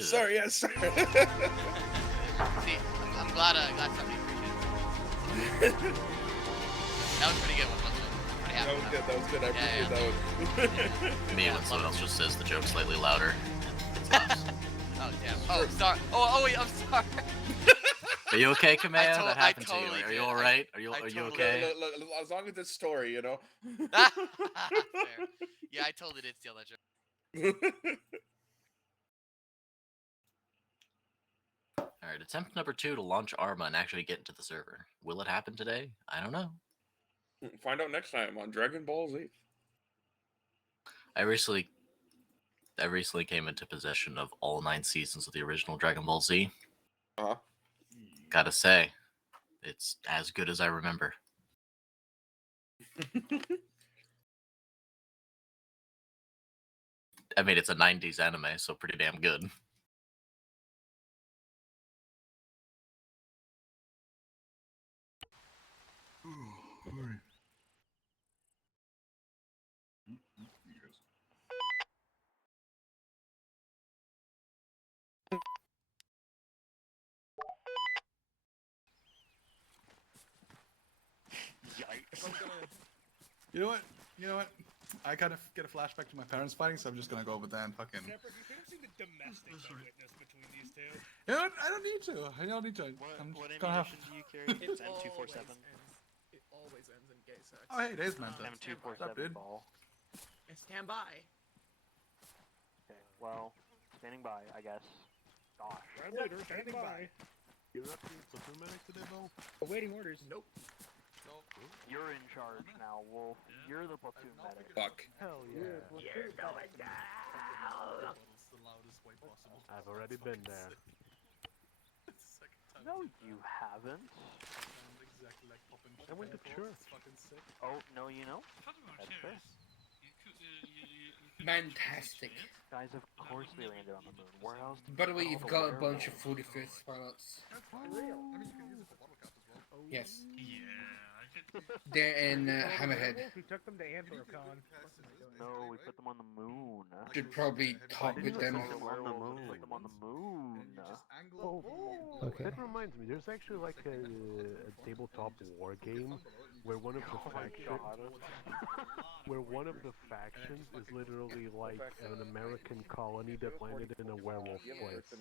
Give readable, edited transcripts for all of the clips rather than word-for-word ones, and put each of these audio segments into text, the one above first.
Sorry, yes, sir. See, I'm glad somebody appreciated it. That was pretty good one, wasn't it? Pretty happy with That was good. I appreciate that one. Me when someone else just says the joke slightly louder. It laughs. Oh, damn. Oh, sorry. Oh, wait, I'm sorry. Are you okay, Command? That happened to you. Are you all right? Are you okay? Look, as long as it's story, you know. Fair. Yeah, I totally did steal that joke. Alright, attempt number 2 to launch Arma and actually get into the server. Will it happen today? I don't know. Find out next time on Dragon Ball Z. I recently came into possession of all 9 seasons of the original Dragon Ball Z. Gotta say, it's as good as I remember. I mean, it's a 90s anime, so pretty damn good. Yikes. You know what? I kind of get a flashback to my parents fighting, so I'm just gonna go over there and fucking. Separate, you couldn't see the domestic I witnessed between these two. You know what? I don't need to. I don't need to. What ammunition do you carry? It's M247. It always ends in gay sex. Oh, hey, it is Manta. M247 ball. And stand by. Okay, well, standing by, I guess. Gosh. Red leader, standing by. You're not being platoon medic today, though? Awaiting orders. Nope. You're in charge now, Wolf. You're the platoon medic. Fuck. Hell yeah. You're going down. It's the loudest way possible. I've already been there. No, you haven't. Exactly like popping. I went to church. Fucking sick. Oh, no, you know? That's fair. Fantastic. Guys, of course we landed on the moon. Where else? By the way, you've got a bunch of 45th pilots. Yes. They're in Hammerhead. We took them to Anthrocon. No, we put them on the moon. Should probably talk with them. Put them on the moon. Put them on the moon. Oh, Okay. that reminds me, there's actually like a tabletop war game where one of the factions is literally like an American colony that landed in a werewolf place.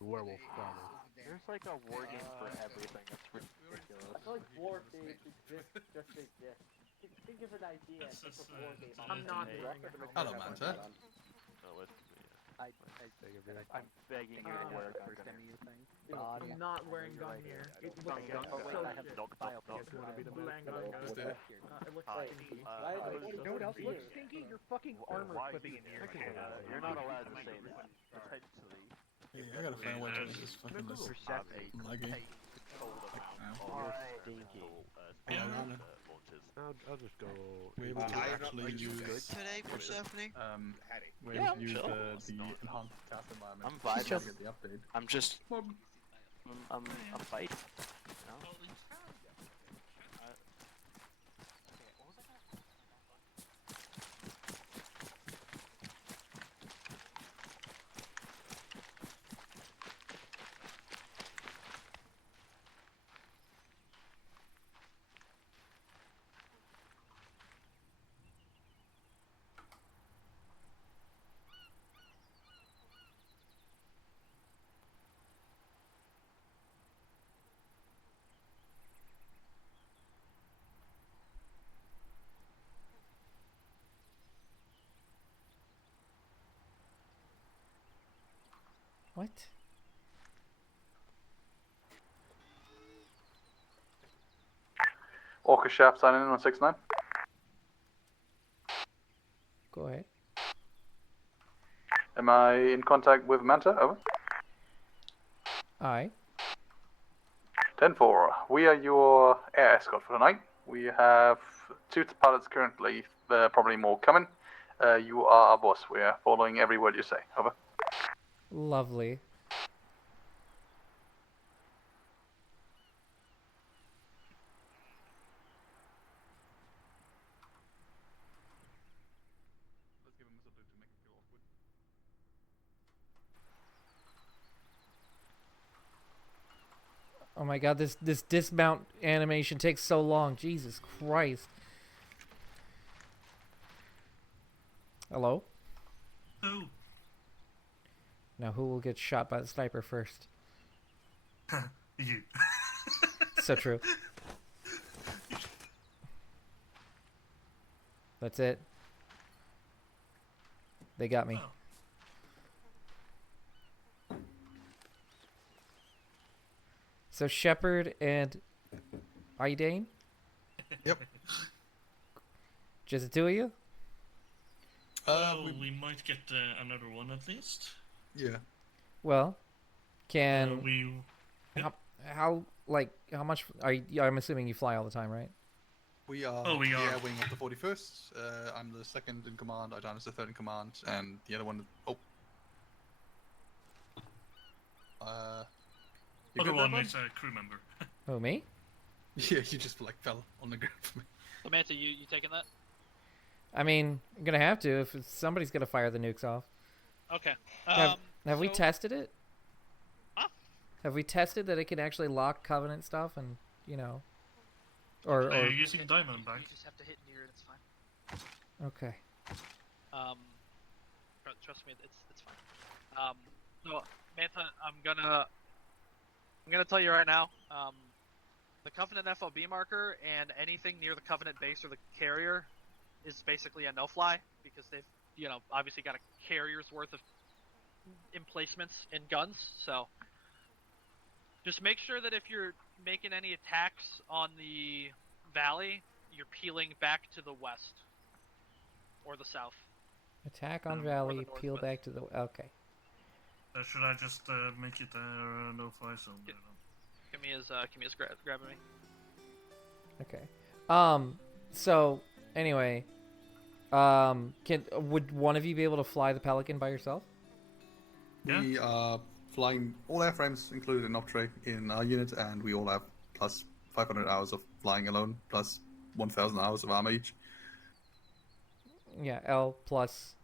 Werewolf colony. There's like a war game for everything. That's ridiculous. I feel like war games exist just to exist. Think of an idea. Think of war game. I'm not Hello, Manta. I'm begging you to wear a gun. I'm not wearing gun here. It looks so shit. Blank gun. It looks stinky. You know what else looks stinky? Your fucking armor clipping in here. You're not allowed to say that. Potentially. Hey, I gotta find a way to make this fucking list laggy. Stinky. Yeah, I'll just go. we able to actually use today, Persephone? we Yeah, use chill. the enhanced task environment. I'm vibing. To get the update. I'm just. I'm fighting. You know? What? Orca Shaft signing in 169. Go ahead. Am I in contact with Manta? Over. Aye. 10-4. We are your air escort for tonight. We have 2 pilots currently. There are probably more coming. You are our boss. We are following every word you say. Over. Lovely. Oh my god, this dismount animation takes so long. Jesus Christ. Hello? Oh. Now who will get shot by the sniper first? You. So true. That's it. They got me. Oh. So Shepard and Idane? Yep. Just the two of you? We might get another one at least. Yeah. Well, can we? How much are you? I'm assuming you fly all the time, right? We are. Oh, we are. Yeah, wing of the 41st. I'm the second in command. Idana's the third in command, and the other one. Oh. Other one is a crew member. Oh, me? Yeah, you just like fell on the ground for me. Samantha, you taking that? I mean, I'm gonna have to if somebody's gonna fire the nukes off. Okay. Have we so- tested it? Huh? Have we tested that it can actually lock Covenant stuff and or Are you using Diamond back? You just have to hit near it. It's fine. okay. Trust me, it's fine. So Samantha, I'm gonna tell you right now. The Covenant FOB marker and anything near the Covenant base or the carrier is basically a no-fly because they've, obviously got a carrier's worth of emplacements and guns. So just make sure that if you're making any attacks on the valley, you're peeling back to the west or the south. Attack on Or valley, the peel northwest. back to the okay. Should I just make it a no-fly zone? Kamiya's grabbing me. Okay. So anyway, would one of you be able to fly the Pelican by yourself? Yeah. We are flying all airframes included in OpTre in our unit, and we all have plus 500 hours of flying alone, plus 1,000 hours of armor each. Yeah, L plus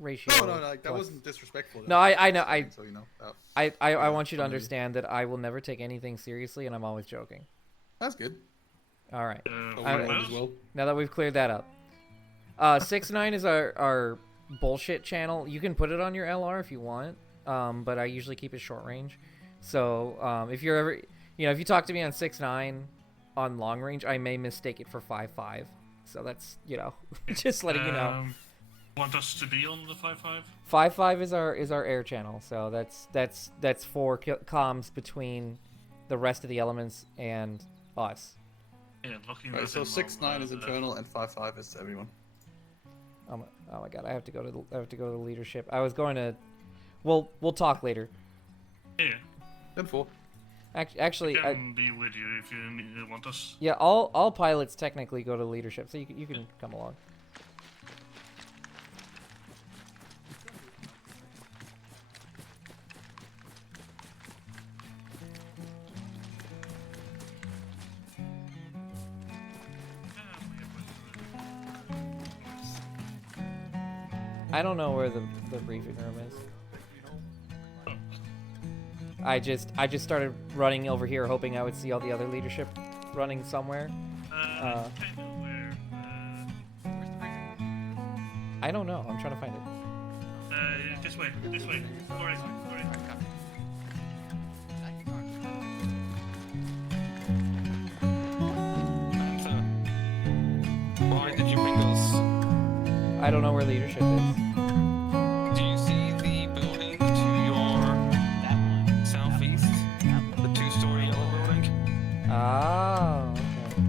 ratio. No, that plus- wasn't disrespectful. No, I know. So, I want you to understand that I will never take anything seriously, and I'm always joking. That's good. All right. As well. Now that we've cleared that up, 6ix9ine is our bullshit channel. You can put it on your LR if you want, but I usually keep it short range. So if you're ever, if you talk to me on 6ix9ine on long range, I may mistake it for 5.5. So that's just letting you know. Want us to be on the 5.5? 5.5 is our air channel. So that's for comms between the rest of the elements and us. Yeah, looking Right, so 6.9 is internal and 5.5 is everyone. Oh my god! I have to go to the leadership. I was going to. We'll talk later. Yeah. Then 4. Actually, I can be with you if you want us. yeah, all pilots technically go to leadership, so you can come along. I don't know where the briefing room is. I just started running over here, hoping I would see all the other leadership running somewhere. Where's the briefing? I don't know. I'm trying to find it. This way. Go right. Why did you bring us? I don't know where leadership is. Do you see the building to your southeast? The 2-story yellow building? Oh, okay.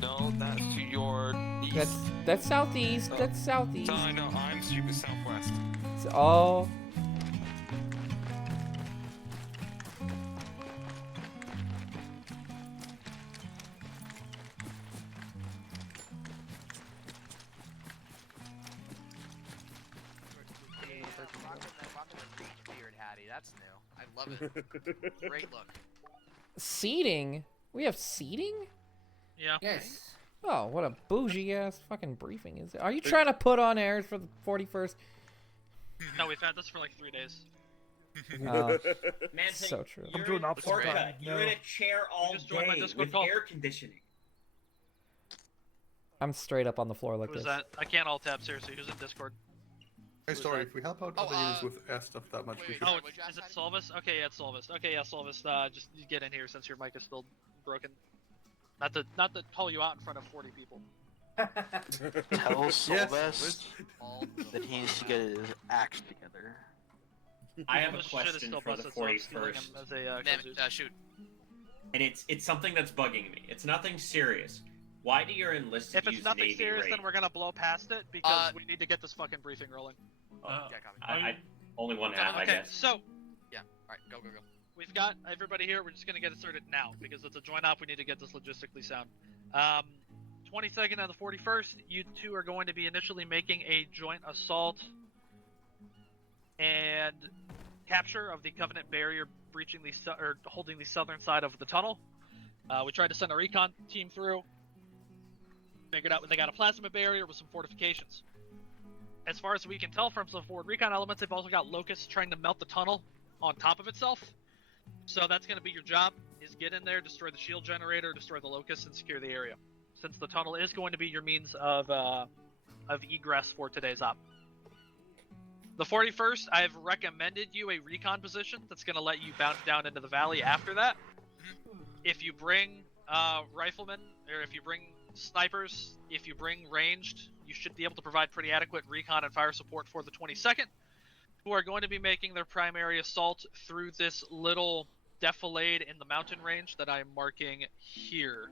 No, that's to your east. That's southeast. That's southeast. I know, I'm stupid southwest. Oh. That's new. I love it. Great look. Seating? We have seating? Yeah. Yes. Oh, what a bougie ass fucking briefing is it? Are you trying to put on airs for the 41st? No, we've had this for like 3 days. Man, so true. You're, I'm doing opposite Orca, time. you're in a chair all just joined my day Discord with call. air conditioning. I'm straight up on the floor like Who's this. that? I can't alt tab, seriously. Who's in Discord? Hey, Who's sorry, that? if we help out other units with air stuff that much, we should. Oh, is it Solvis? Okay, yeah, it's Solvis. Okay, yeah, Solvis. Just get in here since your mic is still broken. Not to call you out in front of 40 people. Tell Solvest that he needs to get his act together. I have a Solvis shit is question still for the busted, so I'm stealing 41st. him as a Kazoos. Shoot. And it's something that's bugging me. It's nothing serious. Why do your enlisted If it's use nothing Navy serious, rate? then we're gonna blow past it because we need to get this fucking briefing rolling. I only one half, I Okay, guess. so Yeah. All right. Go. we've got everybody here. We're just gonna get it started now because it's a joint op. We need to get this logistically sound. 22nd and the 41st, you two are going to be initially making a joint assault and capture of the Covenant barrier, breaching the holding the southern side of the tunnel. We tried to send a recon team through. Figured out they got a plasma barrier with some fortifications. As far as we can tell from some forward recon elements, they've also got locusts trying to melt the tunnel on top of itself. So that's going to be your job: is get in there, destroy the shield generator, destroy the locusts, and secure the area. Since the tunnel is going to be your means of egress for today's op. The 41st, I've recommended you a recon position that's going to let you bounce down into the valley after that. If you bring riflemen, or if you bring snipers, if you bring ranged, you should be able to provide pretty adequate recon and fire support for the 22nd, who are going to be making their primary assault through this little defilade in the mountain range that I'm marking here.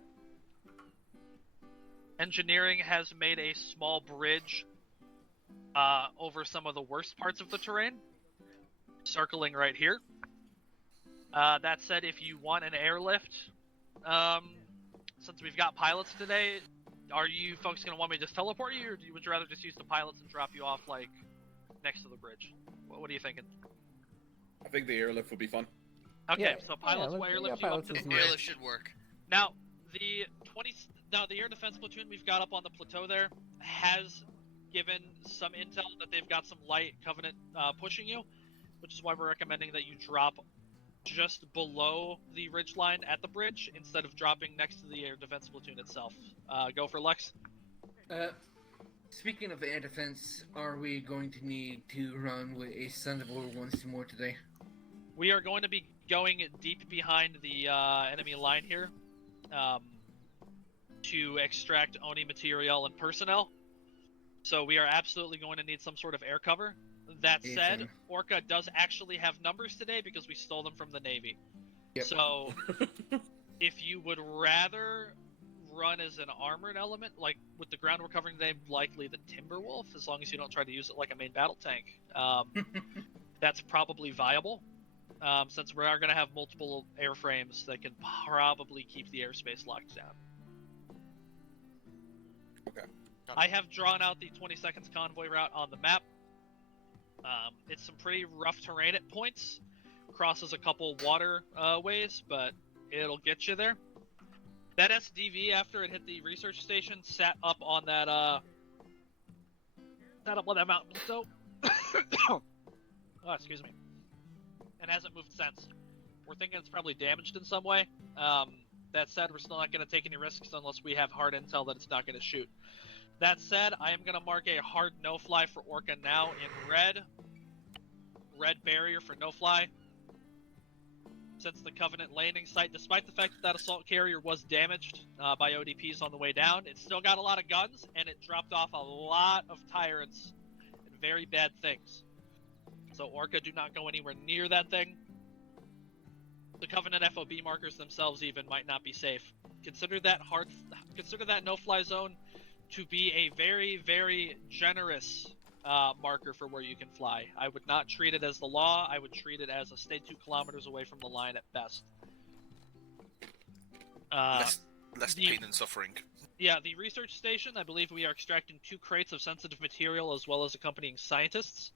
Engineering has made a small bridge over some of the worst parts of the terrain, circling right here. That said, if you want an airlift, since we've got pilots today, are you folks going to want me to just teleport you, or would you rather just use the pilots and drop you off, like, next to the bridge? What are you thinking? I think the airlift would be fun. Okay, so pilots will airlift you up to the bridge. Airlift should work. Now, the air defense platoon we've got up on the plateau there has given some intel that they've got some light Covenant pushing you, which is why we're recommending that you drop just below the ridge line at the bridge instead of dropping next to the air defense platoon itself. Go for Lex. Speaking of air defense, are we going to need to run with a Thunderbolt once more today? We are going to be going deep behind the enemy line here to extract Oni material and personnel. So we are absolutely going to need some sort of air cover. That said, Orca does actually have numbers today because we stole them from the Navy. Yep. So if you would rather run as an armored element, like with the ground we're covering today, likely the Timberwolf, as long as you don't try to use it like a main battle tank, that's probably viable. Since we are going to have multiple airframes that can probably keep the airspace locked down. Okay. I have drawn out the 20 seconds convoy route on the map. It's some pretty rough terrain at points. Crosses a couple water ways, but it'll get you there. That SDV, after it hit the research station, sat up on that mountain plateau. Oh, excuse me. And hasn't moved since. We're thinking it's probably damaged in some way. That said, we're still not going to take any risks unless we have hard intel that it's not going to shoot. That said, I am going to mark a hard no-fly for Orca now in red. Red barrier for no-fly. Since the Covenant landing site, despite the fact that that assault carrier was damaged by ODPs on the way down, it still got a lot of guns, and it dropped off a lot of tyrants and very bad things. So Orca, do not go anywhere near that thing. The Covenant FOB markers themselves even might not be safe. Consider that no-fly zone to be a very, very generous marker for where you can fly. I would not treat it as the law. I would treat it as a stay 2 kilometers away from the line at best. Less pain and suffering. Yeah, the research station, I believe we are extracting 2 crates of sensitive material as well as accompanying scientists.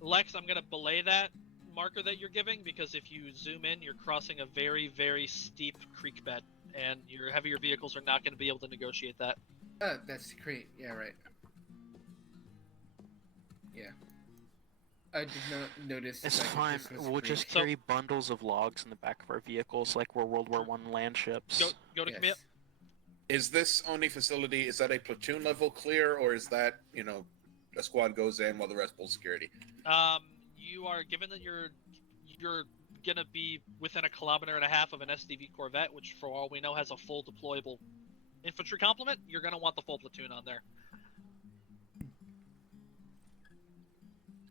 Lex, I'm going to belay that marker that you're giving because if you zoom in, you're crossing a very, very steep creek bed, and your heavier vehicles are not going to be able to negotiate that. That's great. Yeah, right. Yeah. I did not notice. It's that fine. this was We'll free. just carry bundles of logs in the back of our vehicles like we're World War I land ships. Go to commit. Is this only facility, is that a platoon level clear, or is that, you know, a squad goes in while the rest pulls security? You are, given that you're gonna be within 1.5 kilometers of an SDV Corvette, which for all we know has a full deployable infantry complement, you're gonna want the full platoon on there.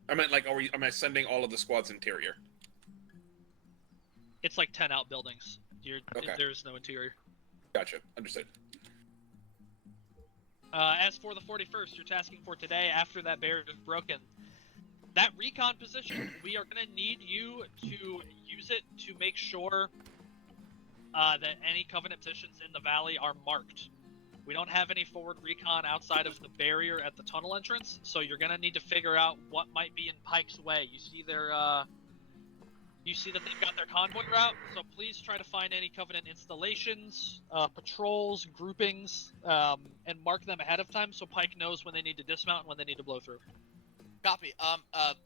I meant, like, am I sending all of the squad's interior? It's like 10 outbuildings. Okay. There's no interior. Gotcha. Understood. As for the 41st, you're tasking for today, after that barrier is broken, that recon position, we are going to need you to use it to make sure that any Covenant positions in the valley are marked. We don't have any forward recon outside of the barrier at the tunnel entrance, so you're going to need to figure out what might be in Pike's way. You see you see that they've got their convoy route, so please try to find any Covenant installations, patrols, groupings, and mark them ahead of time so Pike knows when they need to dismount and when they need to blow through. Copy. I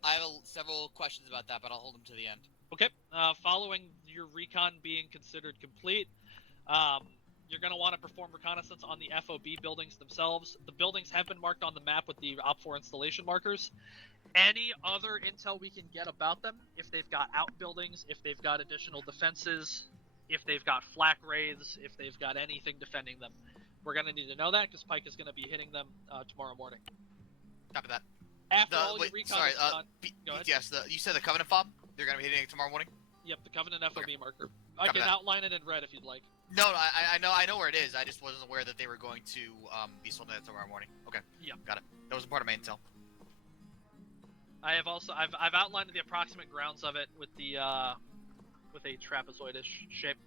have several questions about that, but I'll hold them to the end. Okay. Following your recon being considered complete, you're going to want to perform reconnaissance on the FOB buildings themselves. The buildings have been marked on the map with the OpTre installation markers. Any other intel we can get about them, if they've got outbuildings, if they've got additional defenses, if they've got flak wraiths, if they've got anything defending them, we're going to need to know that because Pike is going to be hitting them tomorrow morning. Copy that. After all your recon is done, go ahead. BTS, you said the Covenant fob? They're going to be hitting it tomorrow morning? Yep, the Covenant FOB marker. I can outline it in red if you'd like. No, I know where it is. I just wasn't aware that they were going to be sold out tomorrow morning. Okay. Yeah. Got it. That wasn't part of my intel. I've outlined the approximate grounds of it with the with a trapezoidish shape.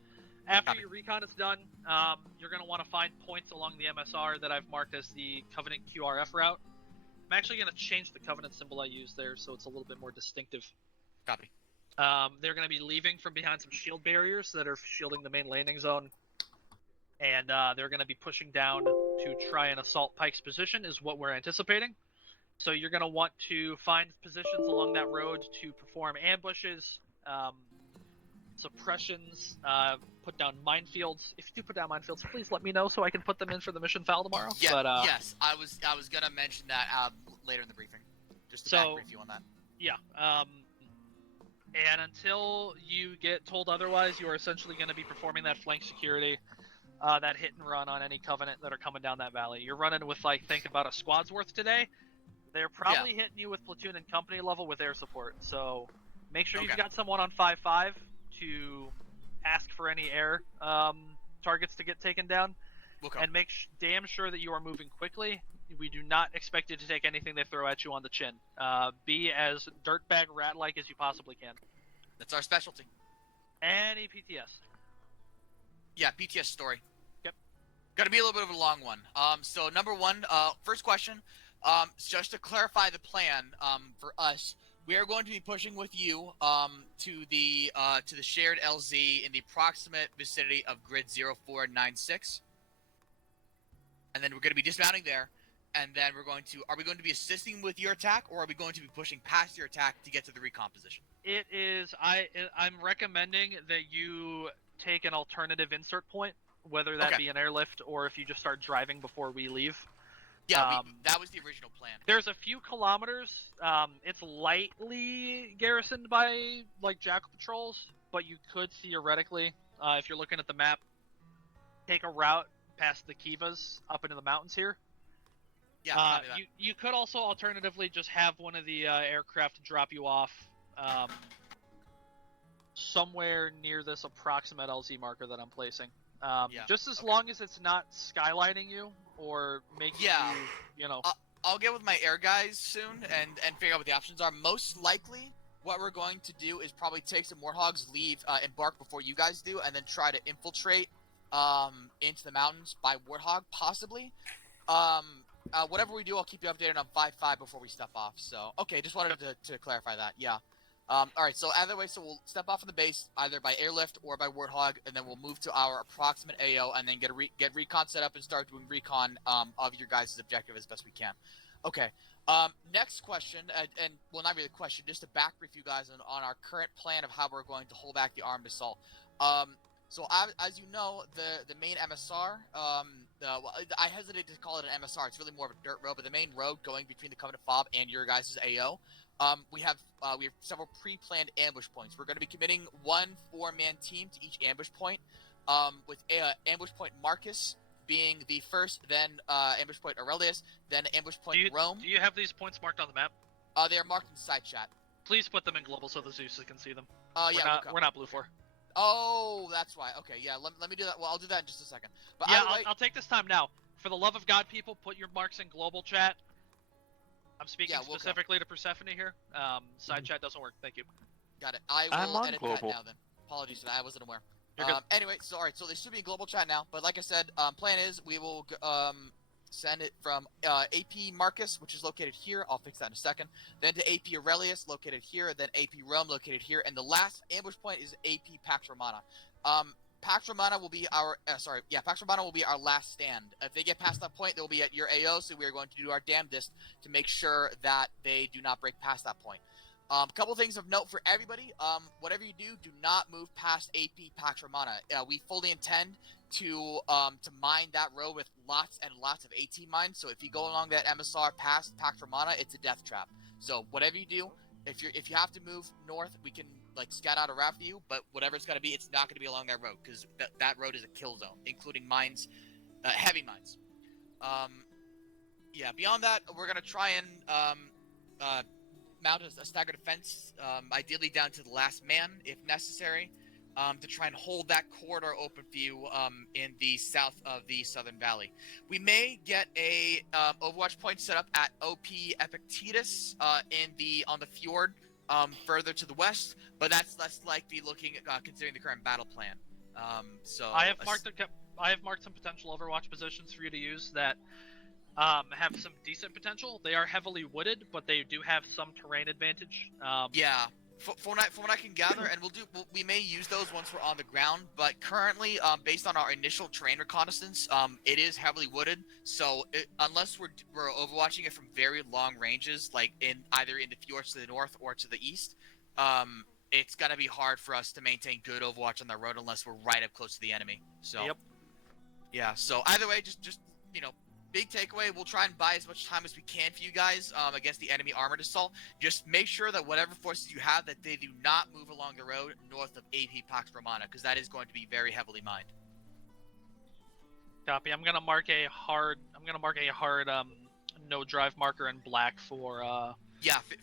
After your recon is done, you're going to want to find points along the MSR that I've marked as the Covenant QRF route. I'm actually going to change the Covenant symbol I use there so it's a little bit more distinctive. Copy. They're going to be leaving from behind some shield barriers that are shielding the main landing zone. And they're going to be pushing down to try and assault Pike's position is what we're anticipating. So you're going to want to find positions along that road to perform ambushes, suppressions, put down minefields. If you do put down minefields, please let me know so I can put them in for the mission file tomorrow. Yeah, but, yes, I was going to mention that later in the briefing. Just to back brief you on that. Yeah. And until you get told otherwise, you are essentially going to be performing that flank security, that hit and run on any Covenant that are coming down that valley. You're running with, like, think about a squad's worth today. They're probably hitting you with platoon and company level with air support. So make sure you've got someone on 5-5 to ask for any air targets to get taken down. And make damn sure that you are moving quickly. We do not expect you to take anything they throw at you on the chin. Be as dirtbag rat-like as you possibly can. That's our specialty. Any PTS? Yeah, PTS story. Yep. Got to be a little bit of a long one. So number one, first question, just to clarify the plan for us, we are going to be pushing with you to the shared LZ in the approximate vicinity of grid 0496. And then we're going to be dismounting there. And then are we going to be assisting with your attack, or are we going to be pushing past your attack to get to the recon position? It is, I'm recommending that you take an alternative insert point, whether that be an airlift or if you just start driving before we leave. Yeah, that was the original plan. There's a few kilometers. It's lightly garrisoned by, like, jackal patrols, but you could theoretically, if you're looking at the map, take a route past the Kivas up into the mountains here. Yeah, you could also alternatively just have one of the aircraft drop you off somewhere near this approximate LZ marker that I'm placing. Just as long as it's not skylighting you or making you know. I'll get with my air guys soon and figure out what the options are. Most likely, what we're going to do is probably take some Warthogs, embark before you guys do, and then try to infiltrate into the mountains by Warthog, possibly. Whatever we do, I'll keep you updated on 5-5 before we step off. So, okay, just wanted to clarify that. Yeah. Alright, so either way, so we'll step off of the base, either by airlift or by Warthog, and then we'll move to our approximate AO, and then get recon set up and start doing recon of your guys' objective as best we can. Okay, next question, and well, not really a question, just to back brief you guys on our current plan of how we're going to hold back the armed assault. So as you know, the main MSR, well, I hesitate to call it an MSR, it's really more of a dirt road, but the main road going between the Covenant FOB and your guys' AO, we have several pre-planned ambush points. We're going to be committing one 4-man team to each ambush point, with ambush point Marcus being the first, then ambush point Aurelius, then ambush point Rome. Do you have these points marked on the map? They are marked in side chat. Please put them in global so the Zeus can see them. Yeah, we're not blue 4. Oh, that's why. Okay, yeah, let me do that. Well, I'll do that in just a second. But yeah, I'll take this time now. For the love of God, people, put your marks in global chat. I'm speaking specifically to Persephone here. Side chat doesn't work. Thank you. Got it. I will edit that now then. Apologies for that. I wasn't aware. Anyway, so alright, so they should be in global chat now. But like I said, plan is we will send it from AP Marcus, which is located here. I'll fix that in a second. Then to AP Aurelius, located here. Then AP Rome, located here. And the last ambush point is AP Pax Romana. Pax Romana will be our Pax Romana will be our last stand. If they get past that point, they'll be at your AO. So we are going to do our damnedest to make sure that they do not break past that point. A couple things of note for everybody. Whatever you do not move past AP Pax Romana. We fully intend to mine that road with lots and lots of AT mines. So if you go along that MSR past Pax Romana, it's a death trap. So whatever you do, if you have to move north, we can scout out a route for you. But whatever it's gonna be, it's not gonna be along that road because that road is a kill zone, including mines, heavy mines. Yeah. Beyond that, we're gonna try and mount a staggered defense, ideally down to the last man if necessary, to try and hold that corridor open for you in the south of the Southern Valley. We may get a Overwatch point set up at OP Epictetus on the fjord further to the west, but that's less likely looking considering the current battle plan. So I have marked some potential Overwatch positions for you to use that have some decent potential. They are heavily wooded, but they do have some terrain advantage. Yeah, from what I can gather, and we may use those once we're on the ground. But currently, based on our initial terrain reconnaissance, it is heavily wooded. So unless we're overwatching it from very long ranges, like either in the fjords to the north or to the east, it's gonna be hard for us to maintain good Overwatch on that road unless we're right up close to the enemy. So yeah. So either way, just big takeaway, we'll try and buy as much time as we can for you guys against the enemy armored assault. Just make sure that whatever forces you have, that they do not move along the road north of AP Pax Romana, because that is going to be very heavily mined. Copy. I'm gonna mark a hard no drive marker in black for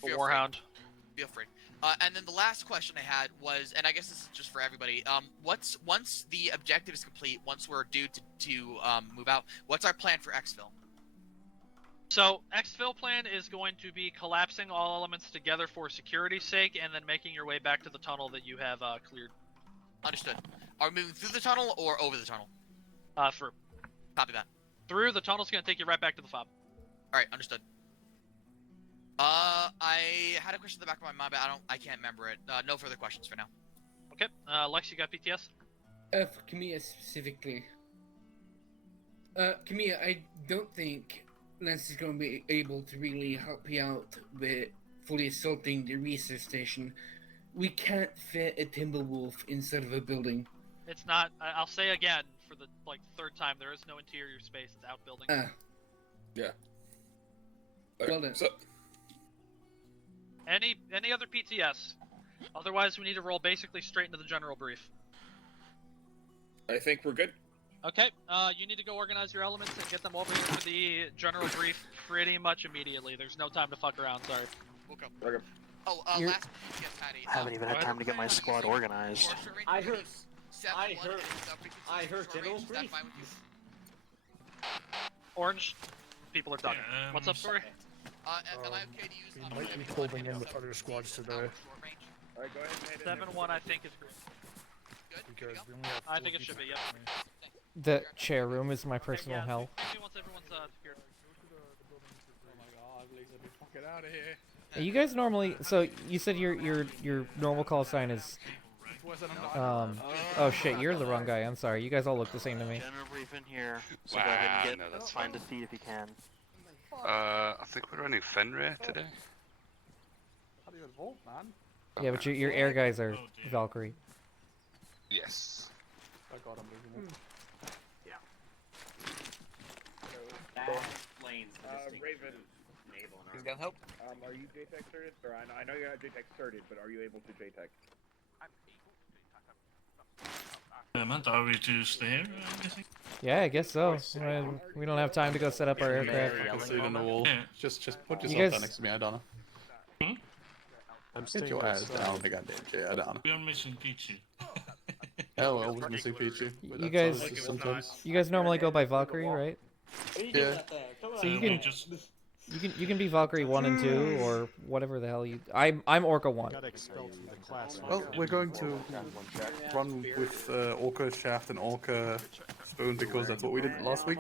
Warhound. Feel free. And then the last question I had was, and I guess this is just for everybody, once the objective is complete, once we're due to move out, what's our plan for exfil? So, exfil plan is going to be collapsing all elements together for security's sake, and then making your way back to the tunnel that you have cleared. Understood. Are we moving through the tunnel or over the tunnel? Through. Copy that. Through. The tunnel's going to take you right back to the FOB. Alright, understood. I had a question in the back of my mind, but I can't remember it. No further questions for now. Okay, Lex, you got PTS? For Camilla specifically. Camilla, I don't think Lance is going to be able to really help you out with fully assaulting the research station. We can't fit a Timberwolf inside of a building. It's not, I'll say again, for the, third time, there is no interior space, it's outbuilding. Yeah. Well then. So, Any other PTS? Otherwise, we need to roll basically straight into the general brief. I think we're good. Okay, you need to go organize your elements and get them over here for the general brief pretty much immediately. There's no time to fuck around, sorry. We'll come. Okay. Oh, last PTS, Patty. I haven't even had time to get my squad organized. I heard general brief. Orange, people are talking. What's up, sorry? Am I okay to use... We might be calling in with other squads today. Alright, go ahead. 7-1, I think, is great. Because we only have I think it should be, yep. The chair room is my personal hell. Once everyone's secured. Oh my god, please let me fuck it out of here. You guys normally, so you said your normal call sign is oh shit, you're the wrong guy. I'm sorry. You guys all look the same to me. General briefing here. So go ahead and find a seat if you can. I think we're running Fenrir today. How do you vote, man? Yeah, but your air guys are Valkyrie. Yes. I got him losing one. Raven. He's gonna help. Are you JTech certed? Or I know you're not JTech certed, but are you able to JTech? Are we to stay here, I'm guessing? Yeah, I guess so. We don't have time to go set up our aircraft. I can see it on the wall. Just put You yourself guys- down next to me, Adana. I'm Get staying your ass outside. down the goddamn chair, Adana. We are missing Peachy. Hell, I was missing Peachy. but You that's guys, always sometimes. you guys normally go by Valkyrie, right? Yeah. So you can be Valkyrie 1 and 2 or whatever the hell you. I'm Orca 1. Got expelled from the class. Well, we're going to run with Orca Shaft and Orca Spoon because that's what we did last week.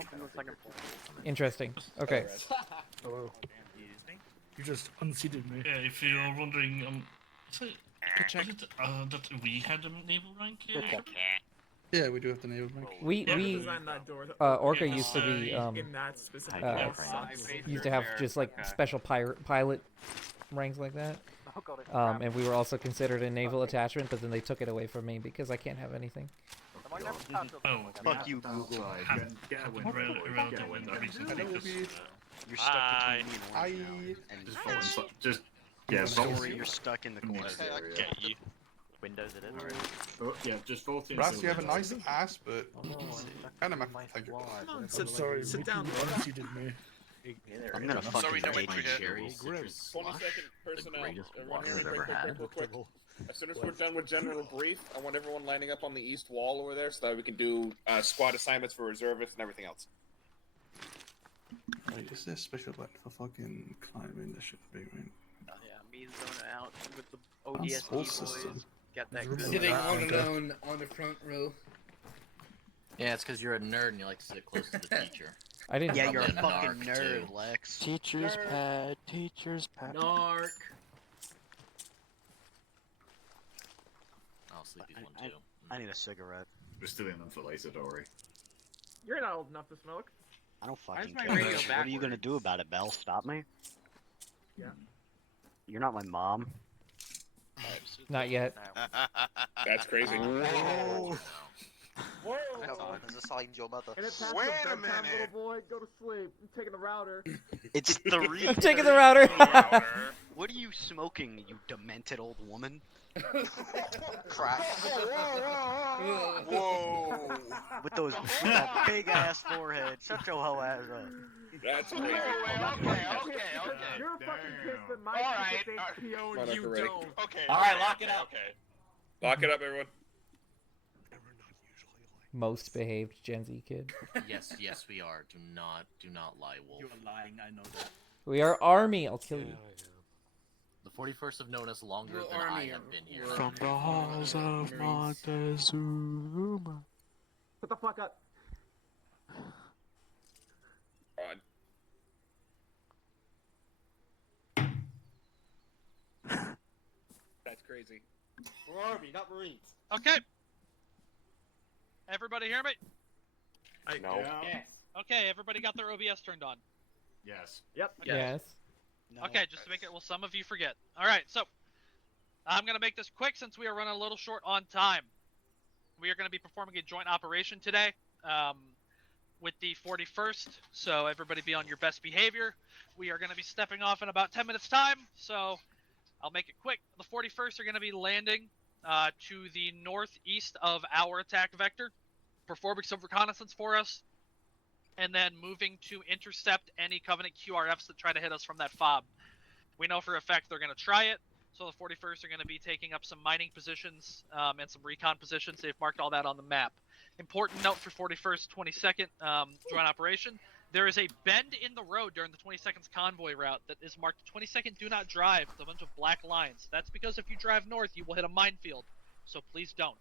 Interesting. Okay. Hello. You just unseated me. Yeah, if you're wondering, was it that we had a naval rank here? Yeah, we do have the naval rank. Orca used to be in that specific used to have just like special pilot ranks like that. And we were also considered a naval attachment, but then they took it away from me because I can't have anything. Fuck you, Google. You're stuck between me and Just Sorry, you're stuck in the corner. Get you. Windows it in. Yeah, just vote in. Ras, you have a nice ass, but kind of thank you. Sit down. You unseated me. I'm gonna fucking Sorry, take no, you. 20-second personnel. Everyone hear me I've ever real had. quick. As soon as we're done with general brief, I want everyone lining up on the east wall over there so that we can do squad assignments for reservists and everything else. Wait, is there a special button for fucking climbing? There shouldn't be, right? Yeah, me and Zona out with the That's ODST whole boys. system. Got that Sitting all alone on the front row. Yeah, it's because you're a nerd and you like to sit close to the teacher. I didn't. Yeah, you're a Probably fucking narc, nerd, too. Lex. Teacher's pad, teacher's pad. Narc. I'll sleep these one too. I need a cigarette. We're still in them for later, don't worry. You're not old enough to smoke. I don't fucking my care. radio What are you gonna do about it, Belle? Stop me? Yeah. You're not my mom. Not yet. That's crazy. Whoa! Has assigned your mother. And it's past Wait the a bedtime, minute. little boy. Go to sleep. I'm taking the router. It's 3. I'm taking the router. What are you smoking, you demented old woman? Crack. Whoa! With that big ass forehead. Shut your hoe ass up. That's crazy. You're fucking pissed that my ticket's HBO and you Whatever, ready. don't. Okay. Alright, lock it out. Okay. Lock it up, everyone. Most behaved Gen Z kid. Yes, we are. Do not lie, Wolf. You're lying, I know that. We are army. I'll kill you. The 41st have known us longer We're than I army. have been here. From the halls of Montezuma. Shut the fuck up. That's crazy. We're Army, not Marines. Okay. Everybody hear me? No. Yes. Okay, everybody got their OBS turned on. Yes. Yep. Yes. Okay, just to make it, well, some of you forget. Alright, so, I'm going to make this quick since we are running a little short on time. We are going to be performing a joint operation today with the 41st, so everybody be on your best behavior. We are going to be stepping off in about 10 minutes time, so I'll make it quick. The 41st are going to be landing to the northeast of our attack vector, performing some reconnaissance for us, and then moving to intercept any Covenant QRFs that try to hit us from that fob. We know for a fact they're going to try it, so the 41st are going to be taking up some mining positions and some recon positions. They've marked all that on the map. Important note for 41st, 22nd joint operation. There is a bend in the road during the 22nd's convoy route that is marked 22nd do not drive with a bunch of black lines. That's because if you drive north, you will hit a minefield, so please don't.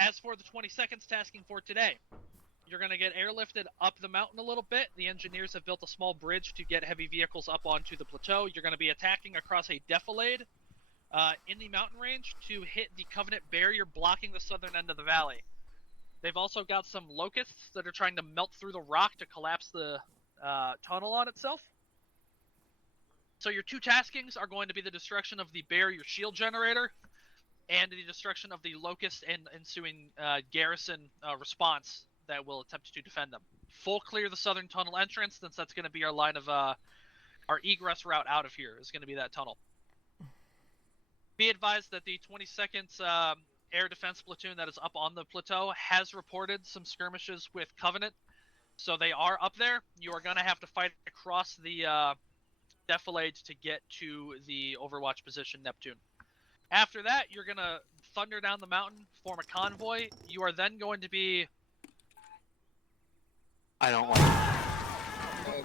As for the 22nd's tasking for today, You're going to get airlifted up the mountain a little bit. The engineers have built a small bridge to get heavy vehicles up onto the plateau. You're going to be attacking across a defilade in the mountain range to hit the Covenant barrier blocking the southern end of the valley. They've also got some locusts that are trying to melt through the rock to collapse the tunnel on itself. So your two taskings are going to be the destruction of the barrier shield generator and the destruction of the locust and ensuing garrison response that will attempt to defend them. Full clear the southern tunnel entrance, since that's going to be our line of our egress route out of here is going to be that tunnel. Be advised that the 22nd air defense platoon that is up on the plateau has reported some skirmishes with Covenant, so they are up there. You are going to have to fight across the defilade to get to the Overwatch position, Neptune. After that, you're going to thunder down the mountain, form a convoy. You are then going to be... I don't like it.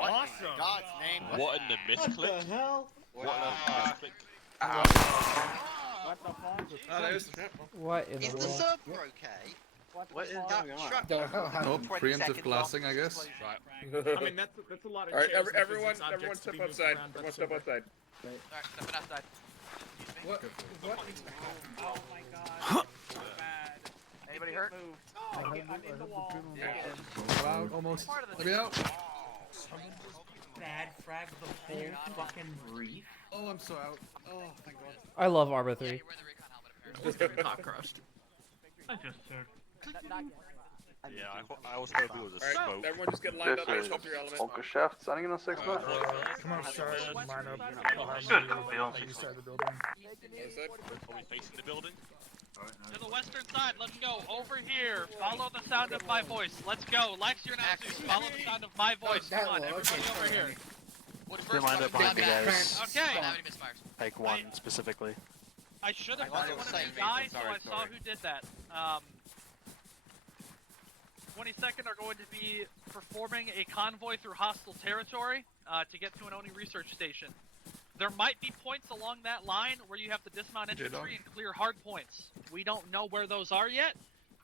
Awesome. God's name. What in the misclick? What the hell? What in the misclick? What the fuck? Oh, there's... What in Is the the world? server okay? What is going on? No, preemptive glassing, I guess. I mean, that's a lot of All right, chairs and everyone physics objects to step be moved outside. around, Everyone but step outside. Alright, stepping outside. What? Oh my god. So bad. Anybody hurt? I'm in the wall. Out, almost. Let me out. Bad frag the whole fucking reef. Oh, I'm so out. Oh, thank God. I love Arma 3. Just getting hot crushed. I just heard. Yeah, I was hoping it was a Alright, smoke. everyone just get lined up. This Just is hope your element. Volker Shaft standing in a 6 minute. Come on, sorry, line up behind you, east side of the building. Are we facing the building? To the western side, let's go. Over here, follow the sound of my voice. Let's go. Lex, you're not follow the sound of my voice. Come on, everybody over here. They lined up behind me, guys. Okay. Like one specifically. I should have I put was one of saying you guys, so sorry, I saw who did that. 22nd are going to be performing a convoy through hostile territory to get to an Oni research station. There might be points along that line where you have to dismount infantry and clear hard points. We don't know where those are yet.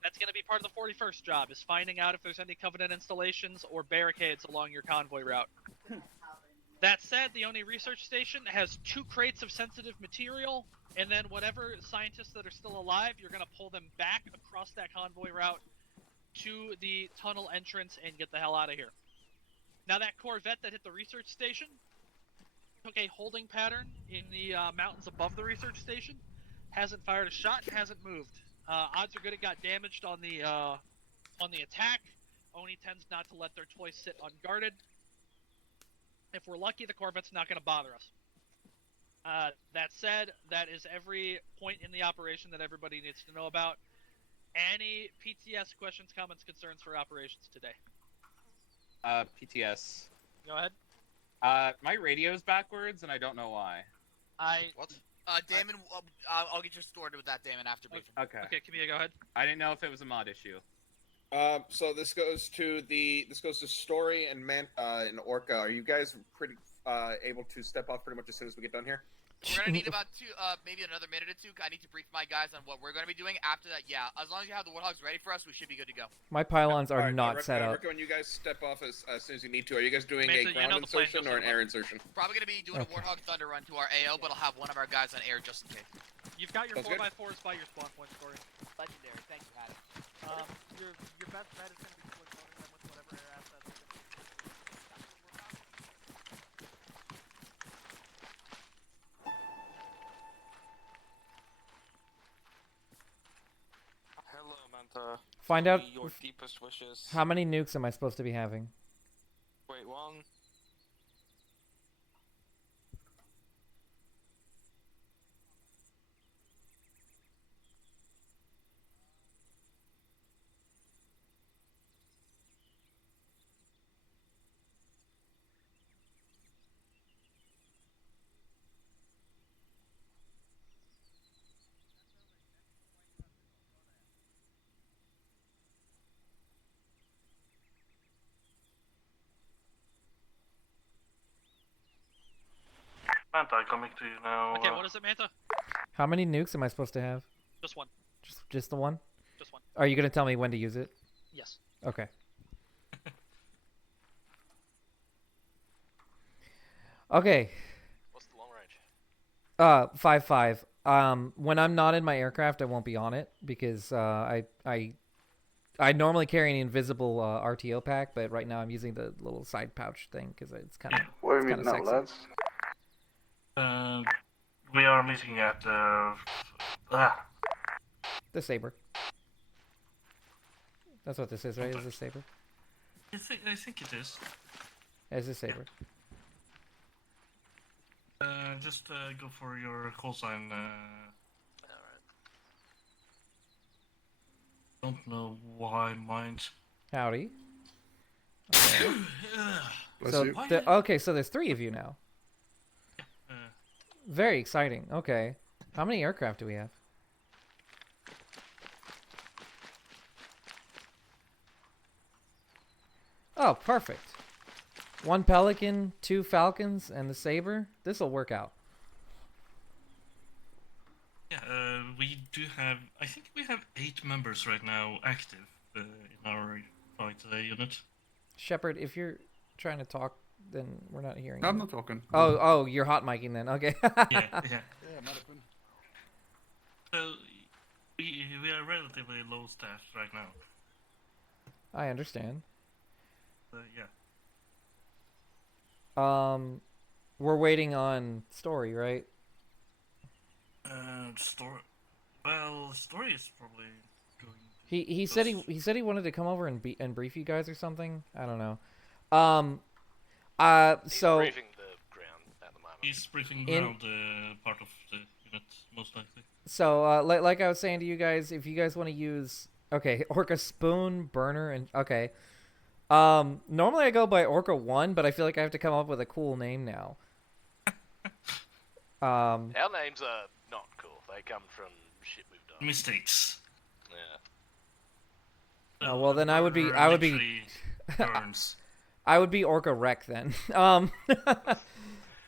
That's going to be part of the 41st job, is finding out if there's any Covenant installations or barricades along your convoy route. That said, the Oni research station has 2 crates of sensitive material, and then whatever scientists that are still alive, you're going to pull them back across that convoy route to the tunnel entrance and get the hell out of here. Now that Corvette that hit the research station took a holding pattern in the mountains above the research station, hasn't fired a shot, and hasn't moved. Odds are good it got damaged on the attack. Oni tends not to let their toys sit unguarded. If we're lucky, the Corvette's not going to bother us. That said, that is every point in the operation that everybody needs to know about. Any PTS questions, comments, concerns for operations today? PTS. Go ahead. My radio's backwards, and I don't know why. What? Damon, I'll get you sorted with that, Damon, after briefing. Okay. Okay, Kimia, go ahead. I didn't know if it was a mod issue. So this goes to Story and and Orca. Are you guys pretty able to step off pretty much as soon as we get done here? We're gonna need about maybe another minute or two. I need to brief my guys on what we're gonna be doing. After that, yeah, as long as you have the Warthogs ready for us, we should be good to go. My pylons are Alright, not set I up. recommend you guys step off as soon as you need to. Are you guys doing Mesa, a ground insertion or an air insertion? Probably gonna be doing a Warthog Thunder run to our AO, but I'll have one of our guys on air just in case. You've got your Sounds good. 4x4s by your spawn point, Story. Legendary, thank you, Hattie. Your best bet is gonna be split loading them with whatever air assets are gonna be. Hello, Manta. Find out Your deepest wishes. how many nukes am I supposed to be having? Wait, one. Manta, coming to you now. Okay, what is it, Manta? How many nukes am I supposed to have? Just one. Just the one? Just one. Are you gonna tell me when to use it? Yes. Okay. Okay. What's the long range? 5-5. When I'm not in my aircraft, I won't be on it because I normally carry an invisible RTO pack, but right now I'm using the little side pouch thing because it's kind of Where are we kind meeting of now, sexy. lads? We are meeting at The Saber. That's what this is, right? Is this Saber? I think it is. Is this Saber? Just go for your call sign. Don't know why mine's. Howdy. Bless So you. okay, so there's 3 of you now. Very exciting. Okay, how many aircraft do we have? Oh, perfect. 1 Pelican, 2 Falcons, and the Saber. This will work out. Yeah, we do have. I think we have 8 members right now active in our fight unit. Shepard, if you're trying to talk, then we're not hearing I'm you. not talking. Oh, you're hot micing then. Okay. Yeah. So we are relatively low staff right now. I understand. Yeah. We're waiting on Story, right? Story. Well, Story is probably going. He said he wanted to come over and brief you guys or something. I don't know. So He's briefing the ground at the moment. He's briefing ground part of the unit, most likely. So like I was saying to you guys, if you guys want to use Orca Spoon, Burner, and normally I go by Orca 1, but I feel like I have to come up with a cool name now. Our names are not cool. They come from shit we've done. Mistakes. Yeah. Oh, well then I would be Burns. I would be Orca Wreck then. I'm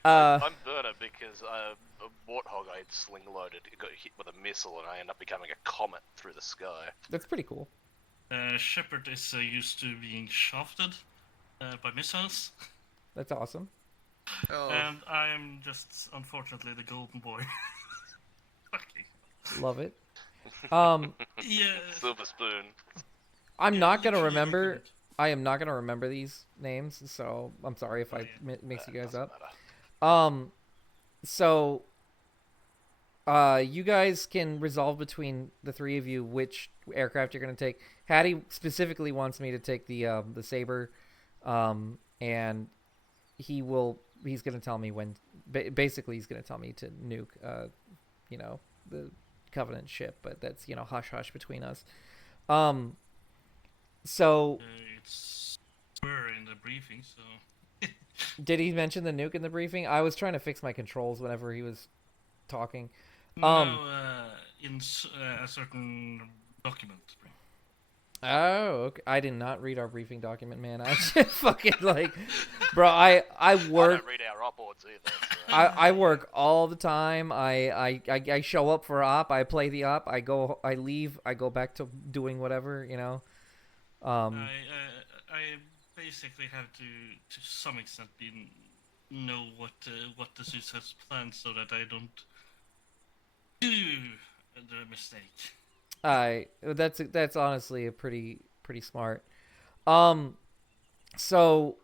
Burner because a warthog I had sling loaded. It got hit with a missile and I ended up becoming a comet through the sky. That's pretty cool. Shepard is used to being shafted by missiles. That's awesome. And I am just, unfortunately, the golden boy. Love it. Yeah. Silver Spoon. I'm not gonna remember. I am not gonna remember these names, so I'm sorry if I mix you guys up. So, you guys can resolve between the 3 of you which aircraft you're gonna take. Hattie specifically wants me to take the Saber, and he's gonna tell me when. Basically, he's gonna tell me to nuke, the Covenant ship, but that's hush hush between us. So. It's in the briefing, so. Did he mention the nuke in the briefing? I was trying to fix my controls whenever he was talking. No, in a certain document. Oh, okay. I did not read our briefing document, man. I just fucking bro. I work. I don't read our op boards either. So. I work all the time. I show up for op. I play the op. I leave. I go back to doing whatever. I basically have to some extent know what the Zeus has planned so that I don't do the mistake. That's honestly a pretty smart. So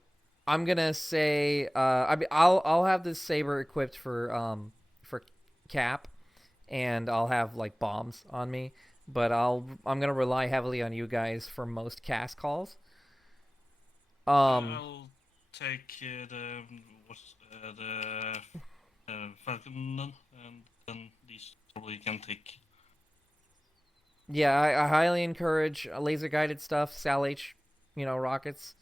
I'm gonna say I'll have this Saber equipped for Cap, and I'll have bombs on me, but I'm gonna rely heavily on you guys for most cast calls. I'll take the Falcon, and then these probably can take. Yeah, I highly encourage laser guided stuff, Sal H, rockets,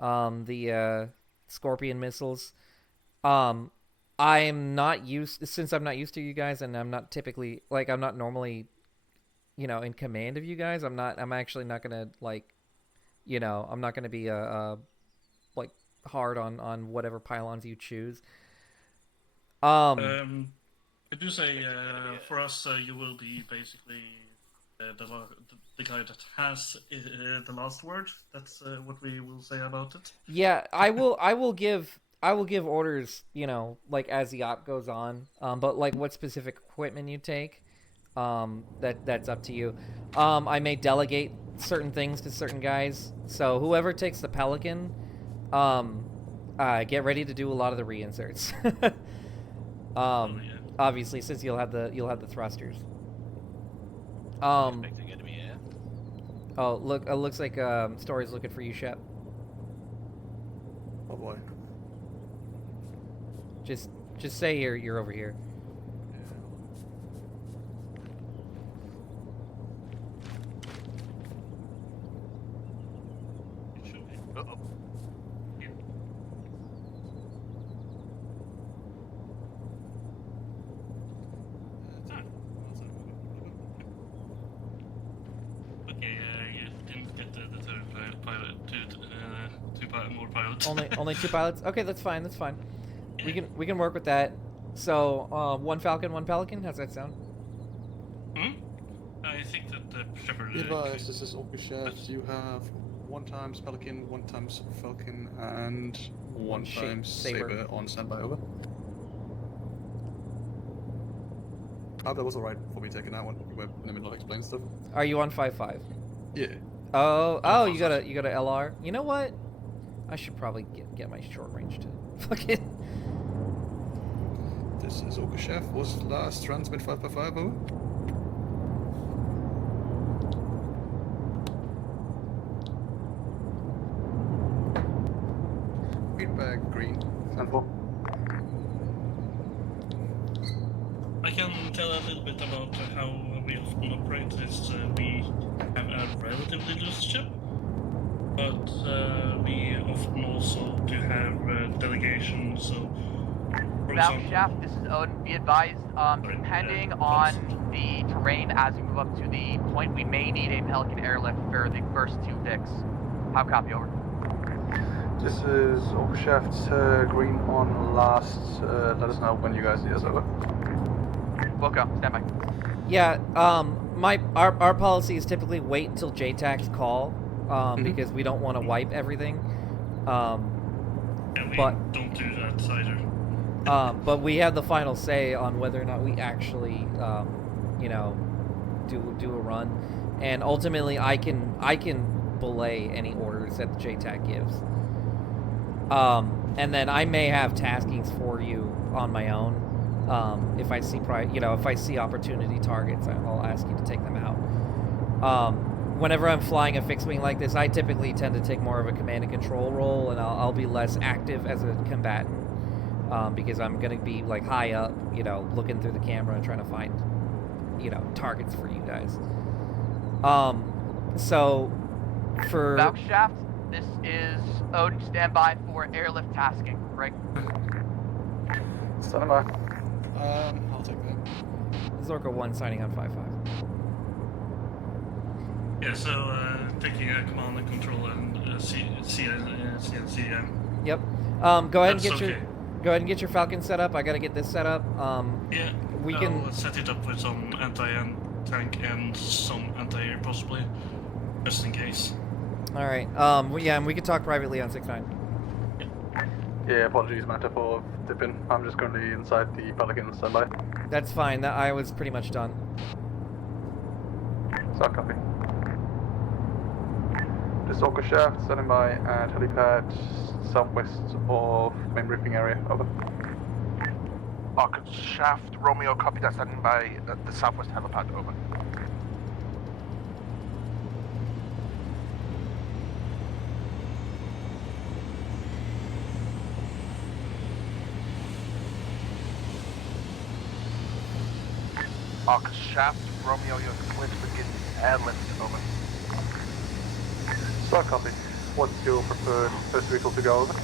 the Scorpion missiles. I'm not used to you guys, and I'm not typically I'm not normally, in command of you guys. I'm actually not gonna I'm not gonna be hard on whatever pylons you choose. I do say for us, you will be basically the guy that has the last word. That's what we will say about it. Yeah, I will give orders, you know, like as the op goes on. But like what specific equipment you take, that's up to you. I may delegate certain things to certain guys. So whoever takes the Pelican, get ready to do a lot of the reinserts. Obviously, since you'll have the thrusters. Oh, look! It looks like Story's looking for you, Shep. Oh boy. Just say you're over here. Uh-oh. Okay, you didn't get the third pilot, more pilots. Only 2 pilots. Okay, that's fine. That's fine. We can work with that. So 1 Falcon, 1 Pelican. How's that sound? I think that the Shepard. Be advised, this is Orca Chef. You have 1 times Pelican, 1 times Falcon, and 1 times Saber on standby. Over. Oh, that was alright for me taking that one. We were in the middle of explaining stuff. Are you on 5-5? Yeah. Oh, you got a LR. You know what? I should probably get my short range to fucking. This is Orca Chef. Was last transmit 5x5 over? Feedback green. Stand for. I can tell a little bit about how we often operate. Is we have a relatively loose ship, but we often also do have delegations. So, for example, Shaft, this is Odin. Be advised, depending on the terrain as we move up to the point, we may need a Pelican airlift for the first 2 Vicks. How copy, over? This is Orca Chef, green on last. Let us know when you guys see us over. We'll go. Stand by. Yeah. Our policy is typically wait until JTAC's call, because we don't want to wipe everything. we but don't do that either. But we have the final say on whether or not we actually, you know, do a run, and ultimately I can belay any orders that the JTAC gives. And then I may have taskings for you on my own. If I see if I see opportunity targets, I'll ask you to take them out. Whenever I'm flying a fixed wing like this, I typically tend to take more of a command and control role, and I'll be less active as a combatant, because I'm gonna be like high up, you know, looking through the camera and trying to find, you know, targets for you guys. So for Valk Shaft, this is Odin. Stand by for airlift tasking. Right. Stand by. I'll take that. Zorka 1 signing on 5-5. Yeah, so taking command and control and CNCM. Yep. Go ahead and That's get okay. your Falcon set up. I gotta get this set up. Yeah. We can I'll set it up with some anti-tank and some anti-air possibly, just in case. All right. Yeah, and we can talk privately on 6-9. Yeah, apologies, Manta, for dipping. I'm just currently inside the Pelican standby. That's fine. I was pretty much done. So copy. This Orca Shaft standing by at helipad southwest of main briefing area. Over. Orca Shaft, Romeo, copy that, standing by at the southwest helipad. Over. Orca Shaft, Romeo, you're clear to begin airlift. Over. So copy. What's your preferred first vehicle to go over?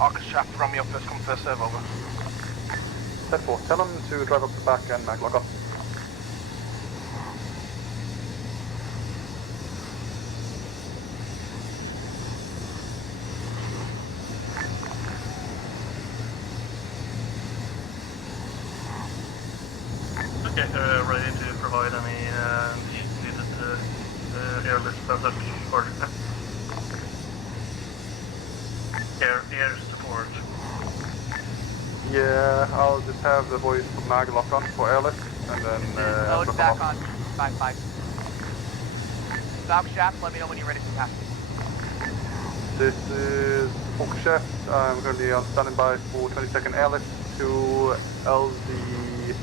Orca Shaft, Romeo, first come, first serve. Over. 10-4. Tell them to drive up the back and mag lock off. Okay, ready to provide air support. Yeah, I'll just have the boys from Mag lock on for airlift, and then Load flip them back off. on 5-5. Valk Shaft, let me know when you're ready for task. This is Hawk Chef. I'm currently on standby for 20-second airlift to LZ,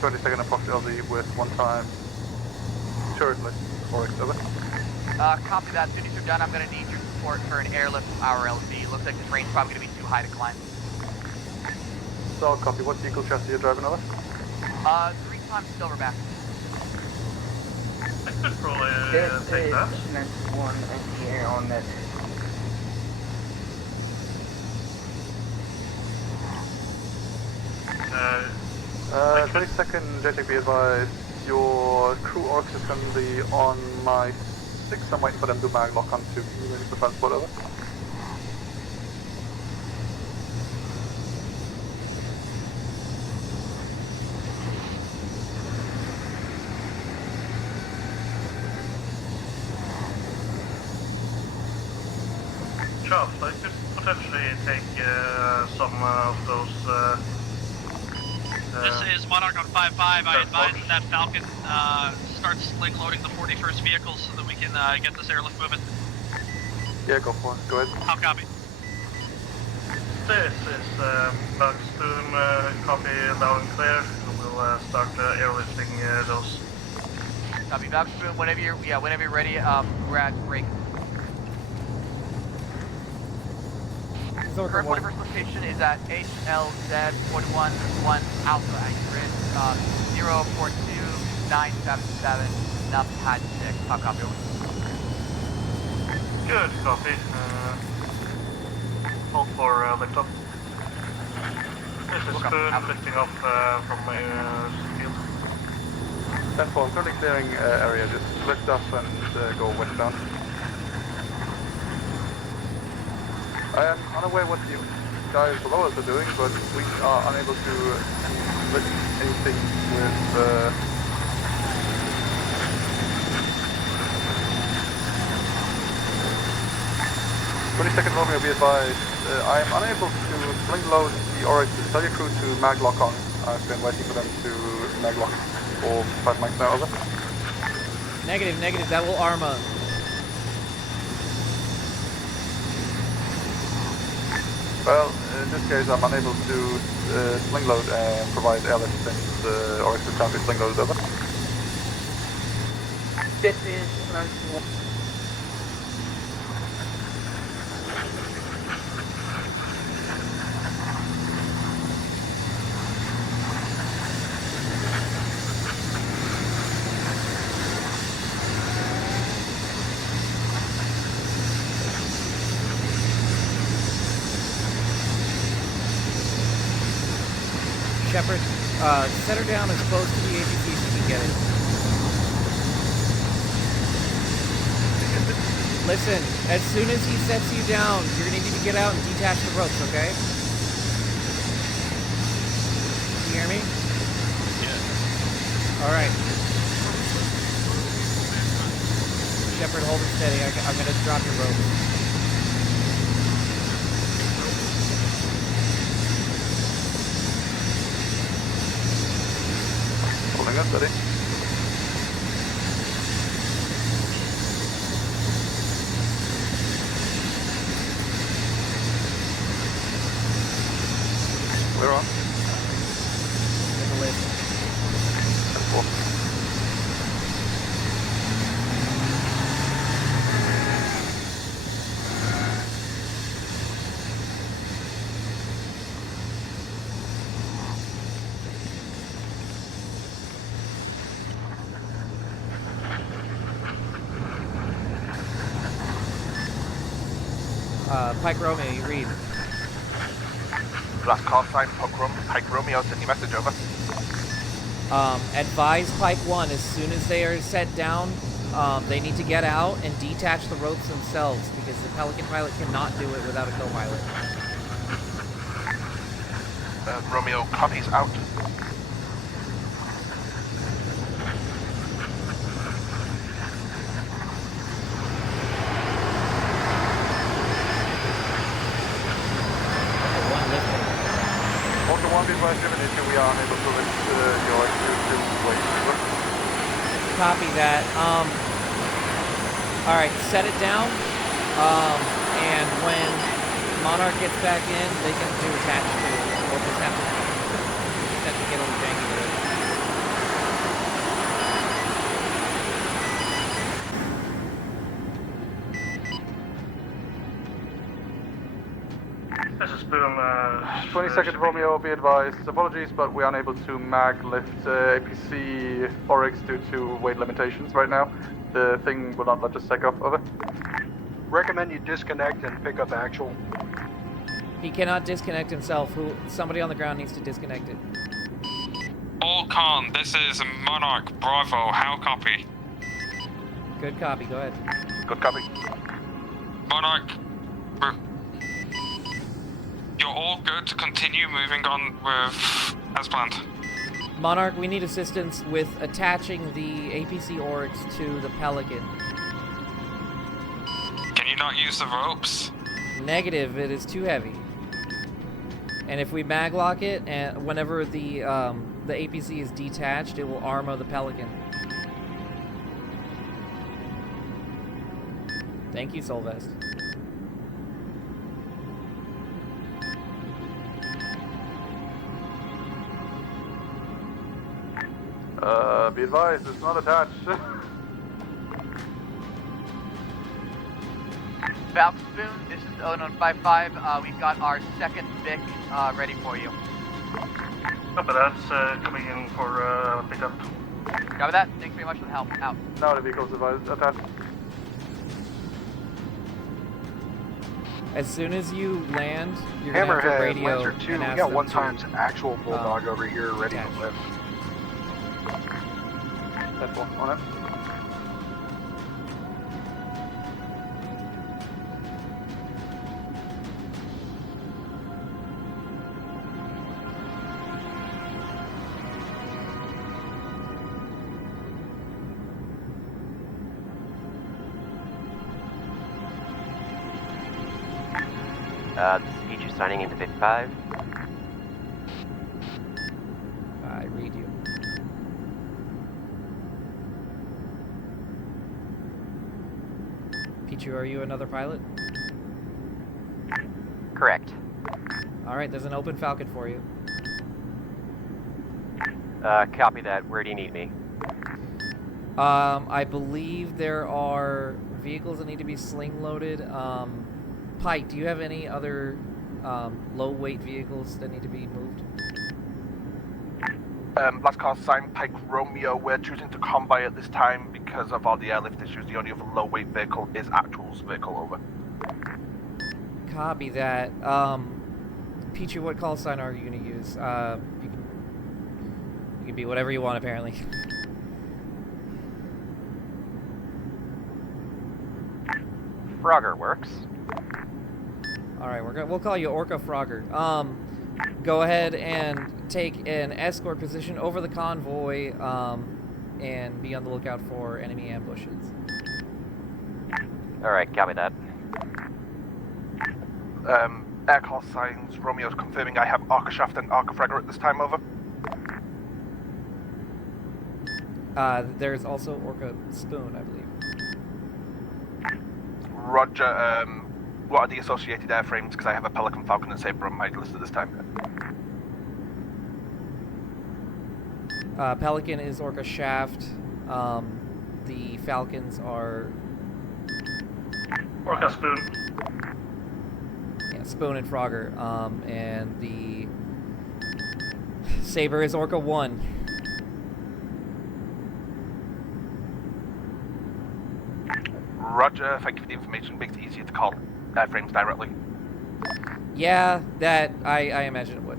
20-second approach LZ with one time turret lift or over. Copy that. As soon as you're done, I'm going to need your support for an airlift to our LZ. Looks like the terrain's probably going to be too high to climb. So, copy. What vehicle chassis you're driving over? 3 times Silverback. I could probably This take is that. 91 NTA on net. I could 20-second JTB advised. Your crew orcs is currently on my 6. I'm waiting for them to mag lock on to be ready for transport over. Charles, I could potentially take some of those. This is Monarch on 5-5. I advise that Falcon starts sling loading the 41st vehicles so that we can get this airlift moving. Yeah, go for it. Go ahead. How copy? This is Bugspoon, copy loud and clear. We'll start airlifting those. Copy Bugspoon. Whenever you're ready, we're at break. Current 41st location is at HLZ 41-1 Alpha at grid 042977 Nup Pad 6. How copy? Good copy. Hold for liftoff. This is Spoon lifting off from my field. 10-4, I'm currently clearing area. Just lift up and go westbound. I am unaware what you guys below us are doing, but we are unable to lift anything with 20-second Romeo, be advised. I am unable to sling load the Oryx. Tell your crew to mag lock on. I've been waiting for them to mag lock for 5 mics now, over. Negative, that will Arma. Well, in this case, I'm unable to sling load and provide airlift since Oryx is currently sling loaded, over. This is 91. Shepard, set her down as close to the APC as you can get it. Listen, as soon as he sets you down, you're gonna need to get out and detach the ropes, okay? Can you hear me? Yeah. Alright. Shepard, hold it steady. I'm gonna drop your rope. Holding up, buddy. We're on. In the list. 10-4. Pike Romeo, you read. Last call sign, Pike Romeo, send your message over. Advise Pike 1, as soon as they are set down, they need to get out and detach the ropes themselves, because the Pelican pilot cannot do it without a co-pilot. Romeo, copies out. advised, if we are unable to lift your to wait. Copy that. Alright, set it down. And when Monarch gets back in, they can do attach to it. We'll just have to get a little janky with it. This is Boom. 22nd Romeo, be advised. Apologies, but we are unable to mag lift APC Oryx due to weight limitations right now. The thing will not let us take off. Over. Recommend you disconnect and pick up actual. He cannot disconnect himself. Somebody on the ground needs to disconnect it. All Khan, this is Monarch Bravo. How copy? Good copy. Go ahead. Good copy. Monarch, you're all good to continue moving on with as planned. Monarch, we need assistance with attaching the APC Oryx to the Pelican. Can you not use the ropes? Negative, it is too heavy. And if we maglock it, and whenever the APC is detached, it will Arma the Pelican. Thank you, Solvest. Be advised, it's not attached. Falcon Spoon, this is 0955. We've got our second Vic ready for you. Copy that. Coming in for pickup. Copy that. Thanks very much for the help. Out. Now the vehicle's advised. Attached. As soon as you land, you're gonna have to Hammerhead, radio Lancer 2, and we ask got them one to, times actual Bulldog over here ready attach. to lift. That's one on it. This is Peach signing into 55. I read you. Pichu, are you another pilot? Correct. Alright, there's an open Falcon for you. Copy that. Where do you need me? I believe there are vehicles that need to be sling loaded. Pike, do you have any other low weight vehicles that need to be moved? Last call sign, Pike Romeo. We're choosing to combi at this time because of all the airlift issues. The only other low weight vehicle is Actual's vehicle. Over. Copy that. Pichu, what call sign are you going to use? You can be whatever you want, apparently. Frogger works. Alright, we'll call you Orca Frogger. Go ahead and take an escort position over the convoy, and be on the lookout for enemy ambushes. Alright, copy that. Air call signs, Romeo's confirming I have Arca Shaft and Arca Fragger at this time. Over. There's also Orca Spoon, I believe. Roger. What are the associated airframes? Because I have a Pelican, Falcon, and Sabre on my list at this time. Pelican is Orca Shaft. The Falcons are Orca Spoon. Yeah, Spoon and Frogger. And the Sabre is Orca 1. Roger. Thank you for the information. Makes it easier to call airframes directly. Yeah, that I imagine it would.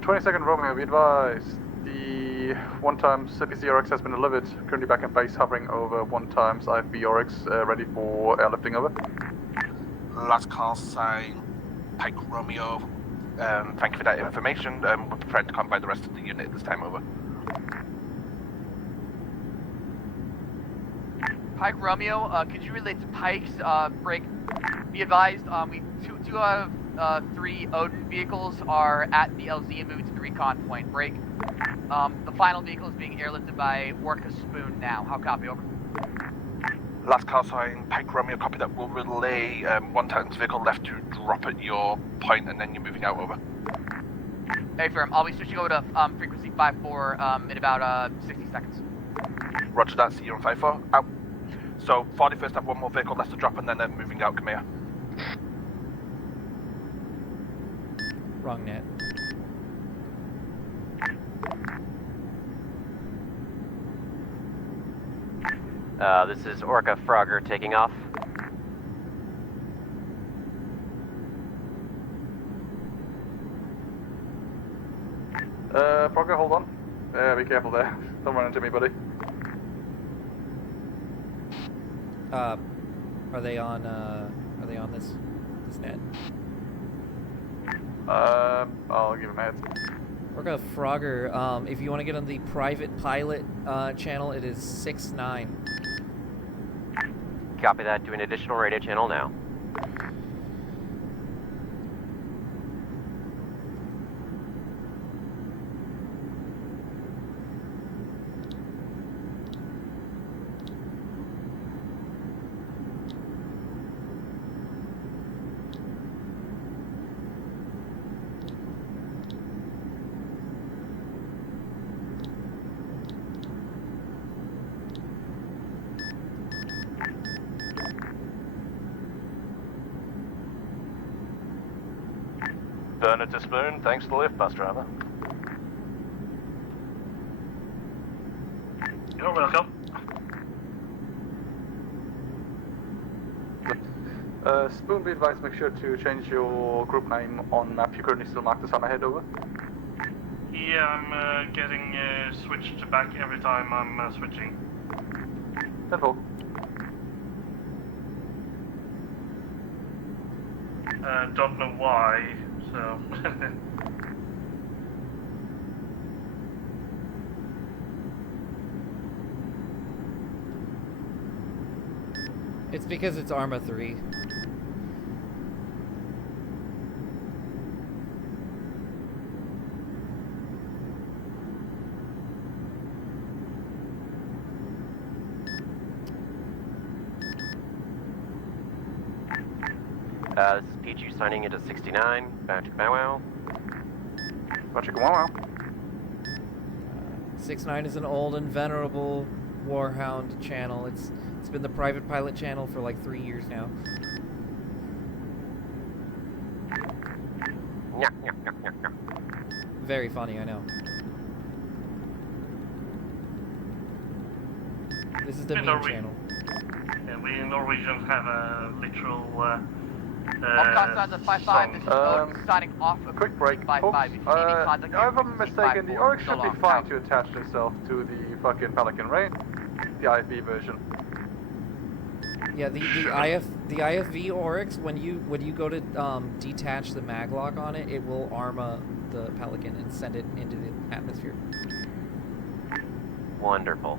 22nd Romeo, be advised. The 1 times CPC Oryx has been delivered. Currently back in base, hovering over 1 times IFB Oryx, ready for airlifting. Over. Last call sign, Pike Romeo. Thank you for that information. We're prepared to come by the rest of the unit at this time. Over. Pike Romeo, could you relate to Pike's break? Be advised, we two have 3 Odin vehicles are at the LZ and moving to the recon point. Break. The final vehicle is being airlifted by Orca Spoon now. How copy? Over. Last call sign, Pike Romeo, copy that. Will relay 1 Titan's vehicle left to drop at your point, and then you're moving out. Over. Hey, firm. I'll be switching over to frequency 5-4 in about 60 seconds. Roger that. See you on 5-4. Out. So 41st have 1 more vehicle left to drop, and then they're moving out. Come here. Wrong net. This is Orca Frogger taking off. Frogger, hold on. Be careful there. Don't run into me, buddy. Are they on this net? I'll give him a head. Orca Frogger, if you want to get on the private pilot channel, it is 6-9. Copy that. Do an additional radio channel now. Burner to Spoon, thanks for the lift, bus driver. You're welcome. Spoon, be advised, make sure to change your group name on map. You currently still marked as Hammerhead, over. Yeah, I'm getting switched back every time I'm switching. 10-4. Don't know why, so... It's because it's Arma 3. This is PG signing into 69. Patrick Bow. Patrick Bow. 6-9 is an old and venerable Warhound channel. It's been the private pilot channel for like 3 years now. Very funny, I know. This is the meme channel. Yeah, we in Norwegian have a literal... Contact at 5-5, this is Odin signing off of quick break, 5-5. folks. If you need me, contact If I'm mistaken, the Oryx should be fine to attach itself to the fucking Pelican, right? The IFV version. Yeah, the IFV Oryx, when you go to detach the maglock on it, it will Arma the Pelican and send it into the atmosphere. Wonderful.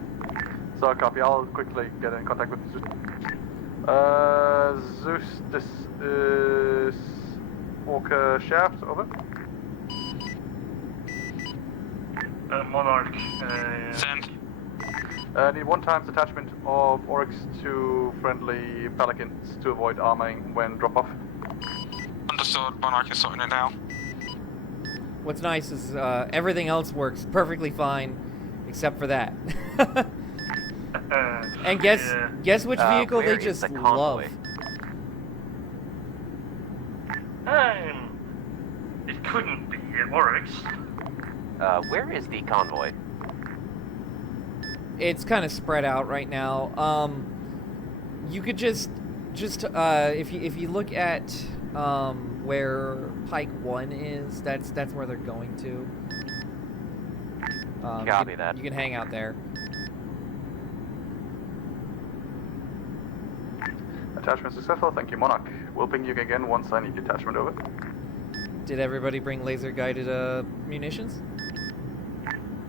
So copy. I'll quickly get in contact with Zeus. Zeus, this is Orca Shaft, over. Monarch. Send. Need 1 times attachment of Oryx to friendly Pelicans to avoid arming when drop off. Understood. Monarch is sorting it now. What's nice is everything else works perfectly fine, except for that. And guess which vehicle they just love. It couldn't be Oryx. Where is the convoy? It's kind of spread out right now. You could just if you look at where Pike 1 is, that's where they're going to. Copy that. You can hang out there. Attachment successful, thank you, Monarch. We'll ping you again once I need the attachment over. Did everybody bring laser-guided munitions?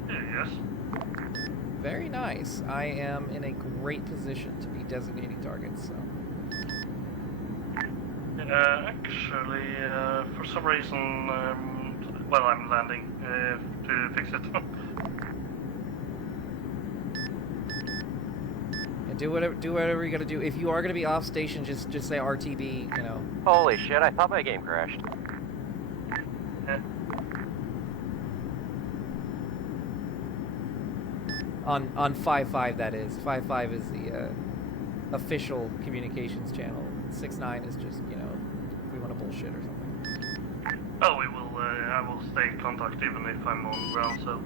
Yes. Very nice. I am in a great position to be designating targets, so... Actually, for some reason, well, I'm landing to fix it. Yeah, do whatever you gotta do. If you are gonna be off station, just say RTB. You know. Holy shit! I thought my game crashed. On 5.5 that is. 5.5 is the official communications channel. 6.9 is just, you know, if we want to bullshit or something. Well, I will stay in contact even if I'm on ground, so.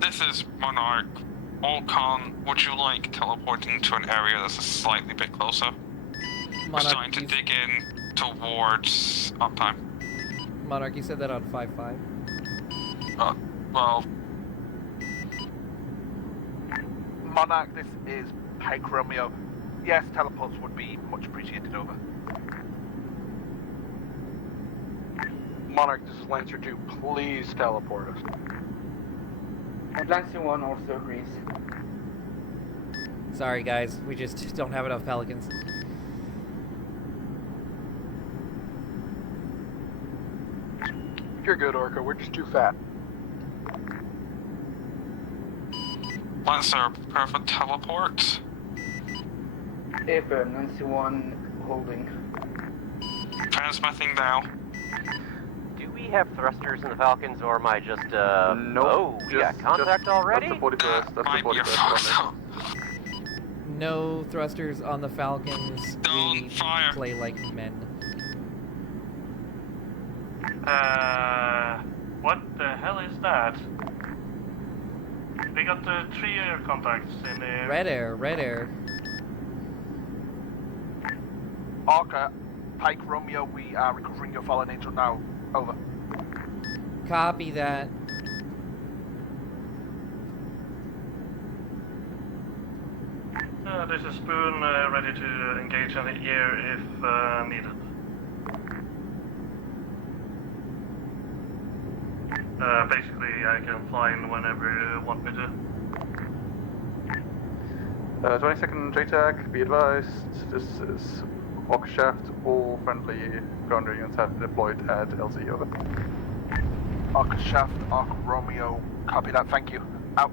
This is Monarch. Volcan, would you like teleporting to an area that's a slightly bit closer? We're starting to dig in towards uptime. Monarch, you said that on 5.5? Well... Monarch, this is Pike Romeo. Yes, teleports would be much appreciated over. Monarch, this is Lancer 2. Please teleport us. And Lancer 1 also agrees. Sorry guys, we just don't have enough Pelicans. You're good, Orca. We're just too fat. Lancer, prepare for teleport. Affirm, Lancer 1 holding. Transmitting now. Do we have thrusters in the Falcons, or am I just, Nope. Oh, we got contact already? That's the 41st. That's the 41st. No thrusters on the Falcons. Don't fire. Play like men. What the hell is that? We got 3 air contacts in the... Red air. Orca, Pike Romeo, we are recovering your fallen angel now. Over. Copy that. This is Spoon, ready to engage on the air if needed. Basically, I can fly in whenever you want me to. 22nd JTAG, be advised, this is Orca Shaft, all friendly grounder units have been deployed at LZ, over. Orca Shaft, Orca Romeo, copy that, thank you. Out.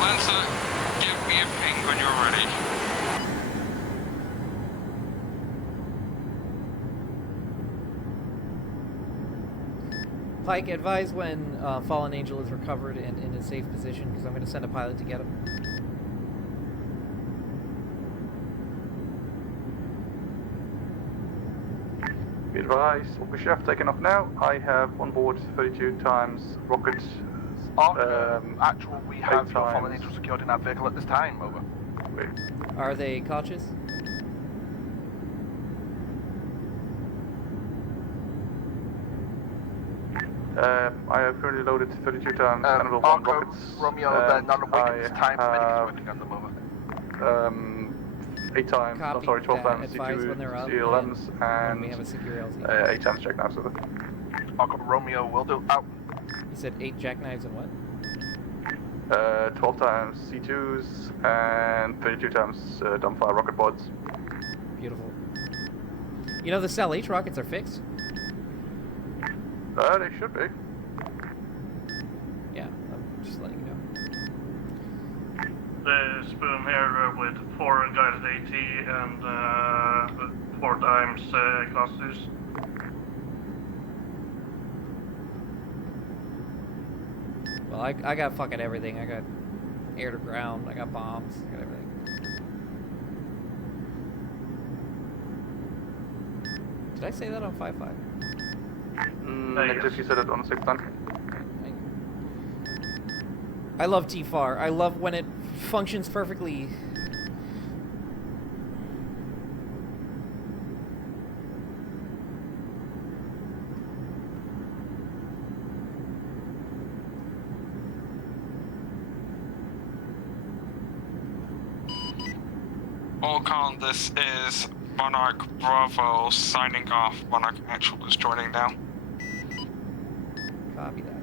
Lancer, give me a ping when you're ready. Pike, advise when Fallen Angel is recovered and in a safe position, because I'm going to send a pilot to get him. Be advised, Orca Shaft taken off now. I have on board 32 times rocket. Actual, we have your fallen angel secured in that vehicle at this time, over. Wait. Are they conscious? I have currently loaded 32 times Anvil 1 rockets. Romeo, they're not awake at this time, medic is working at the moment. 8 times, Copy I'm sorry, 12 that. times Advise C2, when they're up, C11s, and we have a secure LZ. 8 times check knives, over. Orca Romeo will do. Out. You said 8 jackknives and what? 12 times C2s and 32 times dumbfire rocket pods. Beautiful. You know the Cell H rockets are fixed? They should be. Yeah, I'm just letting you know. The Spoon here with 4 guided AT and 4 times class 2s. Well, I got fucking everything. I got air to ground, I got bombs, I got everything. Did I say that on 5.5? Negative, you said it on 610. I love TFAR. I love when it functions perfectly. Orcon, this is Monarch Bravo signing off. Monarch Actual is joining now. Copy that.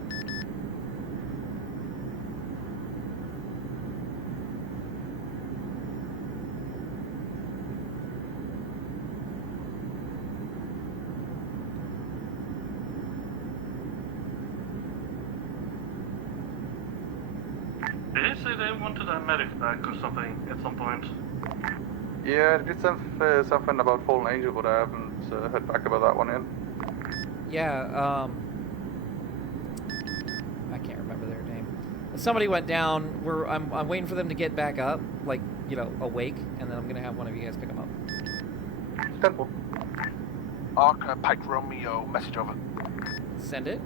Did they say they wanted a medic back or something at some point? Yeah, I did something about Fallen Angel, but I haven't heard back about that one yet. Yeah, I can't remember their name. Somebody went down. I'm waiting for them to get back up, like, you know, awake, and then I'm gonna have one of you guys pick them up. Temple. Arca Pike Romeo, message over. Send it.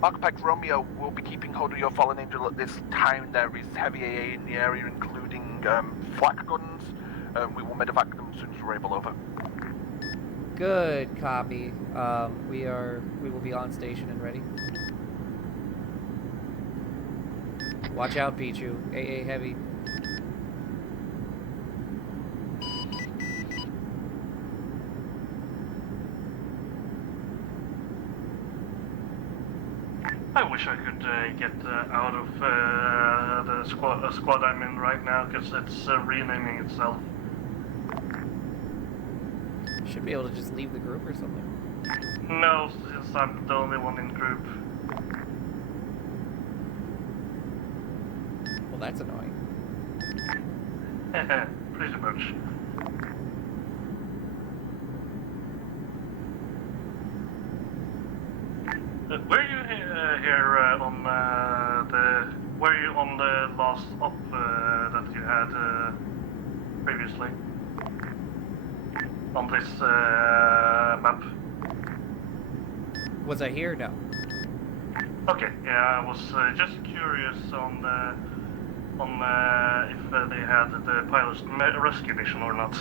Arca Pike Romeo will be keeping hold of your Fallen Angel at this time. There is heavy AA in the area, including flak guns. We will medevac them as soon as we're able over. Good copy. We will be on station and ready. Watch out, Pichu. AA heavy. I wish I could get out of the squad I'm in right now, because it's renaming itself. Should be able to just leave the group or something. No, since I'm the only one in the group. Well, that's annoying. Pretty much. Were you here on were you on the last op that you had previously? On this map? Was I here? No. Okay, yeah, I was just curious on if they had the pilot's rescue mission or not.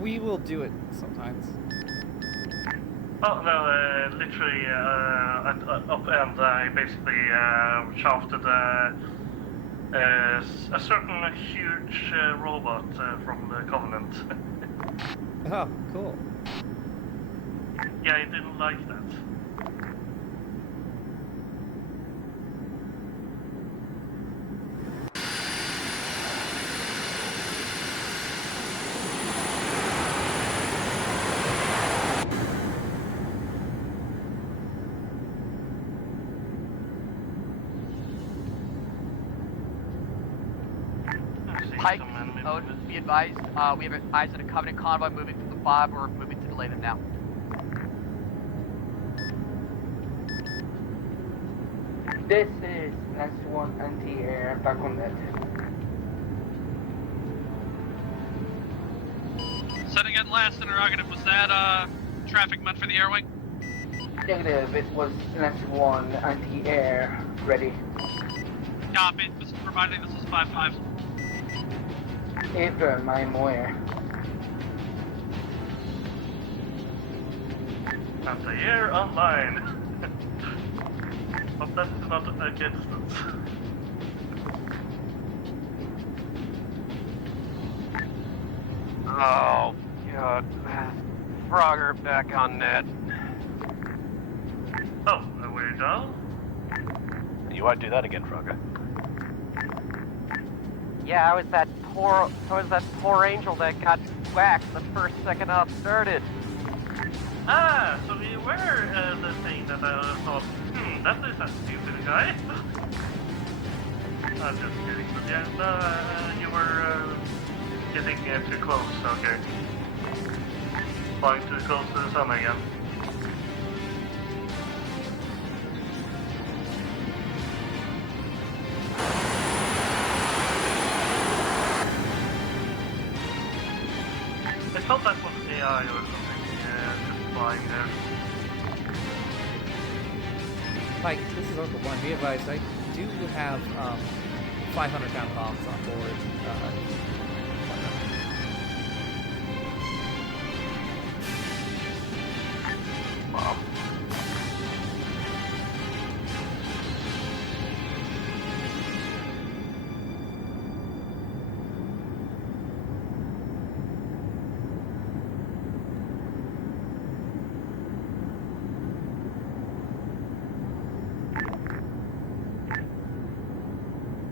We will do it sometimes. Oh no, literally at up end I basically shafted a certain huge robot from the Covenant. Oh, cool. Yeah, I didn't like that. Pike, be advised, we have eyes on a Covenant convoy moving through the fog. We're moving to delay them now. This is S1 anti-air back on net. Setting in last interrogative, was that traffic meant for the air wing? Negative, it was S1 anti-air ready. Copy. This is providing this is 5-5. Affirm, I'm aware. Anti-air online. But that's not against us. Oh, God. Frogger back on net. Oh, we're down? You won't do that again, Frogger. Yeah, I was that poor angel that got whacked the first second op started. Ah, so you were the thing that I thought, that is a stupid guy. I'm just kidding, but yeah, no, you were getting too close, okay. Flying too close to the sun again. I felt that was AI or something, just flying there. Mike, this is Uncle One. Be advised, I do have 500-pound bombs on board. Wow.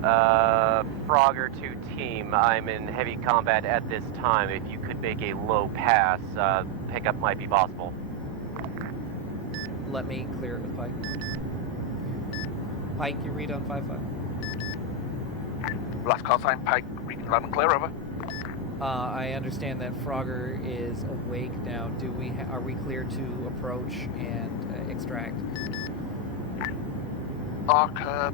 Frogger to team, I'm in heavy combat at this time. If you could make a low pass, pickup might be possible. Let me clear it with Pike. Pike, you read on 5-5. Last call sign, Pike, reading loud and clear, over. I understand that Frogger is awake now. Are we clear to approach and extract? Arca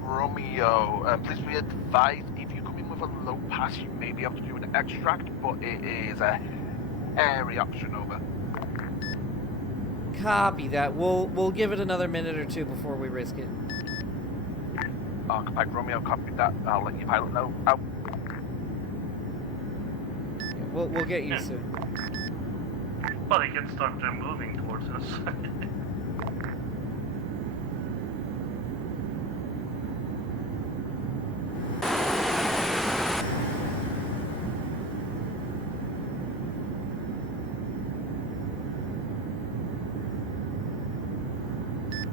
Romeo, please be advised, if you come in with a low pass, you may be able to do an extract, but it is a hairy option, over. Copy that. We'll give it another minute or two before we risk it. Arca Pike Romeo, copy that. I'll let your pilot know. Out. Yeah, we'll get you soon. Well, he can start moving towards us.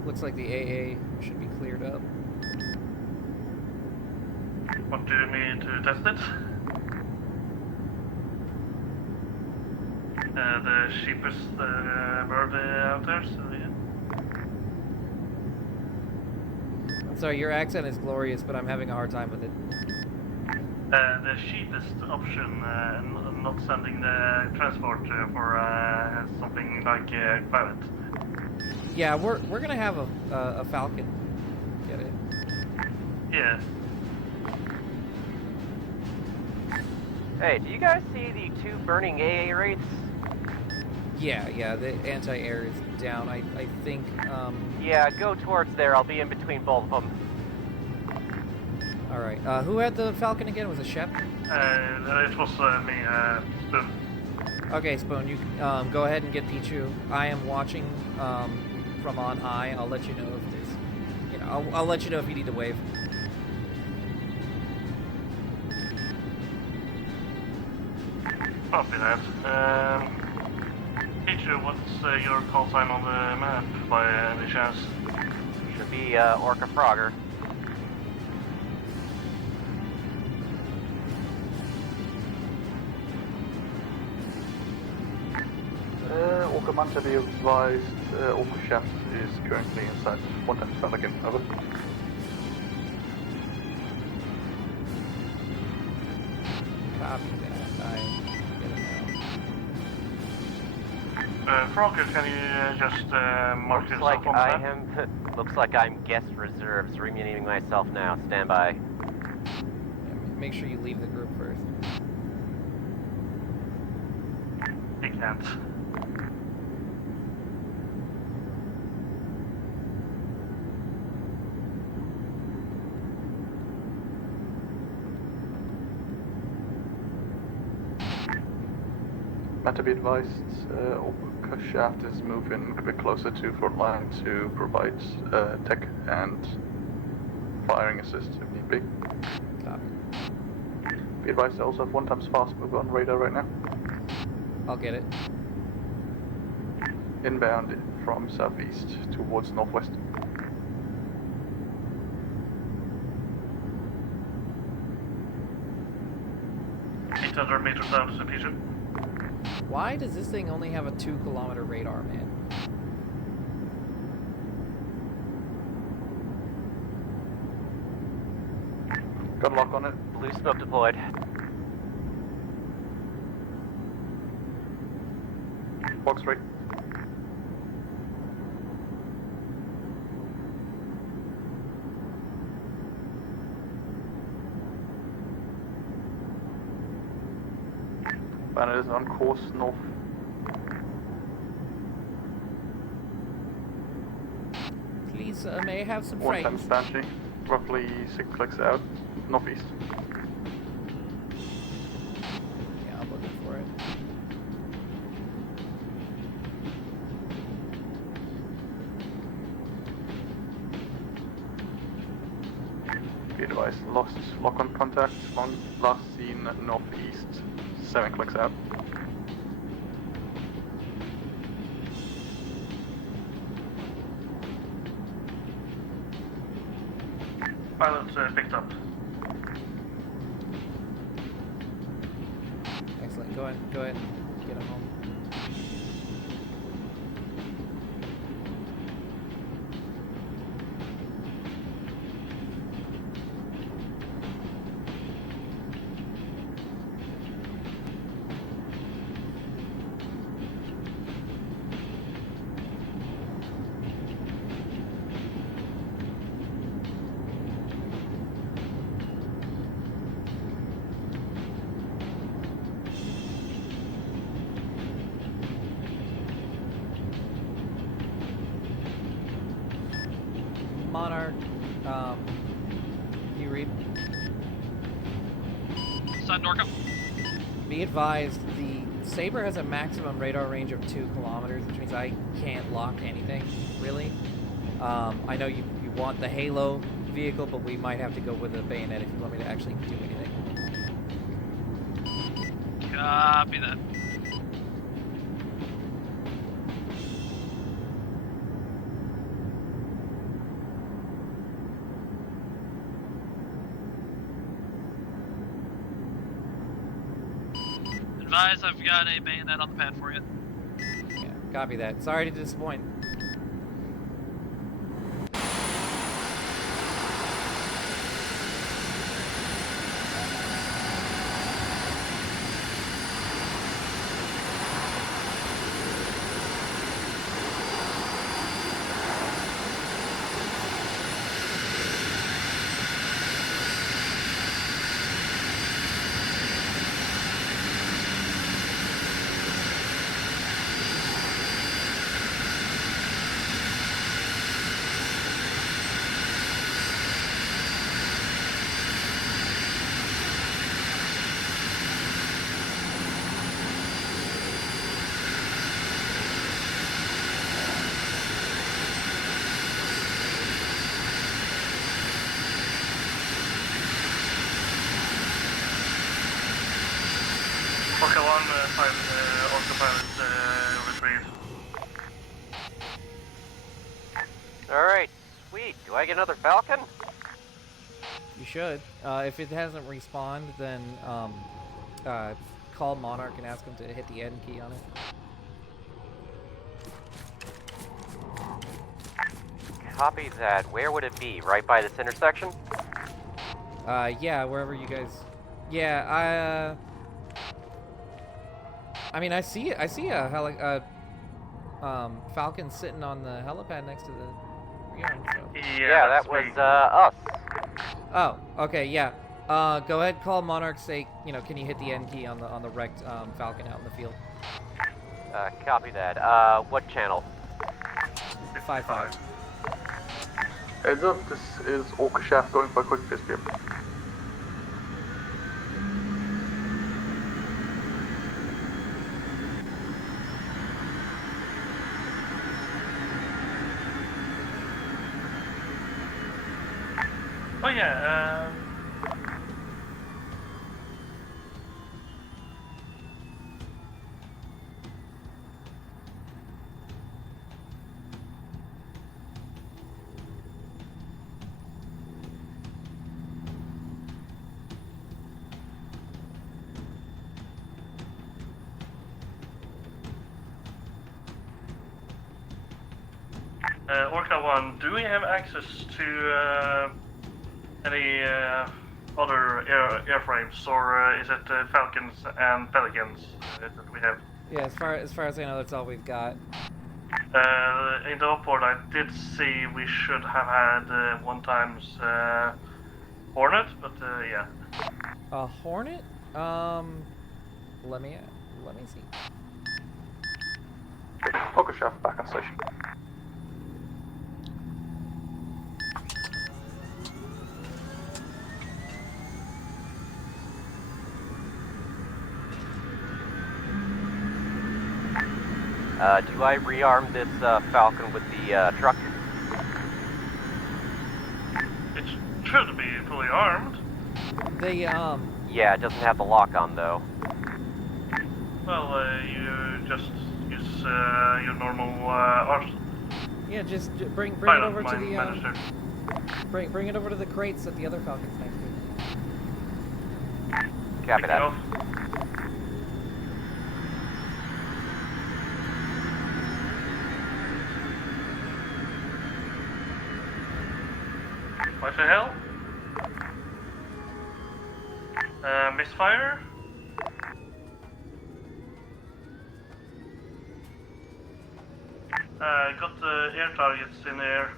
Looks like the AA should be cleared up. Want me to test it? The cheapest bird out there, so yeah. I'm sorry, your accent is glorious, but I'm having a hard time with it. The cheapest option, not sending the transport for something like Quiet. Yeah, we're gonna have a Falcon. Get it? Yeah. Hey, do you guys see the 2 burning AA rates? Yeah, the anti-air is down. I think. Yeah, go towards there. I'll be in between both of them. All right. Who had the Falcon again? Was it Shep? It was me, Spoon. Okay, Spoon. You go ahead and get Pichu. I am watching from on high. I'll let you know if there's. I'll let you know if you need to wave. Copy that. Pichu, what's your call sign on the map by any chance? Should be Orca Frogger. Orca Man to be advised, Orca Shaft is currently inside 110 Falcon, over. Copy that. I get it now. Frogger, can you just mark Looks yourself like on the I map? am. Looks like I'm guest reserves. Renaming myself now. Stand by. Yeah, make sure you leave the group first. He can't. Man to be advised, Orca Shaft is moving a bit closer to front line to provide tech and firing assist if need be. Copy. Be advised, I also have 1 times fast move on radar right now. I'll get it. Inbound from southeast towards northwest. $800 meters down to Pichu. Why does this thing only have a 2-kilometer radar, man? Got a lock on it. Blue smoke deployed. Box 3. Banner is on course north. Please, may I have some 1 frames? times Banshee, roughly 6 clicks out, northeast. Yeah, I'm looking for it. Be advised, lost lock on contact, last seen northeast, 7 clicks out. Pilot picked up. Go ahead. Get him home. Monarch, you read? Sun Norco. Be advised, the Saber has a maximum radar range of 2 kilometers, which means I can't lock anything, really. I know you want the Halo vehicle, but we might have to go with a bayonet if you want me to actually do anything. Copy that. Advise, I've got a bayonet on the pad for you. Yeah, copy that. Sorry to disappoint. Orca 1, autopilot retrieve. Alright, sweet. Do I get another Falcon? You should. If it hasn't respawned, then call Monarch and ask him to hit the end key on it. Copy that. Where would it be? Right by this intersection? Yeah, wherever you guys. Yeah, I mean, I see a Falcon sitting on the helipad next to the Rearm, so. Yeah, that was us. Oh, okay, yeah. Go ahead, call Monarch. Say, can you hit the end key on the wrecked Falcon out in the field? Copy that. What channel? 5-5. Heads up, this is Orca Shaft going for a quick fist bump. Oh yeah, Orca 1, do we have access to any other airframes, or is it Falcons and Pelicans that we have? Yeah, as far as I know, that's all we've got. In the report, I did see we should have had one times Hornet, but yeah. A Hornet? Let me see. Orca Shaft back on station. Do I rearm this Falcon with the truck? It should be fully armed. Yeah, it doesn't have the lock on though. Well, you just use your normal arsenal. Yeah, just bring it over to the bring it over to the crates that the other Falcons next to. Copy that. What the hell? Misfire? Got air targets in the air.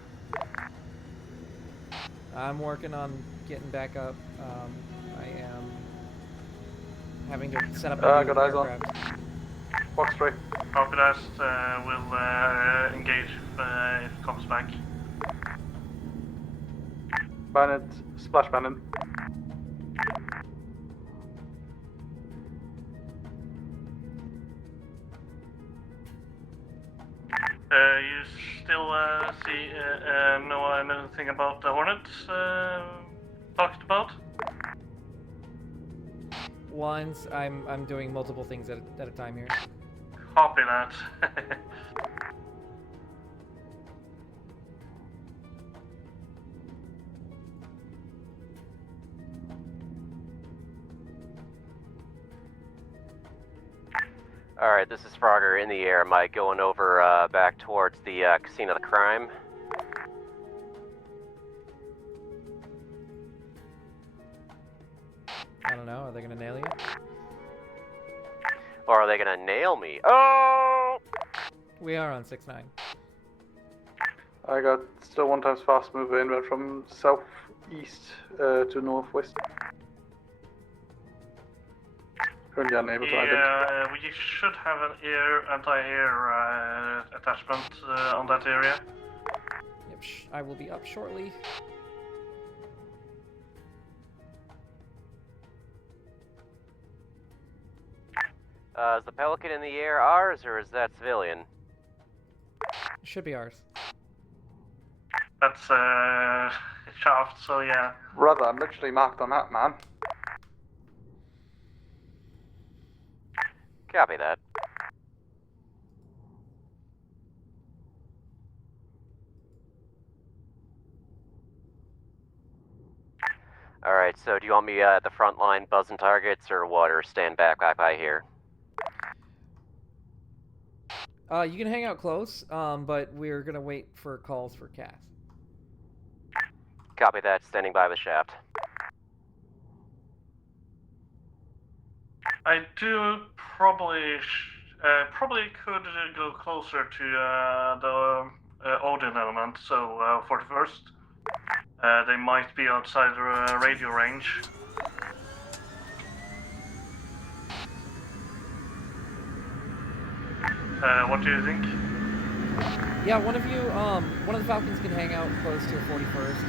I'm working on getting back up. I am having to set up a new got eyes on. aircraft. Box 3. OpTre will engage if it comes back. Bandit, splash bandit. You still know anything about the Hornets talked about? Once I'm doing multiple things at a time here. Copy that. Alright, this is Frogger in the air. Am I going over back towards the Casino of the Crime? I don't know. Are they gonna nail you? Or are they gonna nail me? Oh! We are on 6-9. I got still 1 times fast mover inbound from southeast to northwest. Currently unable to identify. Yeah, we should have an anti-air attachment on that area. Yep, I will be up shortly. Is the Pelican in the air ours, or is that civilian? It should be ours. That's shaft, so yeah. Brother, I'm literally marked on that, man. Copy that. Alright, so do you want me at the front line buzzing targets or what, or stand back by here? You can hang out close, but we're gonna wait for calls for Cass. Copy that, standing by the shaft. I do probably could go closer to the Odin element, so 41st. They might be outside radio range. What do you think? Yeah, one of the Falcons can hang out close to 41st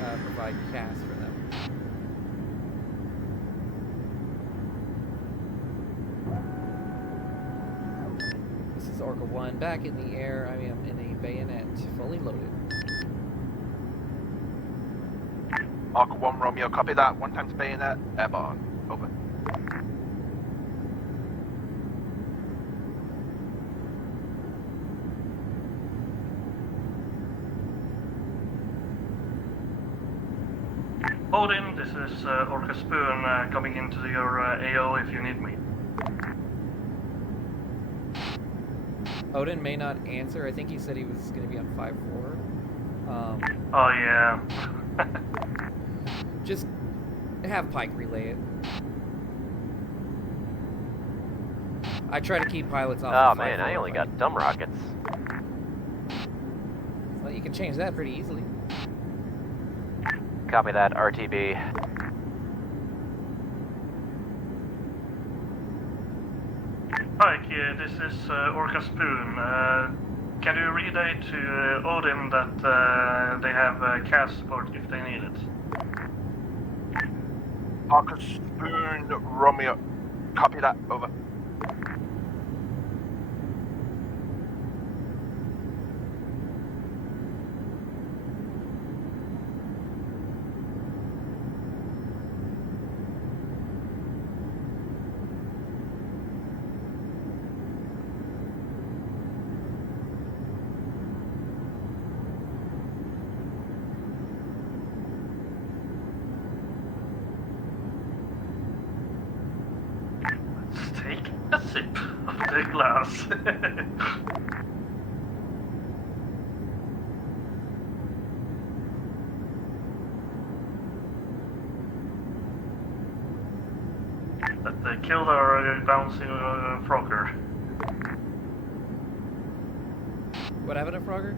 and provide Cass for them. This is Orca 1 back in the air. I am in a bayonet, fully loaded. Orca 1 Romeo, copy that. 1 times bayonet, airborne. Over. Odin, this is Orca Spoon coming into your AO if you need me. Odin may not answer. I think he said he was going to be on 5-4. Oh yeah. Just have Pike relay it. I try to keep pilots off. Oh man, I only got dumb rockets. Well, you can change that pretty easily. Copy that, RTB. Pike, this is Orca Spoon. Can you relay to Odin that they have CAS support if they need it? Orca Spoon Romeo, copy that. Over. Take a sip of the glass. killed our bouncing frogger. What happened to Frogger?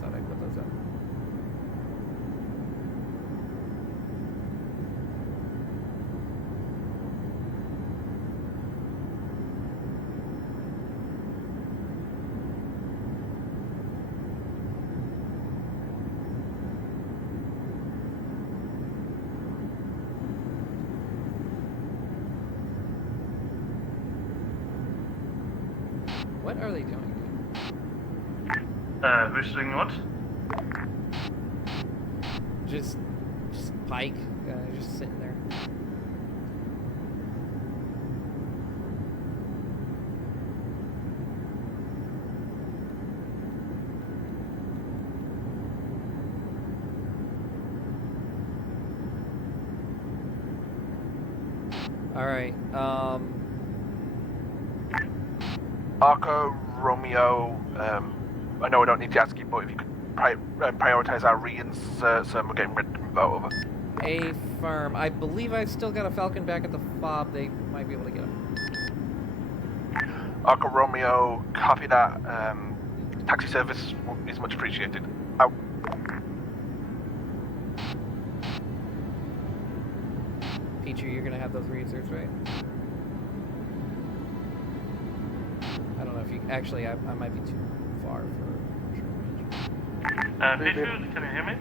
Thought I put those up. What are they doing? Who's doing what? Just Pike, just sitting there. All right. Arco, Romeo, I know I don't need to ask you, but if you could prioritize our reinserts, we're getting ready to move over. Affirm. I believe I've still got a Falcon back at the fob. They might be able to get him. Arco, Romeo, copy that. Taxi service is much appreciated. Out. Pichu, you're gonna have those reinserts, right? I don't know if you actually. I might be too far for short range. Pichu, can you hear me?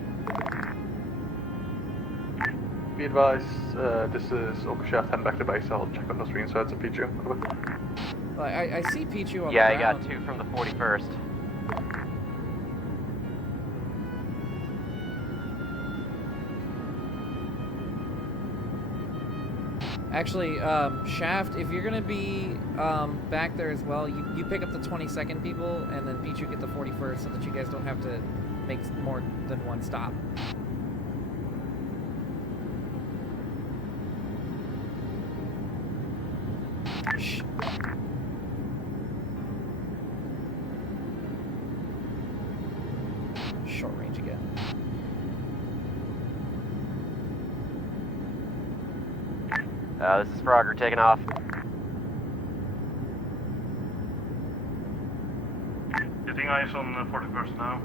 Be advised, this is Orca Shaft 10 back to base. I'll check on those reinserts and Pichu. Well, I see Pichu on Yeah, the I ground. got 2 from the 41st. Actually, Shaft, if you're gonna be back there as well, you pick up the 22nd people, and then Pichu get the 41st, so that you guys don't have to make more than one stop. Shh. Short range again. This is Frogger taking off. Getting eyes on the 41st now.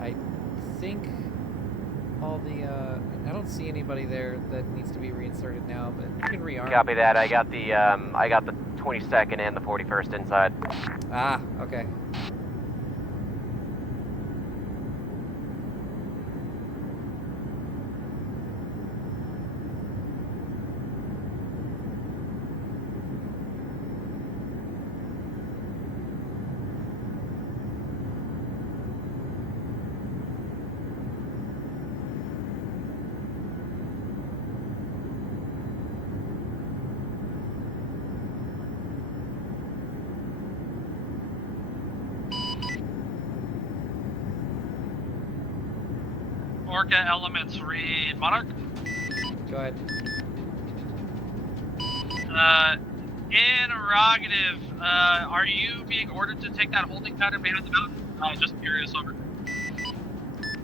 I think all the I don't see anybody there that needs to be reinserted now, but you can rearm. Copy that. I got the 22nd and the 41st inside. Ah, okay. Orca elements read Monarch. Go ahead. Interrogative. Are you being ordered to take that holding pattern behind the mountain? Just curious, over.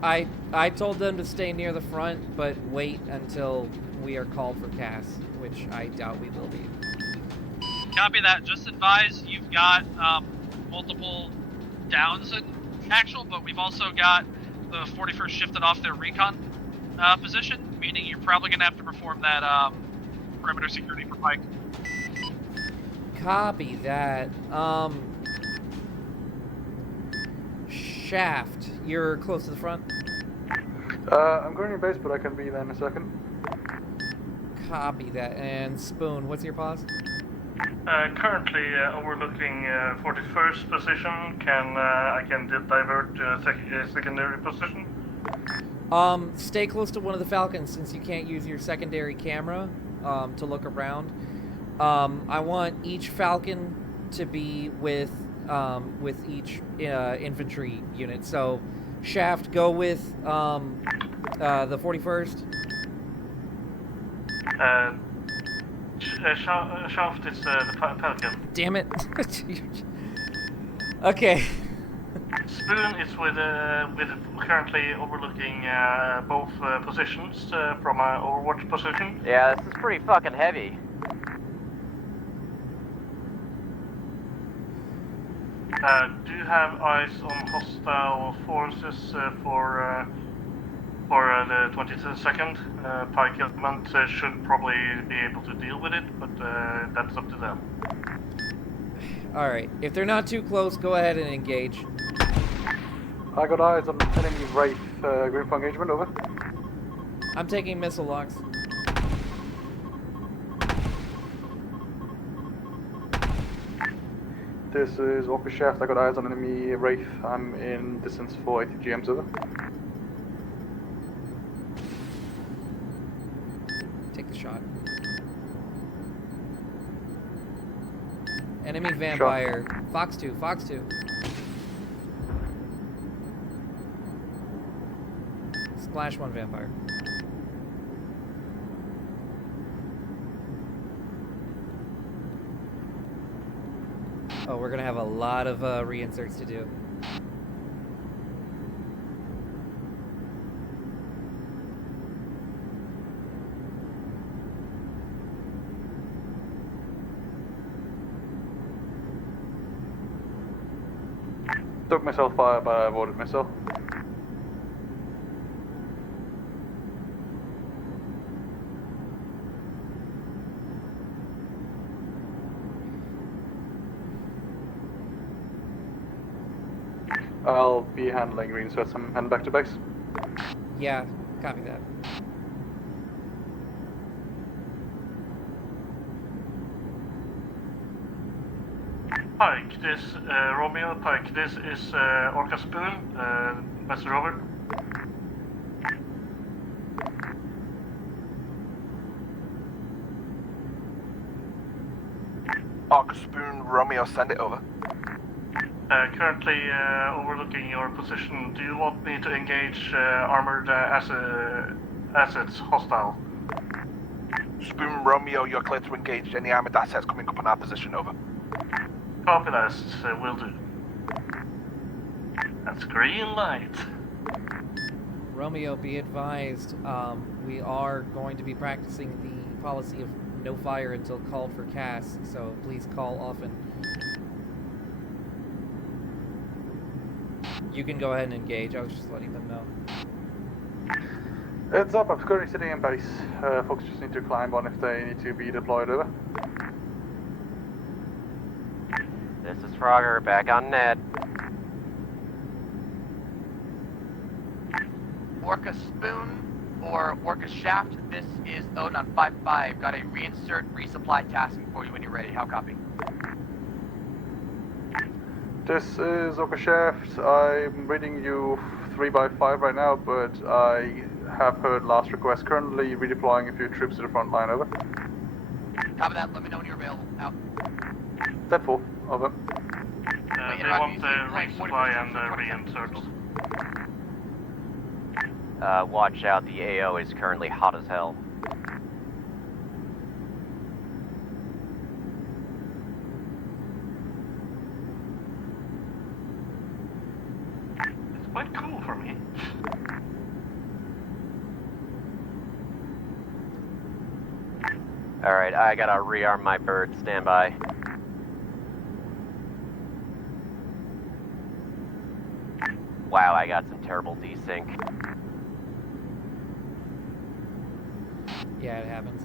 I told them to stay near the front, but wait until we are called for CAS, which I doubt we will be. Copy that. Just advise you've got multiple downs in actual, but we've also got the 41st shifted off their recon position, meaning you're probably going to have to perform that perimeter security for Pike. Copy that. Shaft, you're close to the front? I'm going to your base, but I can be there in a second. Copy that. And Spoon, what's your pause? Currently overlooking 41st position. I can divert secondary position? Stay close to one of the Falcons since you can't use your secondary camera to look around. I want each Falcon to be with each infantry unit. So, Shaft, go with the 41st. Shaft is the Falcon. Damn it. Okay. Spoon is with currently overlooking both positions from our Overwatch position. Yeah, this is pretty fucking heavy. Do you have eyes on hostile forces for the 22nd? Pike element should probably be able to deal with it, but that's up to them. Alright, if they're not too close, go ahead and engage. I got eyes on enemy Wraith, green for engagement, over. I'm taking missile locks. This is Orca Shaft, I got eyes on enemy Wraith, I'm in distance for 80 GMs, over. Take the shot. Enemy vampire. Shot. Fox 2, Fox 2. Splash 1 vampire. Oh, we're gonna have a lot of reinserts to do. Took myself fire by a avoided missile. I'll be handling green, so I'm heading back to base. Yeah, copy that. Pike, this Romeo. Pike, this is Orca Spoon. Mr. Robert. Orca Spoon, Romeo, send it over. Currently overlooking your position. Do you want me to engage armored assets hostile? Spoon, Romeo, you're clear to engage any armored assets coming up on our position, over. Copy that, will do. That's green light. Romeo, be advised, we are going to be practicing the policy of no fire until called for cast, so please call often. You can go ahead and engage, I was just letting them know. Heads up, I'm currently sitting in base. Folks just need to climb on if they need to be deployed, over. This is Frogger, back on net. Orca Spoon or Orca Shaft, this is Odin on 5-5. Got a reinsert resupply tasking for you when you're ready. How copy? This is Orca Shaft. I'm reading you 3x5 right now, but I have heard last request. Currently redeploying a few troops to the front line, over. Copy that, let me know when you're available. Out. Deadpool, over. They want the resupply and reinserts. Watch out, the AO is currently hot as hell. It's quite cool for me. Alright, I gotta rearm my bird, stand by. Wow, I got some terrible desync. Yeah, it happens.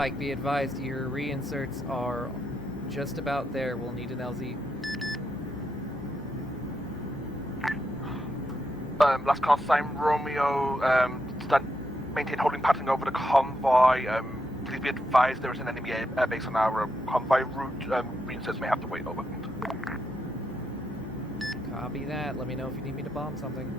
Pike, be advised, your reinserts are just about there. We'll need an LZ. Last call sign Romeo, maintain holding pattern over the convoy. Please be advised there is an enemy airbase on our convoy route. Reinserts may have to wait over. Copy that. Let me know if you need me to bomb something.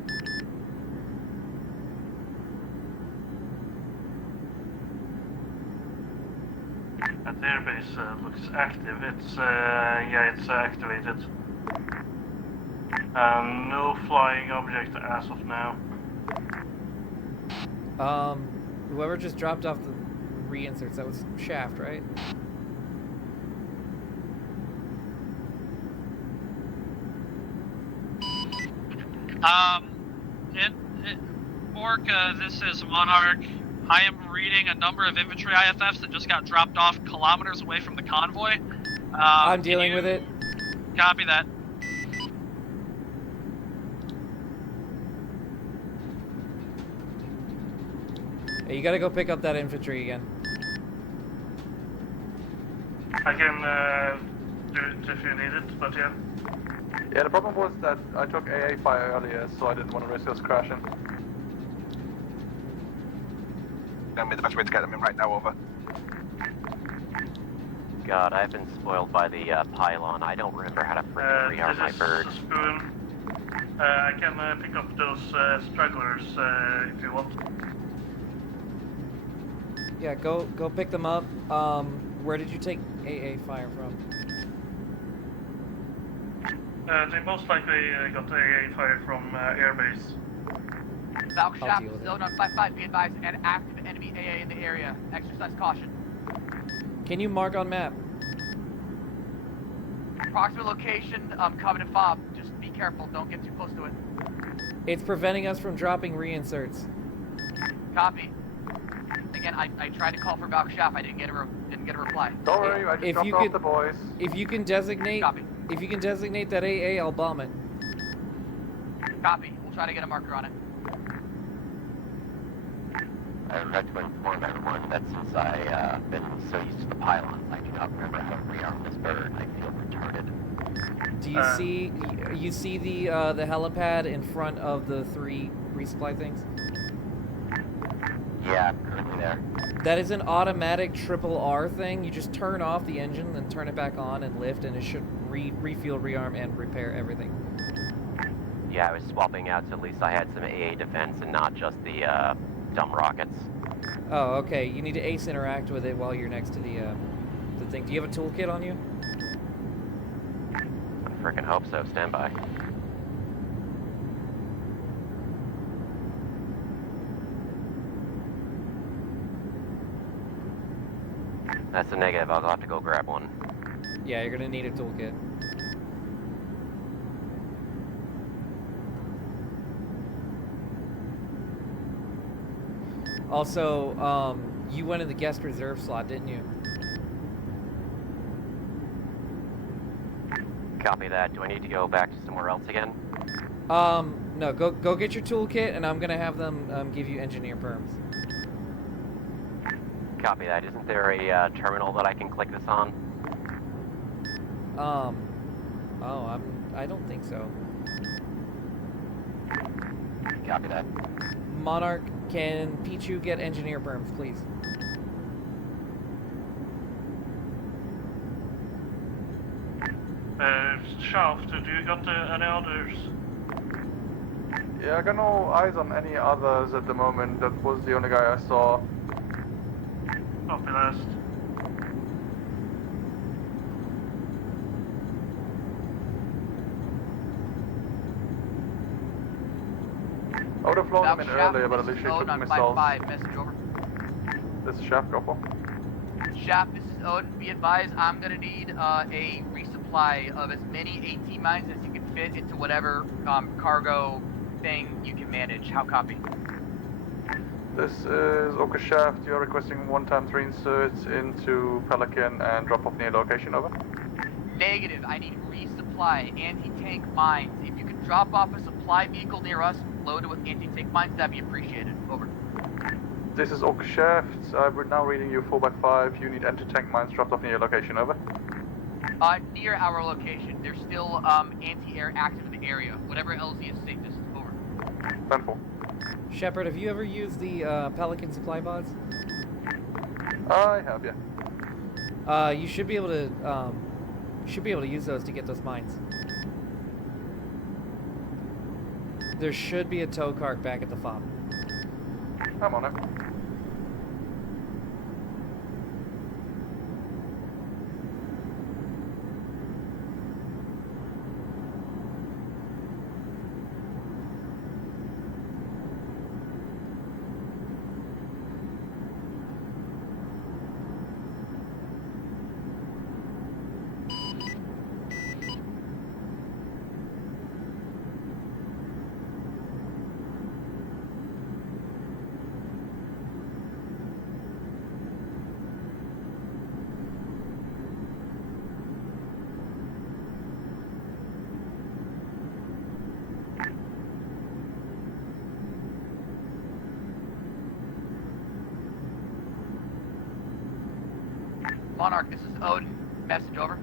That airbase looks active. It's yeah, it's activated. No flying object as of now. Whoever just dropped off the reinserts, that was Shaft, right? Orca, this is Monarch. I am reading a number of infantry IFFs that just got dropped off kilometers away from the convoy. I'm dealing with it. Copy that. Hey, you gotta go pick up that infantry again. I can do it if you need it, but yeah. Yeah, the problem was that I took AA fire earlier, so I didn't want to risk us crashing. Tell me the best way to get them in right now, over. God, I've been spoiled by the pylon. I don't remember how to freaking rearm my bird. This is Spoon. I can pick up those stragglers if you want. Yeah, go pick them up. Where did you take AA fire from? They most likely got AA fire from airbase. Valk Shaft, zone on 5-5, be advised, and active enemy AA in the area. Exercise caution. Can you mark on map? Approximate location, Covenant Fob. Just be careful, don't get too close to it. It's preventing us from dropping reinserts. Copy. Again, I tried to call for Valk Shaft, I didn't get a reply. Don't worry, I just dropped off the boys. If you can designate, if you can designate that AA, I'll bomb it. Copy. We'll try to get a marker on it. I would like to inform everyone that since I've been so used to the pylons, I do not remember how to rearm this bird. I feel retarded. Do you see the helipad in front of the 3 resupply things? Yeah, I'm currently there. That is an automatic triple R thing. You just turn off the engine, then turn it back on and lift, and it should refuel, rearm, and repair everything. Yeah, I was swapping out so at least I had some AA defense and not just the dumb rockets. Oh, okay. You need to ace interact with it while you're next to the thing. Do you have a toolkit on you? I frickin' hope so. Stand by. That's a negative. I'll have to go grab one. Yeah, you're gonna need a toolkit. Also, you went in the guest reserve slot, didn't you? Copy that. Do I need to go back to somewhere else again? No. Go get your toolkit, and I'm gonna have them give you engineer perms. Copy that. Isn't there a terminal that I can click this on? I don't think so. Copy that. Monarch, can Pichu get engineer perms, please? Shaft, do you got any others? Yeah, I got no eyes on any others at the moment. That was the only guy I saw. Copy last. I would have flown them in earlier, but at least she took on missiles. 5-5, message over. This is Shaft, go for. Shaft, this is Odin. Be advised, I'm gonna need a resupply of as many AT mines as you can fit into whatever cargo thing you can manage. How copy? This is Oka Shaft. You are requesting 1x3 inserts into Pelican and drop off near location, over. Negative. I need resupply, anti-tank mines. If you could drop off a supply vehicle near us loaded with anti-tank mines, that'd be appreciated. Over. This is Orca Shaft. We're now reading you 4x5. You need anti-tank mines dropped off near your location, over. Near our location, there's still anti-air active in the area. Whatever LZ is safest, over. 10-4. Shepard, have you ever used the Pelican supply pods? I have, yeah. You should be able to use those to get those mines. There should be a tow cart back at the FOB. I'm on it. Monarch, this is Odin. Message, over.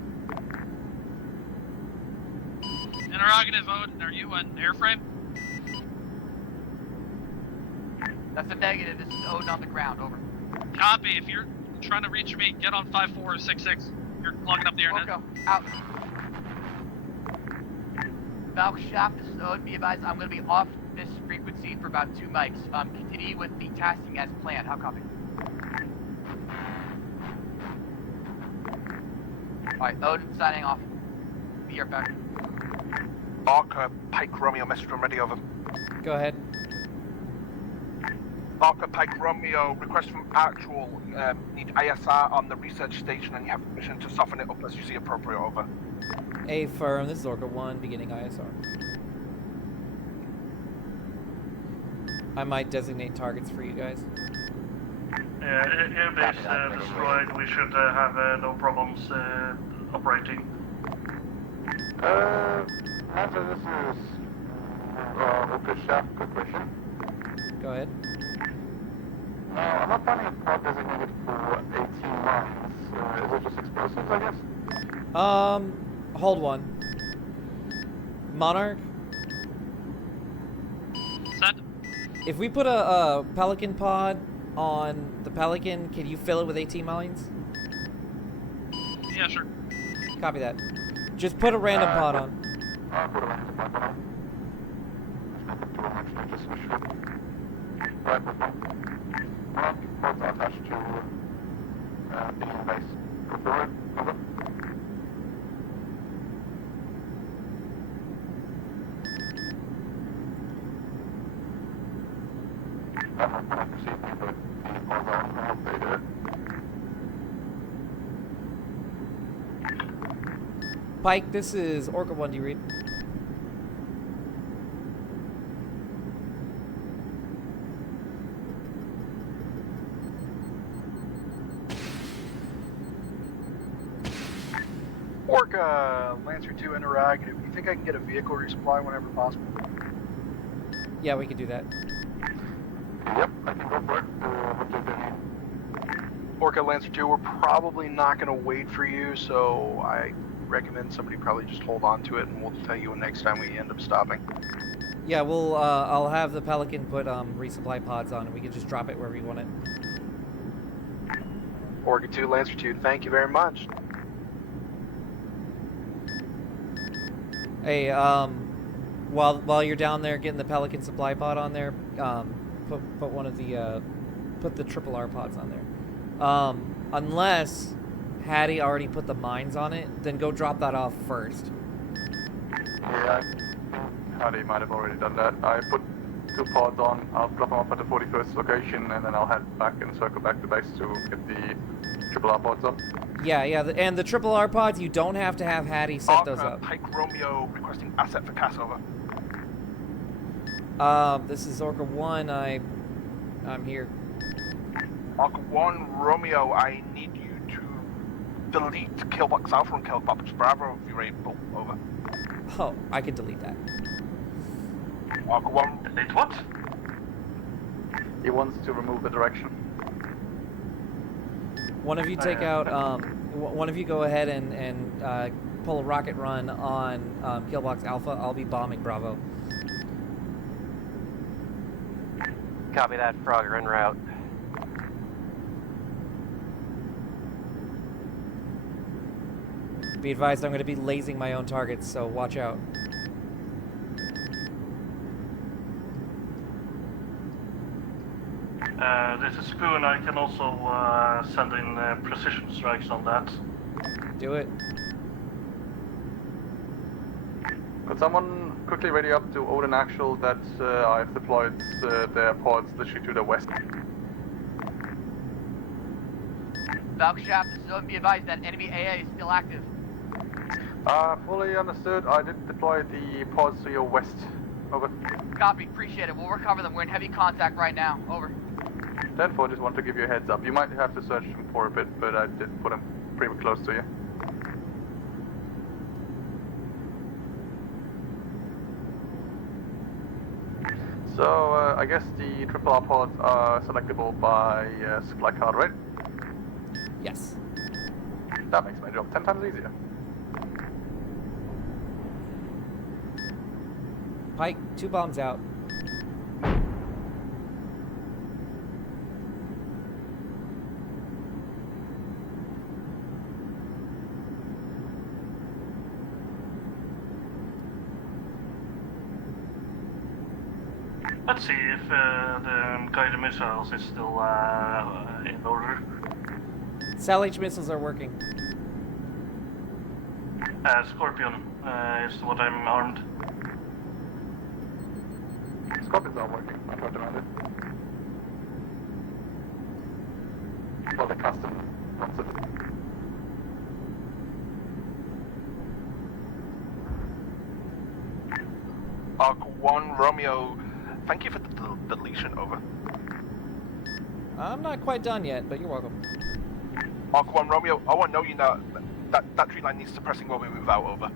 Interrogative, Odin. Are you an airframe? That's a negative. This is Odin on the ground, over. Copy. If you're trying to reach me, get on 54 or 66. You're clogging up the internet. Orca, out. Valk Shaft, this is Odin. Be advised, I'm going to be off this frequency for about 2 mics. Continue with the tasking as planned. How copy? Alright, Odin signing off. Be right back. Arca, Pike Romeo, message from ready, over. Go ahead. Arca, Pike Romeo, request from actual, need ISR on the research station and you have permission to soften it up as you see appropriate, over. Affirm, this is Orca 1, beginning ISR. I might designate targets for you guys. Yeah, airbase destroyed. We should have no problems operating. Answer, this is Orca Shaft. Good question. Go ahead. I'm not finding a pod designated for 18 mines. Is it just explosives, I guess? Hold one. Monarch? Send. If we put a Pelican pod on the Pelican, can you fill it with 18 mines? Yeah, sure. Copy that. Just put a random pod on. I'll put a random pod on. There's nothing too much, I just wish it. Right, with one. Pods are attached to the base. Go forward, over. I'm not going to proceed me, but the pods are on. I hope they do it. Pike, this is Orca 1, do you read? Orca, Lancer 2 interrogative. You think I can get a vehicle resupply whenever possible? Yeah, we can do that. Yep, I can go for it. What do they need? Orca, Lancer 2, we're probably not going to wait for you, so I recommend somebody probably just hold on to it, and we'll tell you next time we end up stopping. Yeah, we'll, I'll have the Pelican put, resupply pods on, and we can just drop it wherever you want it. Orca 2, Lancer 2, thank you very much. Hey, while you're down there getting the Pelican supply pod on there, put one of the, put the triple R pods on there. Unless Hattie already put the mines on it, then go drop that off first. Yeah, I think Hattie might have already done that. I put 2 pods on, I'll drop them off at the 41st location, and then I'll head back and circle back to base to get the triple R pods up. Yeah, and the triple R pods, you don't have to have Hattie set those up. Pike Romeo requesting asset for Cass, over. This is Orca 1, I'm here. Orca 1, Romeo, I need you to delete Killbox Alpha and Killbox Bravo if you're able, over. Oh, I could delete that. Orca 1, delete what? He wants to remove the direction. One of you take out. One of you go ahead and pull a rocket run on Killbox Alpha. I'll be bombing Bravo. Copy that, Frogger, en route. Be advised, I'm going to be lasing my own targets, so watch out. This is Spoon. I can also send in precision strikes on that. Do it. Could someone quickly ready up to Odin Actual that I've deployed their pods literally to the west? Valk Shaft, this is Odin. Be advised that enemy AA is still active. Fully understood. I did deploy the pods to your west. Over. Copy, appreciate it. We'll recover them. We're in heavy contact right now. Over. 10-4, just want to give you a heads up. You might have to search them for a bit, but I did put them pretty close to you. So, I guess the triple R pods are selectable by supply card, right? Yes. That makes my job 10 times easier. Pike, 2 bombs out. Let's see if the guided missiles is still in order. Sal H missiles are working. Scorpion is what I'm armed. Scorpion's not working. I'm not around it. Well, the custom wants it. Arc 1, Romeo, thank you for the deletion, over. I'm not quite done yet, but you're welcome. Arc 1, Romeo, I want to know you know that tree line needs suppressing while we move out, over.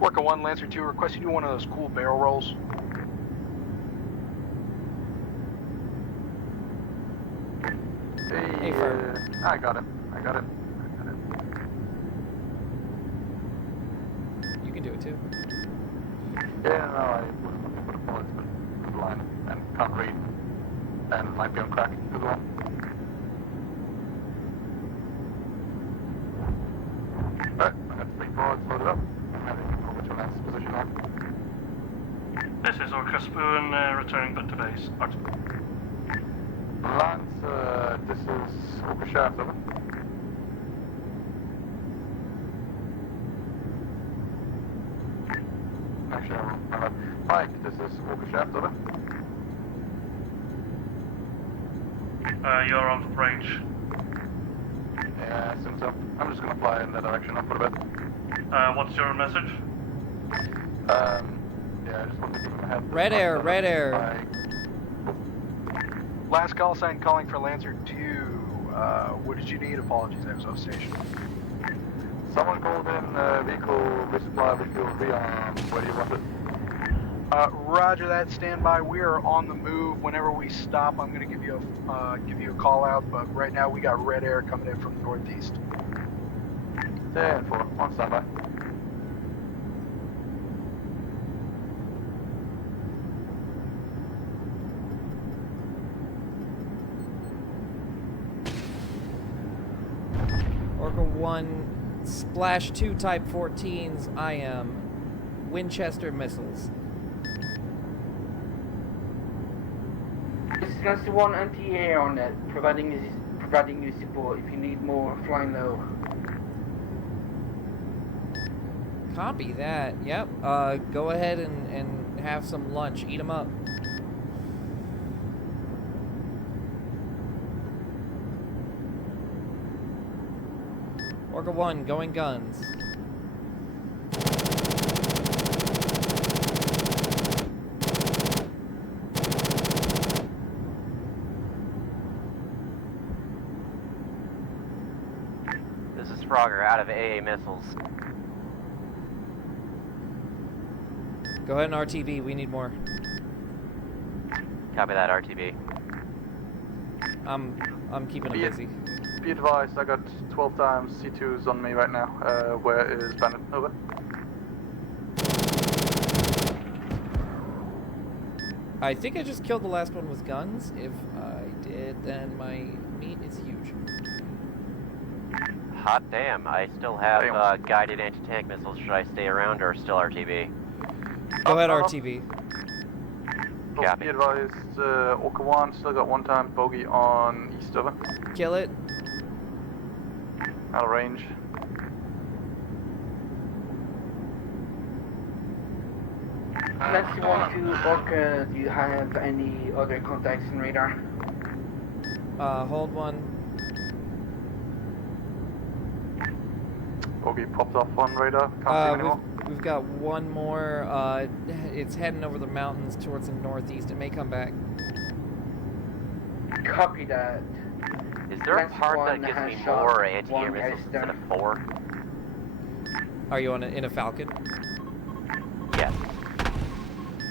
Worker 1, Lancer 2, request you do one of those cool barrel rolls. Hey, I got it. You can do it too. Yeah, no, I was looking for the bullets, but blind and can't read. And might be on crack as well. Alright, I got 3 bullets loaded up. I'm heading over to Lance's position now. This is Orca Spoon returning back to base. Art. Lance, this is Orca Shaft, over. Actually, Mike, this is Orca Shaft, over. You're out of range. Yeah, I assume so. I'm just gonna fly in that direction up for a bit. What's your message? Yeah, I just wanted to give him a heads up. Red air. Last call sign calling for Lancer 2. What did you need? Apologies, I was off station. Someone called in vehicle resupply, vehicle rearm. Where do you want it? Roger that, standby. We are on the move. Whenever we stop, I'm going to give you a call out. But right now, we got red air coming in from the northeast. 10-4, on standby. Orca 1, Splash 2 Type 14s, I am Winchester missiles. This is Lancer 1 anti-air on net, providing you support if you need more flying low. Copy that. Yep. Go ahead and have some lunch. Eat them up. Orca 1, going guns. Frogger out of AA missiles. Go ahead and RTB. We need more. Copy that, RTB. I'm keeping him busy. Be advised, I got 12 times C2s on me right now. Where is Bandit? Over. I think I just killed the last one with guns. If I did, then my meat is huge. Hot damn, I still have guided anti-tank missiles. Should I stay around or still RTB? Go ahead, RTB. Also be advised, Orca 1 still got 1 time bogey on east over. Kill it. Out of range. Let's go on to Orca. Do you have any other contacts in radar? Hold one. Bogey popped off on radar. Can't see him anymore. We've got one more. It's heading over the mountains towards the northeast. It may come back. Copy that. Is there a part that gives me more anti-air missiles instead of 4? Are you on in a Falcon? Yes.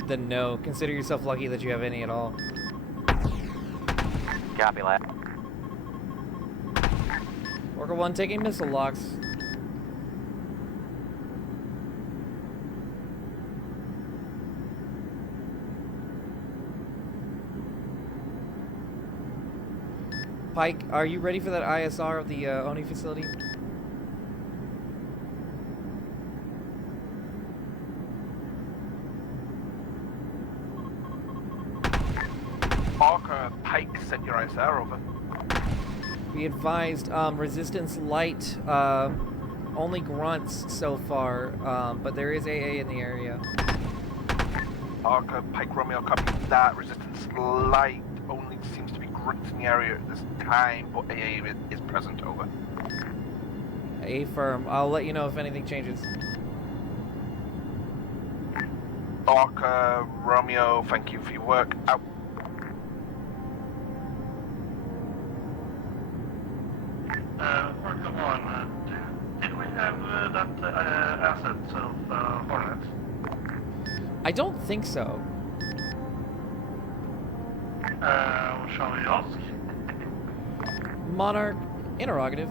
Then no. Consider yourself lucky that you have any at all. Copy, lad. Orca 1 taking missile locks. Pike, are you ready for that ISR of the ONI facility? Orca, Pike, send your ISR over. Be advised, resistance light, only grunts so far, but there is AA in the area. Orca, Pike, Romeo, copy that. Resistance light only seems to be grunts in the area at this time, but AA is present, over. A firm. I'll let you know if anything changes. Orca, Romeo, thank you for your work. Out. Orca 1, did we have that asset of Hornet? I don't think so. Shall we ask? Monarch, interrogative.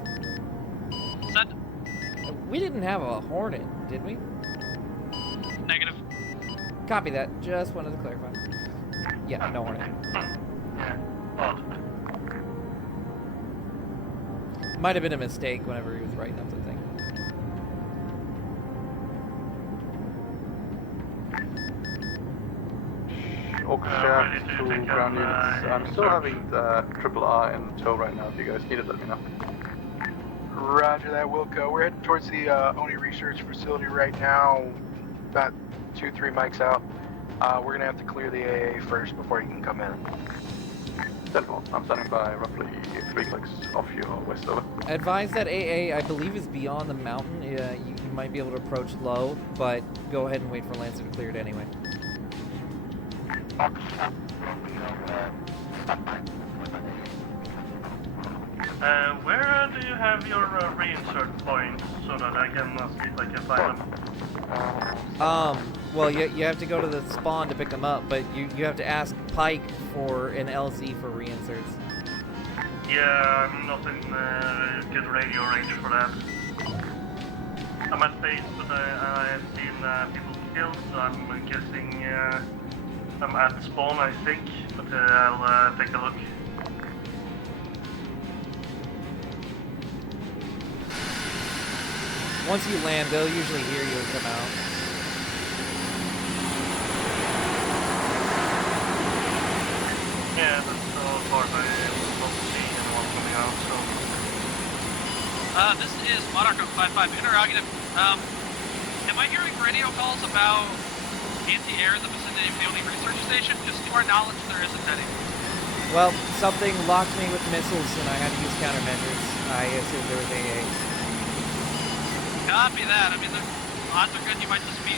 Send. We didn't have a Hornet, did we? Negative. Copy that. Just wanted to clarify. Yeah, no Hornet. Yeah, odd. Might have been a mistake whenever he was writing up the thing. Orca shaft to ground units. I'm still having triple R in tow right now. If you guys need it, let me know. Roger that, Wilco. We're heading towards the ONI research facility right now, about 2-3 mics out. We're gonna have to clear the AA first before you can come in. Central. I'm standing by roughly 3 clicks off your west over. Advise that AA, I believe, is beyond the mountain. You might be able to approach low, but go ahead and wait for Lancer to clear it anyway. Where do you have your reinsert points so that I can see if I can find them? Well, you have to go to the spawn to pick them up, but you have to ask Pike for an LZ for reinserts. Yeah, I'm not in good radio range for that. I'm at base, but I have seen people killed, so I'm guessing I'm at spawn, I think, but I'll take a look. Once you land, they'll usually hear you and come out. Yeah, that's all part I was supposed to see anyone coming out, so... This is Monarch 55 interrogative. Am I hearing radio calls about anti-air in the vicinity of the only research station? Just to our knowledge, there isn't any. Well, something locked me with missiles and I had to use countermeasures. I assumed there was AA. Copy that. I mean, the odds are good you might just be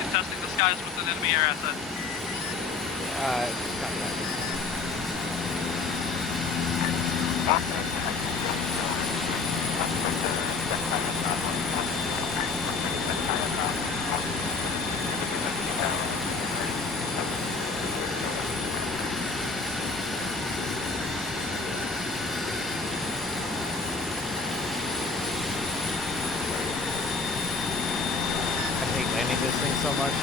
contesting the skies with an enemy air asset. Copy that. I hate landing this thing so much.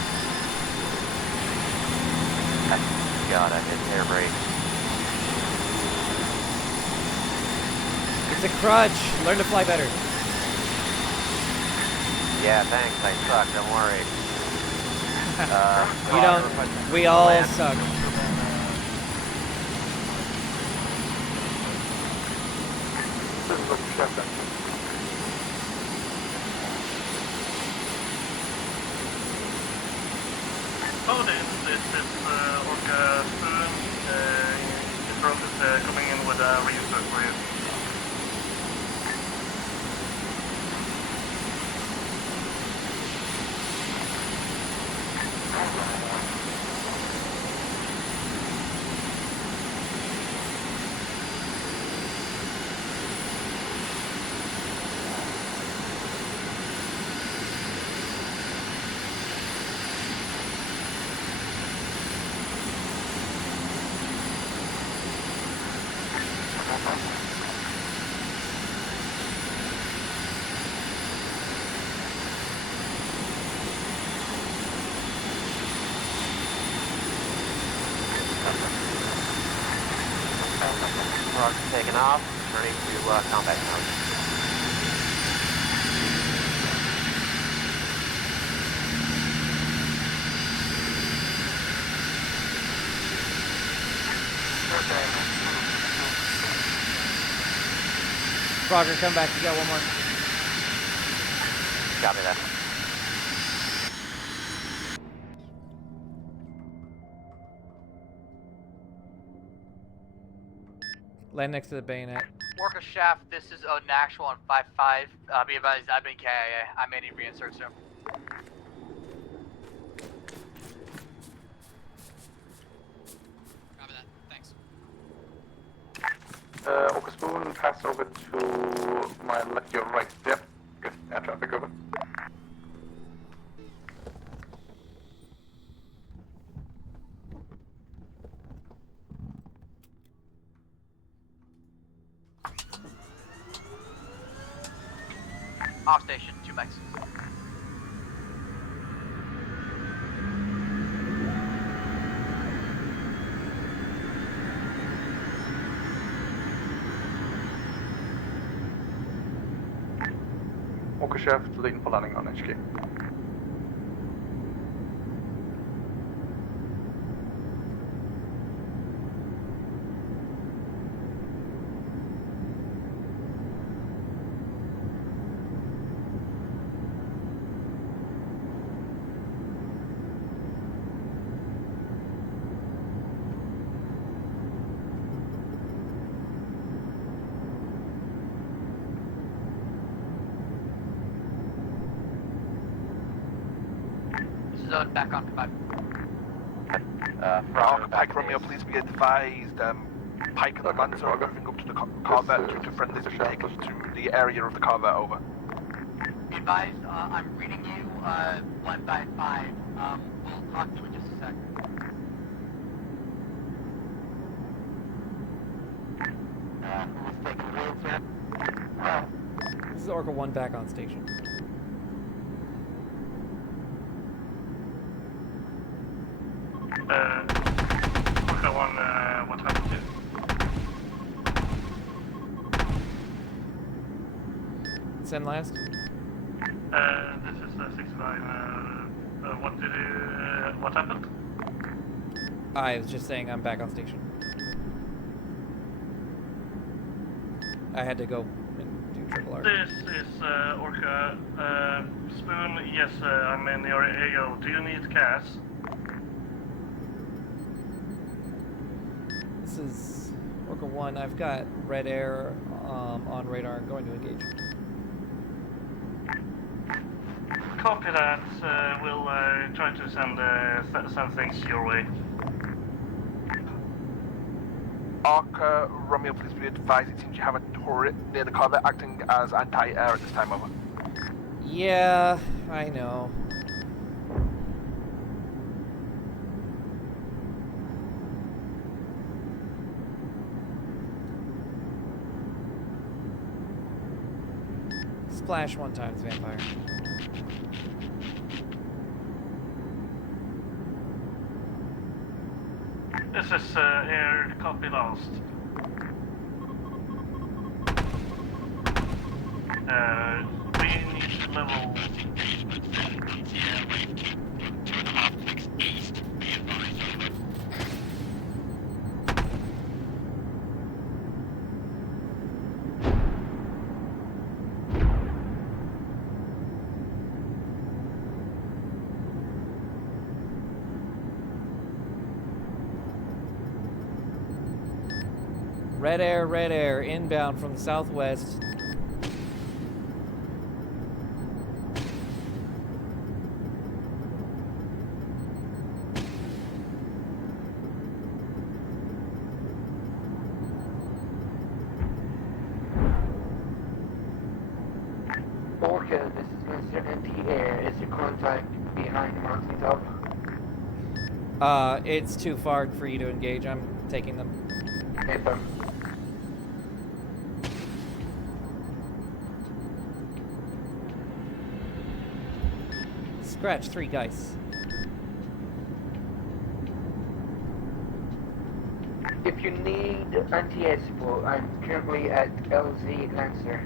God, I hit air brake. It's a crutch. Learn to fly better. Yeah, thanks. I suck. Don't worry. You don't. We all suck. Odin, this is Orca Spoon. Intro is coming in with a research for you. Rock's taking off, turning to combat mode. Roger, come back. You got one more. Copy that. Land next to the bayonet. Orca Shaft, this is an actual on 5-5. Be advised, I've been KIA. I may need reinsert soon. Copy that. Thanks. Orca Spoon, pass over to my left, your right. Yep. Good. Air traffic over. Off station, 2 mics. Orca Shaft, lean for landing on HQ. Zone back on 5. Pike Romeo, please be advised. Pike and the Lancer are moving up to the Corvette due to friendlies being taken to the area of the Corvette, over. Be advised, I'm reading you 1 by 5. We'll talk to you in just a sec. Who's taking lead, sir? This is Orca 1 back on station. Orca 1, what happened to you? Send last. This is 69. What happened? I was just saying I'm back on station. I had to go and do triple R. This is Orca Spoon. Yes, I'm in your area. Do you need gas? This is Orca 1. I've got red air on radar. Going to engage. Copy that. We'll try to send things your way. Arca, Romeo, please be advised it seems you have a turret near the Corvette acting as anti-air at this time, over. Yeah, I know. Splash 1 times, vampire. This is air copy last. We need level. Red air, inbound from the southwest. Orca, this is Mr. Anti-Air. Is your contact behind the mountaintop? It's too far for you to engage. I'm taking them. Okay, sir. Scratch 3 guys. If you need anti-air support, I'm currently at LZ Lancer.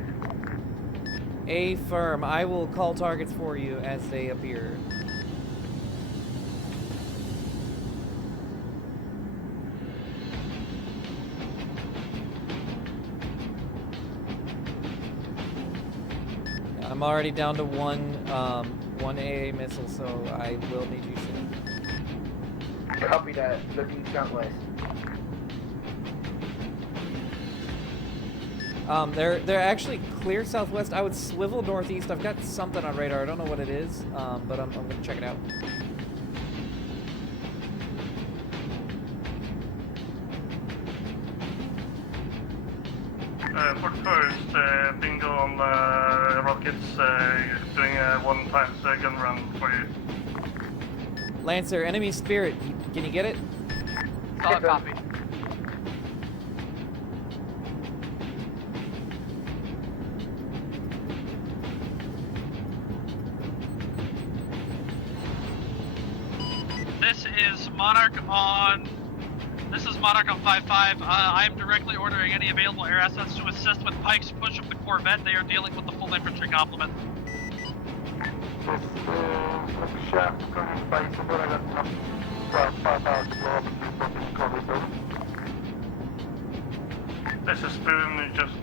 Affirm. I will call targets for you as they appear. I'm already down to one AA missile, so I will need you soon. Copy that. Looking southwest. They're actually clear southwest. I would swivel northeast. I've got something on radar. I don't know what it is, but I'm gonna check it out. For the first, bingo on rockets, doing a 1 times gun run for you. Lancer, enemy spirit. Can you get it? Solid copy. This is Monarch on 5-5. I'm directly ordering any available air assets to assist with Pike's push of the Corvette. They are dealing with the full infantry complement. This is Shaft coming by somewhere. I got enough firepower to blow up and keep cover zone. This is Spoon, just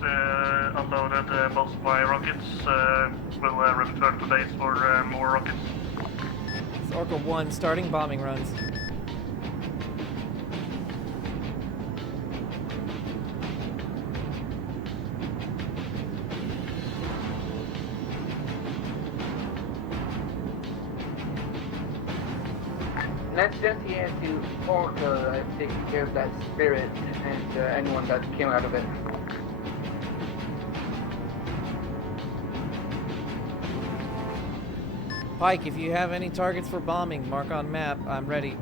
unloaded most of my rockets. Will return to base for more rockets. It's Orca 1 starting bombing runs. Let's just head to Orca and take care of that spirit and anyone that came out of it. Pike, if you have any targets for bombing, mark on map. I'm ready.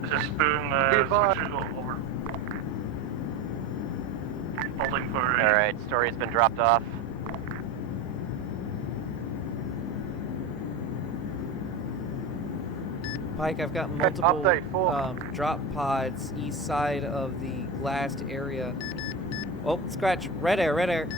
This is Spoon, switching over. Holding for... Alright, story's been dropped off. Pike, I've got multiple drop pods east side of the glassed area. Oh, scratch. Red air, red air.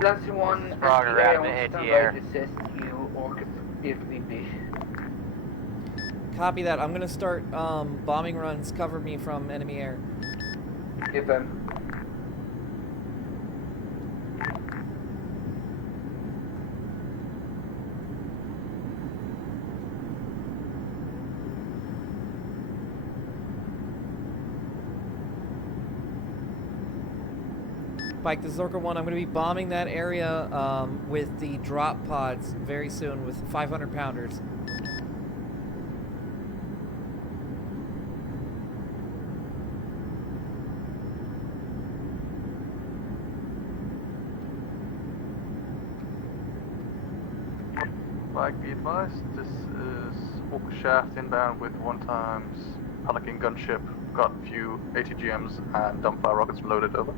Plus 1 Frogger out of the anti-air anti-air. assist you, Orca, if need be. Copy that. I'm gonna start bombing runs. Cover me from enemy air. Hit them. Pike, this is Orca 1. I'm going to be bombing that area with the drop pods very soon with 500 pounders. Like, be advised, this is Orca Shaft inbound with 1x Pelican gunship. Got a few ATGMs and dumbfire rockets loaded over.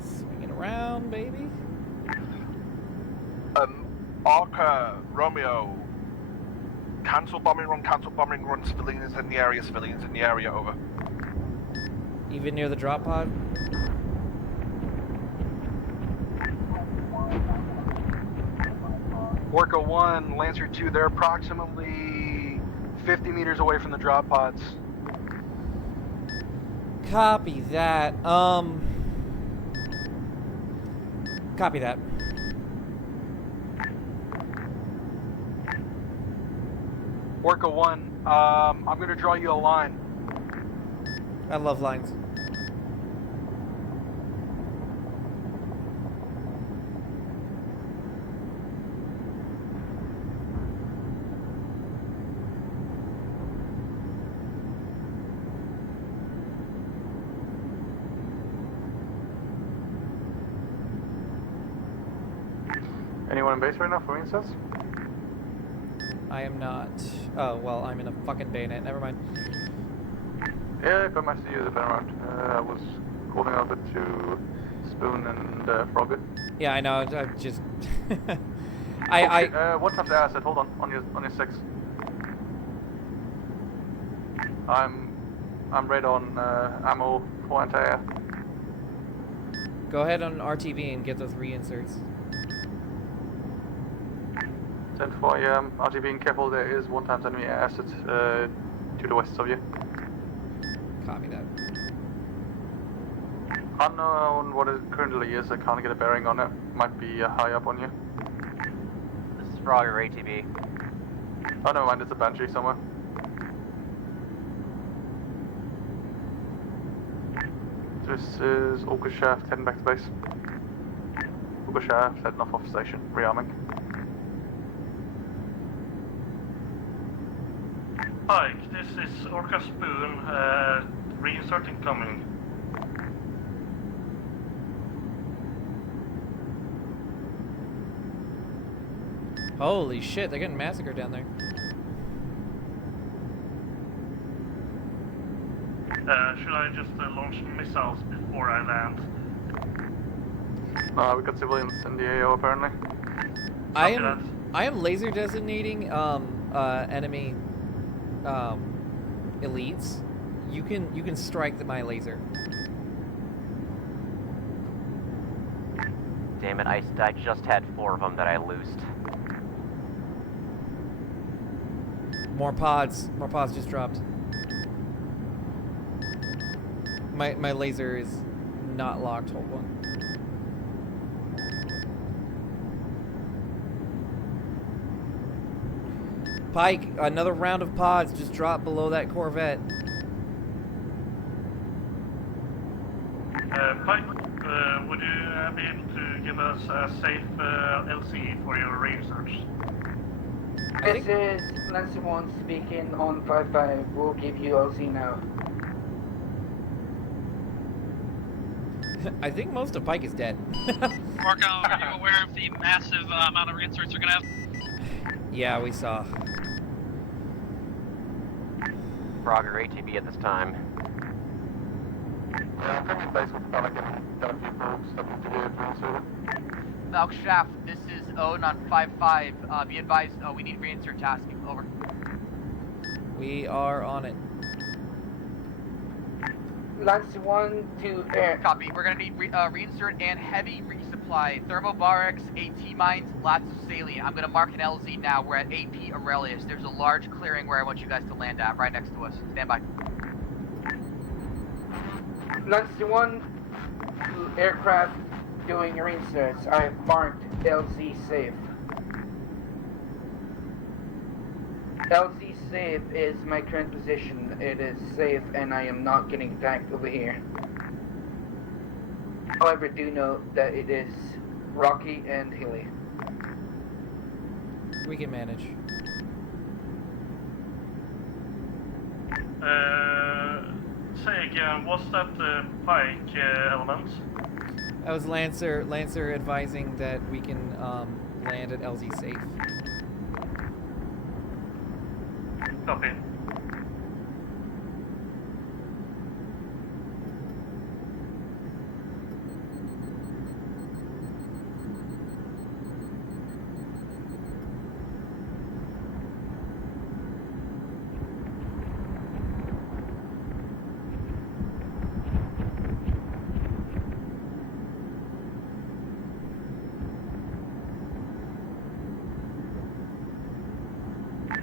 Swinging around, baby. Orca, Romeo, cancel bombing run, civilians in the area, over. Even near the drop pod? Orca 1, Lancer 2, they're approximately 50 meters away from the drop pods. Copy that. Copy that. Orca 1, I'm gonna draw you a line. I love lines. Anyone in base right now for instance? I am not. Oh, well, I'm in a fucking bayonet. Never mind. Yeah, if I might see you the better round. I was calling over to Spoon and Frogger. Yeah, I know. I just. What time's the asset? Hold on your 6. I'm right on ammo for anti-air. Go ahead on RTV and get those reinserts. 10 for RGB and careful, there is 1x enemy air asset to the west of you. Copy that. Unknown what it currently is, I can't get a bearing on it. Might be high up on you. This is Frogger ATB. Oh, never mind, it's a Banshee somewhere. This is Orca Shaft heading back to base. Orca Shaft heading off station, rearming. Pike, this is Orca Spoon, reinserting coming. Holy shit, they're getting massacred down there. Should I just launch missiles before I land? We got civilians in the AO apparently. I am laser designating enemy elites. You can strike my laser. Damn it, I just had 4 of them that I loosed. More pods just dropped. My laser is not locked. Hold on. Pike, another round of pods just dropped below that Corvette. Pike, would you be able to give us a safe LC for your research? This is Lancer 1 speaking on 5-5. We'll give you LC now. I think most of Pike is dead. Orca, are you aware of the massive amount of reinserts you're gonna have? Yeah, we saw. Frogger ATB at this time. Yeah, I'm coming in base with Pelican. Got a few folks looking to get reinserted. Valk Shaft, this is Odin on 5-5. Be advised, we need reinsert tasking. Over. We are on it. Lance 1 to air. Copy. We're gonna need reinsert and heavy resupply. Thermobarics, AT mines, lots of saline. I'm gonna mark an LZ now. We're at AP Aurelius. There's a large clearing where I want you guys to land at, right next to us. Stand by. Lance 1 to aircraft doing reinserts. I have marked LZ safe. LZ safe is my current position. It is safe and I am not getting attacked over here. However, do note that it is rocky and hilly. We can manage. Say again, what's that pike element? That was Lancer advising that we can land at LZ safe. Copy.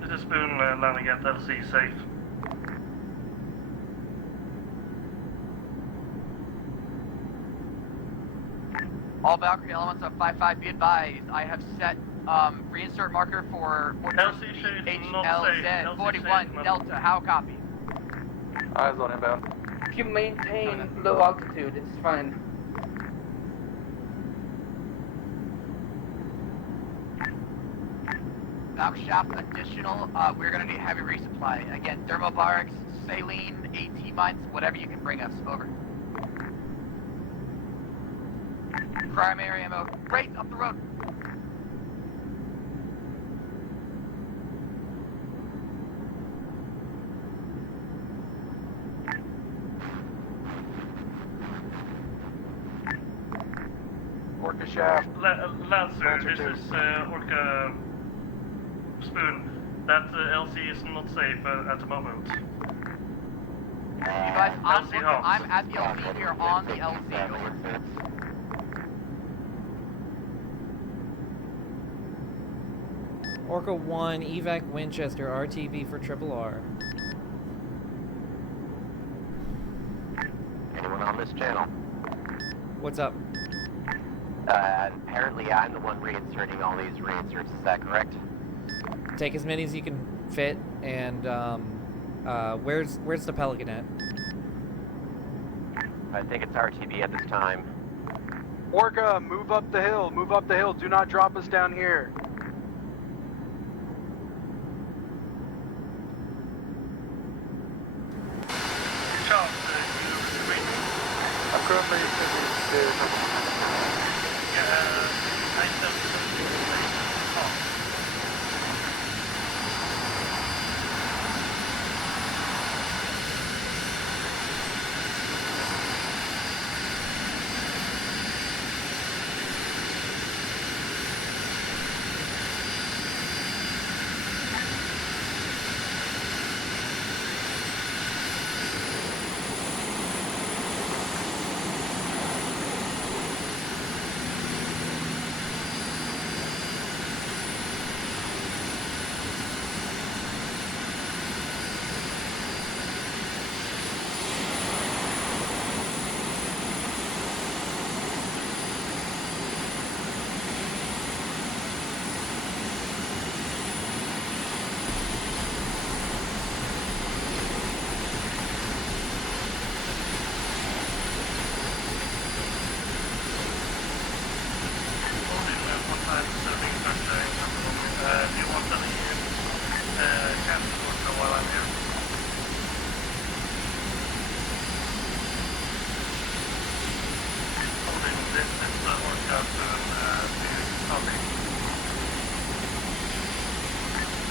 This is Spoon landing at LC safe. All Valkyrie elements on 5-5, be advised. I have set reinsert marker for LC safe, not safe. HLZ LC 41 safe, Delta. How copy? Eyes on inbound. If you maintain low altitude, it's fine. Valk Shaft additional, we're gonna need heavy resupply. Again, thermobarics, saline, AT mines, whatever you can bring us. Over. Primary ammo, right up the road. Orca Shaft. Lancer, this is Orca Spoon. That LC is not safe at the moment. You guys, I'm at the LC here on the LC. Over. Orca 1, evac Winchester, RTB for Triple R. Anyone on this channel? What's up? Apparently I'm the one reinserting all these reinserts, is that correct? Take as many as you can fit, and where's the Pelican at? I think it's RTB at this time. Orca, move up the hill, move up the hill. Do not drop us down here. I'm currently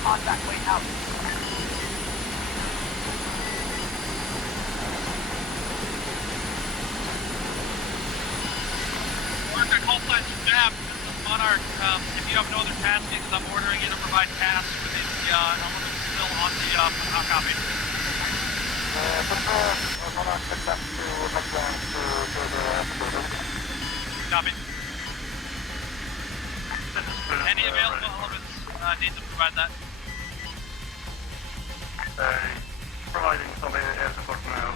Contact, wait out. Work a call sign stab. Monarch, if you have no other tasking, I'm ordering you to provide tasks within the elements still on the copy. Monarch picked up to Vanguard to the building. Copy. Any available elements need to provide that. Providing some air support now.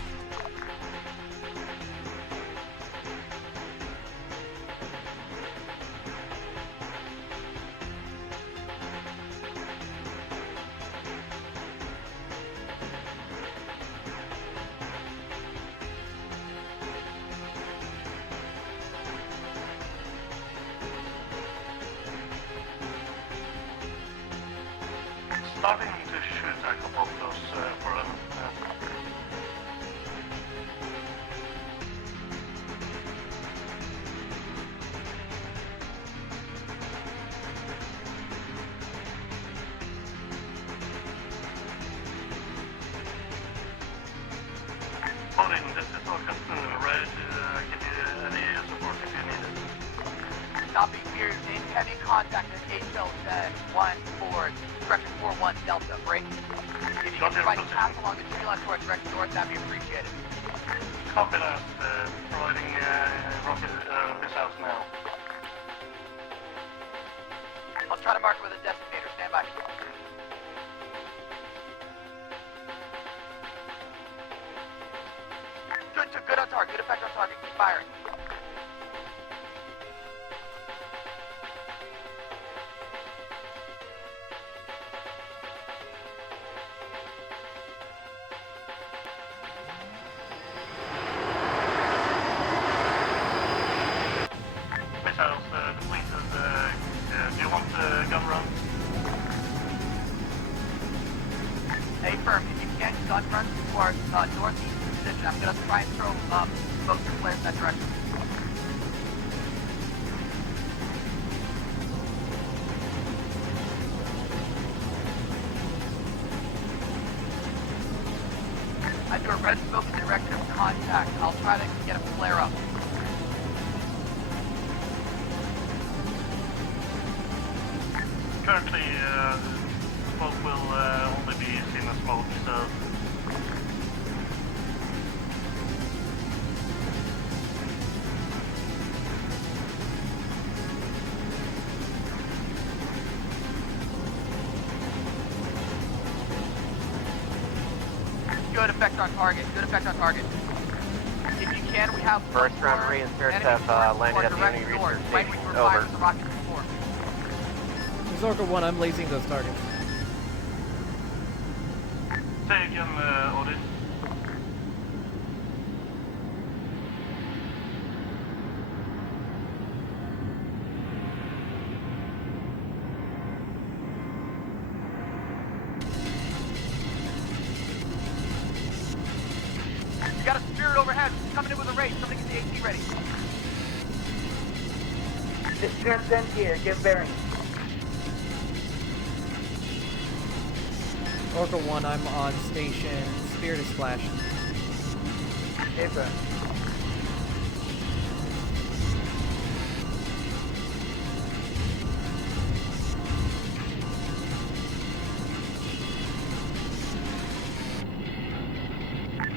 Starting to shoot a couple of those for them. Odin, this is Orcus, ready to give you any support if you need it. Copy, we're in heavy contact with HL1 for direction 41 Delta, break. If you can provide a path along the tree line towards direction north, that'd be appreciated. Copy that, providing rocket missiles now. I'll try to mark it with a designator, stand by. Good on target, good effect on target, keep firing. Missiles depleted. Do you want gun run? Hey, firm, if you can, gun run towards northeast position. I'm gonna try and throw smoke and flares in that direction. I do a red smoke in the direction of contact. I'll try to get a flare up. Currently, smoke will only be seen as smoke, so... Good effect on target, good effect on target. If you can, we have First round reinserts have landed at the Uni Research Station. Over. Zorka 1, I'm lasing those targets. Say again, Odin. You got a spirit overhead, coming in with a raid. Somebody get the AT ready. This is Transcend here, get bearing. Orca 1, I'm on station. Spirit is flashing. Hey, bro.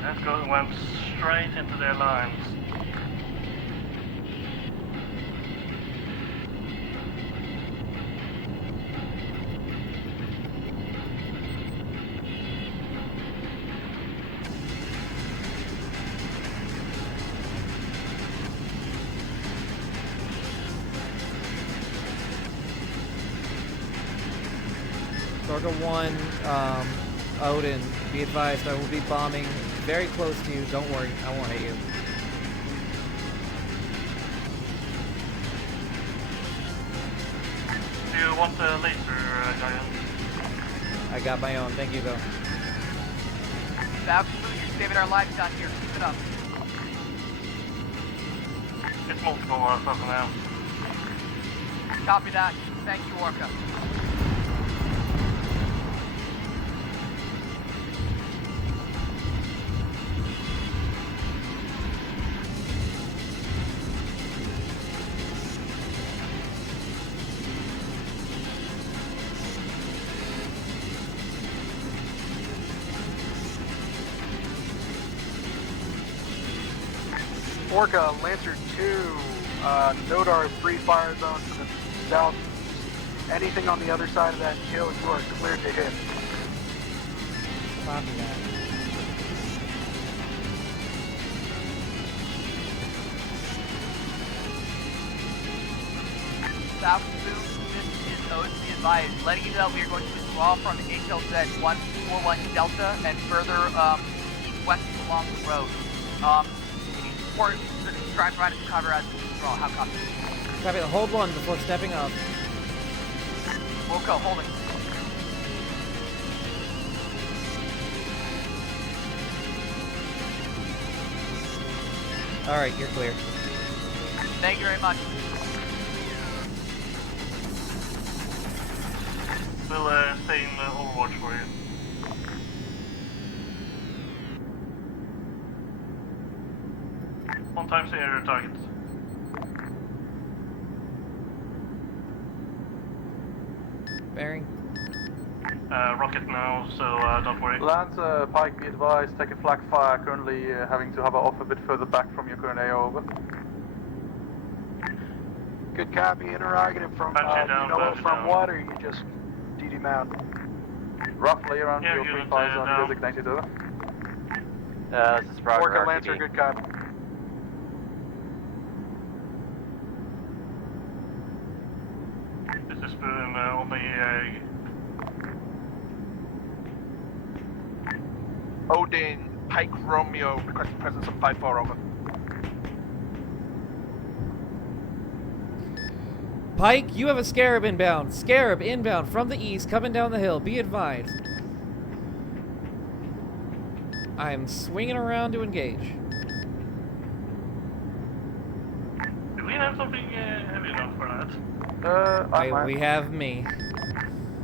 That went straight into their lines. Zorka 1, Odin, be advised I will be bombing very close to you. Don't worry, I won't hit you. Do you want a laser, Giant? I got my own, thank you though. Absolutely, you're saving our lives down here. Keep it up. It's multiple personnel. Copy that. Thank you, Orca. Orca, Lancer 2, note our free fire zone to the south. Anything on the other side of that hill, you are cleared to hit. Copy that. South Spoon, this is ODST advised, letting you know we are going to withdraw from HLZ 141 Delta and further west along the road. Can you support try to provide us cover as we withdraw? How copy? Copy. Hold one before stepping off. Wilco, holding. All right, you're clear. Thank you very much. We'll stay in Overwatch for you. One times the area targets. Bearing. Rocket now, so don't worry. Lance, Pike, be advised, take a flak fire, currently having to hover off a bit further back from your current AO, over. Good copy, interrogative from, from what, or you just DD mount? Roughly around Yeah, your free unit, fire zone down. designated, over. This is Roger. Orca, RTB. Lancer, good copy. This is Spoon on the Odin, Pike, Romeo, requesting presence of 5-4, over. Pike, you have a Scarab inbound. Scarab inbound from the east, coming down the hill. Be advised. I'm swinging around to engage. Do we have something heavy enough for that? We have me.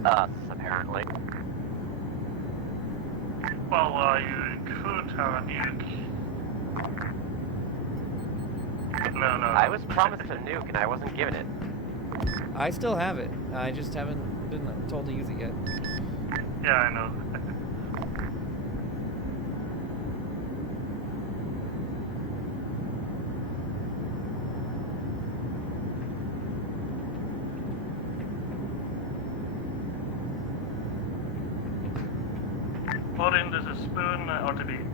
Us, apparently. Well, you could have a nuke. No. I was promised a nuke and I wasn't given it. I still have it. I just haven't been told to use it yet. Yeah, I know. Odin, this is Spoon, RTB.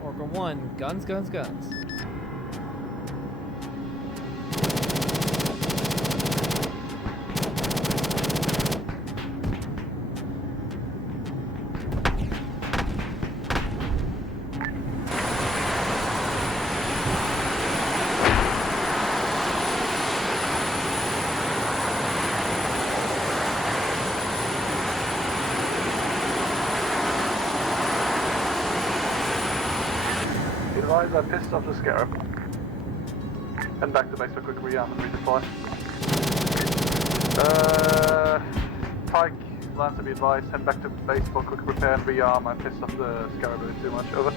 Orca 1, guns, guns, guns. I pissed off the Scarab. Head back to base for quick rearm and redeploy. Pike, Lancer, be advised, head back to base for quick repair and rearm. I pissed off the Scarab a bit too much, over.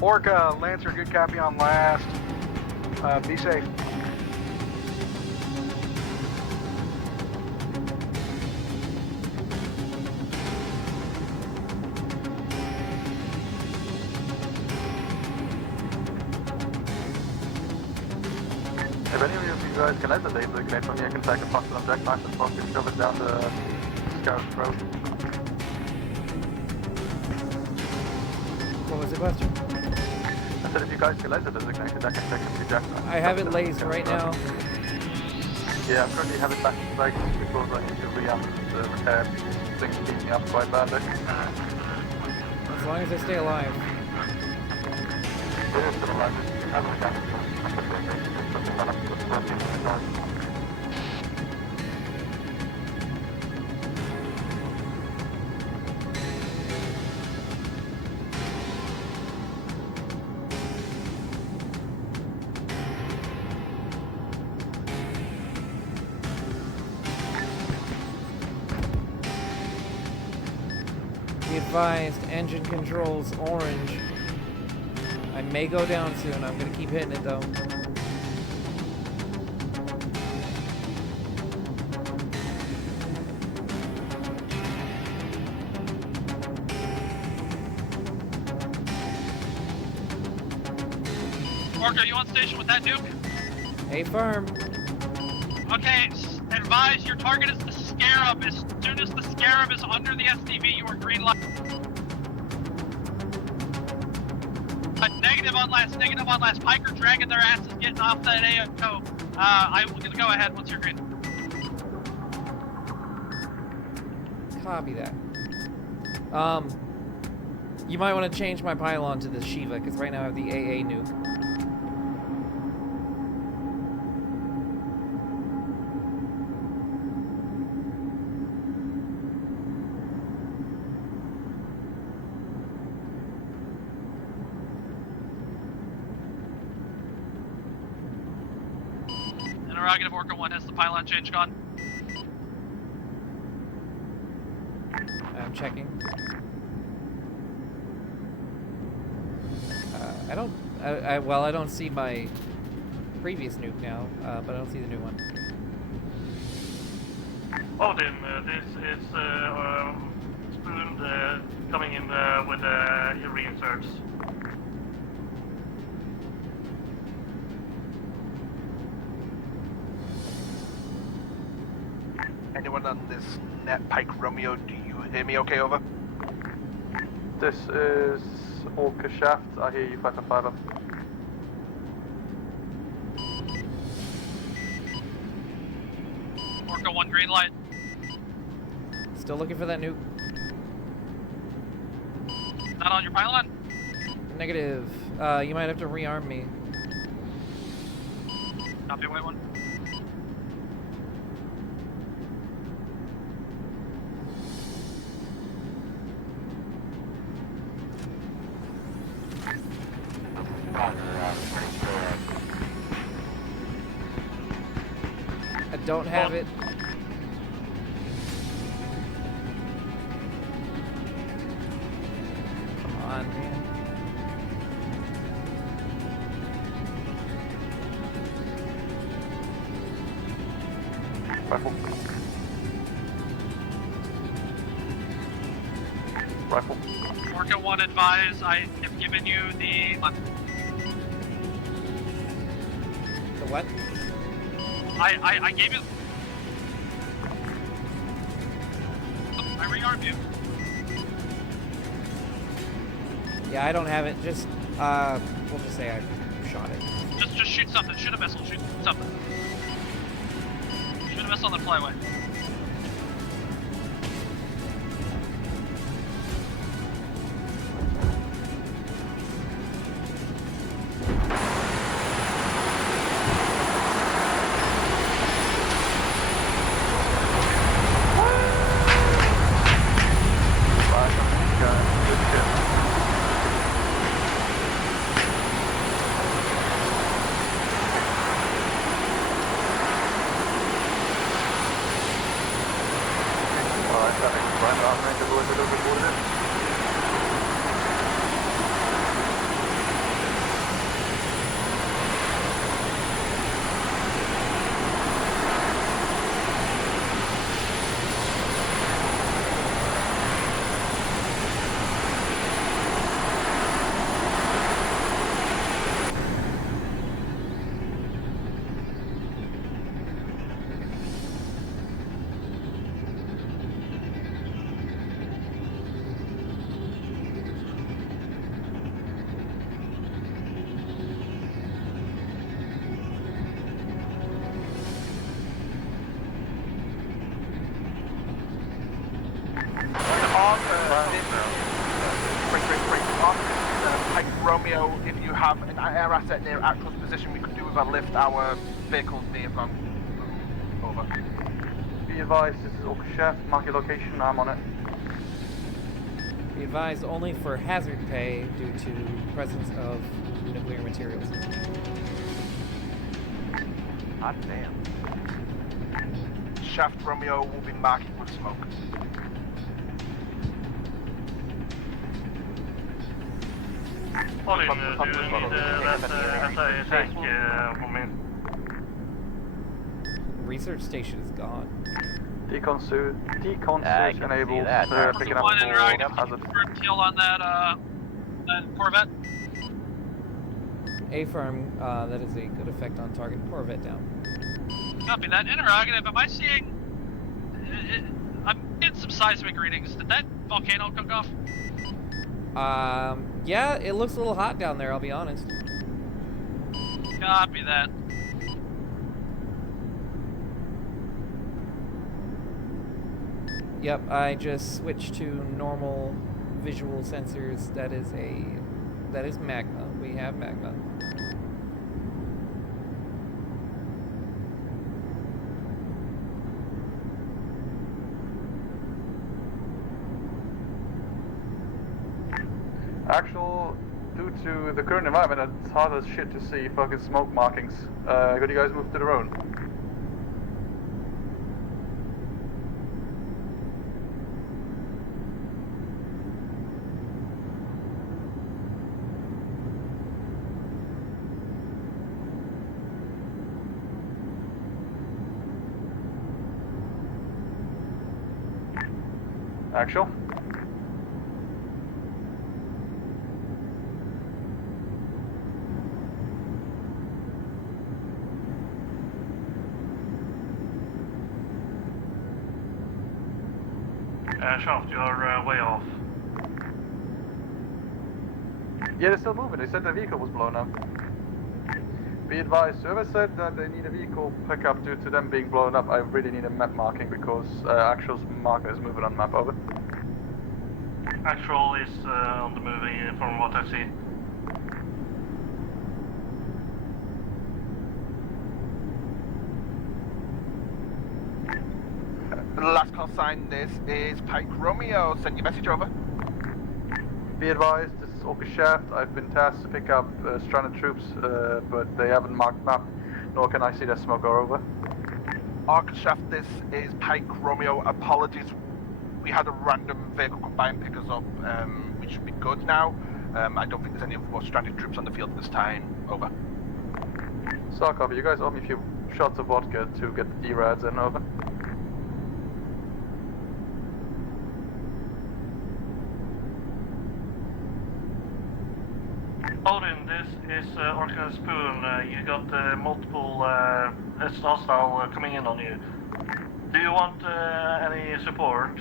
Orca, Lancer, good copy on last. Be safe. If any of you guys can let the data grenade from me, I can take a fucking objectile and fucking shove it down the Scarab's throat. What was the question? I said if you guys can laser designated, I can take a projectile. I have it lased right now. Yeah, I'm currently having back to base because I need to rearm the repair. Things keep me up quite badly. As long as I stay alive. It is to the largest. As we got just looking right up to the 14 yards. Be advised, engine controls orange. I may go down soon. I'm gonna keep hitting it though. Orca, are you on station with that nuke? Hey, firm. Okay, advise your target is the Scarab. As soon as the Scarab is under the SDV, you are green light. Negative on last. Pike are dragging their asses getting off that AO. I will go ahead once you're green. Copy that. You might want to change my pylon to the Shiva, because right now I have the AA nuke. Interrogative Orca 1, has the pylon change gone? I'm checking. I don't see my previous nuke now, but I don't see the new one. Odin, this is Spoon coming in with reinserts. Anyone on this net Pike Romeo, do you hear me okay, over? This is Orca Shaft. I hear you 555. Orca 1, green light. Still looking for that nuke. Not on your pylon? Negative. You might have to rearm me. Copy, white 1. I don't have it. Come on, man. Rifle. Rifle. Orca 1, advise, I have given you the... The what? I gave you... I rearmed you. Yeah, I don't have it. Just, we'll just say I shot it. Just shoot something. Shoot a missile. Shoot something. Shoot a missile on the flyway. have an air asset near Actro's position, we could do with a lift. Our vehicles may have gone over. Be advised, this is Orca Chef. Mark your location. I'm on it. Be advised only for hazard pay due to presence of nuclear materials. Hot damn. Shaft Romeo will be marking with smoke. Pauline, do you need that anti-tank for me? Research station is gone. Decon suit enabled. Picking up One for interrogative hazard. confirmed kill on that Corvette. A-firm, that is a good effect on target. Corvette down. Copy that. Interrogative, am I seeing... I'm getting some seismic readings. Did that volcano cook off? Yeah, it looks a little hot down there, I'll be honest. Copy that. Yep, I just switched to normal visual sensors. That is magma. We have magma. Actual, due to the current environment, it's hard as shit to see fucking smoke markings. Could you guys move to the road? Actual. Shaft, you're way off. Yeah, they're still moving. They said the vehicle was blown up. Be advised, whoever said that they need a vehicle pickup due to them being blown up, I really need a map marking because Actual's marker is moving on map, over. Actual is on the movie from what I see. Last call sign, this is Pike Romeo. Send your message over. Be advised, this is Orca Shaft. I've been tasked to pick up stranded troops, but they haven't marked map, nor can I see their smoke or over. Orca Shaft, this is Pike Romeo. Apologies, we had a random vehicle come by and pick us up. We should be good now. I don't think there's any more stranded troops on the field this time. Over. So copy. You guys owe me a few shots of vodka to get the D-rads in, over. Odin, this is Orca Spoon. You got multiple hostile coming in on you. Do you want any support?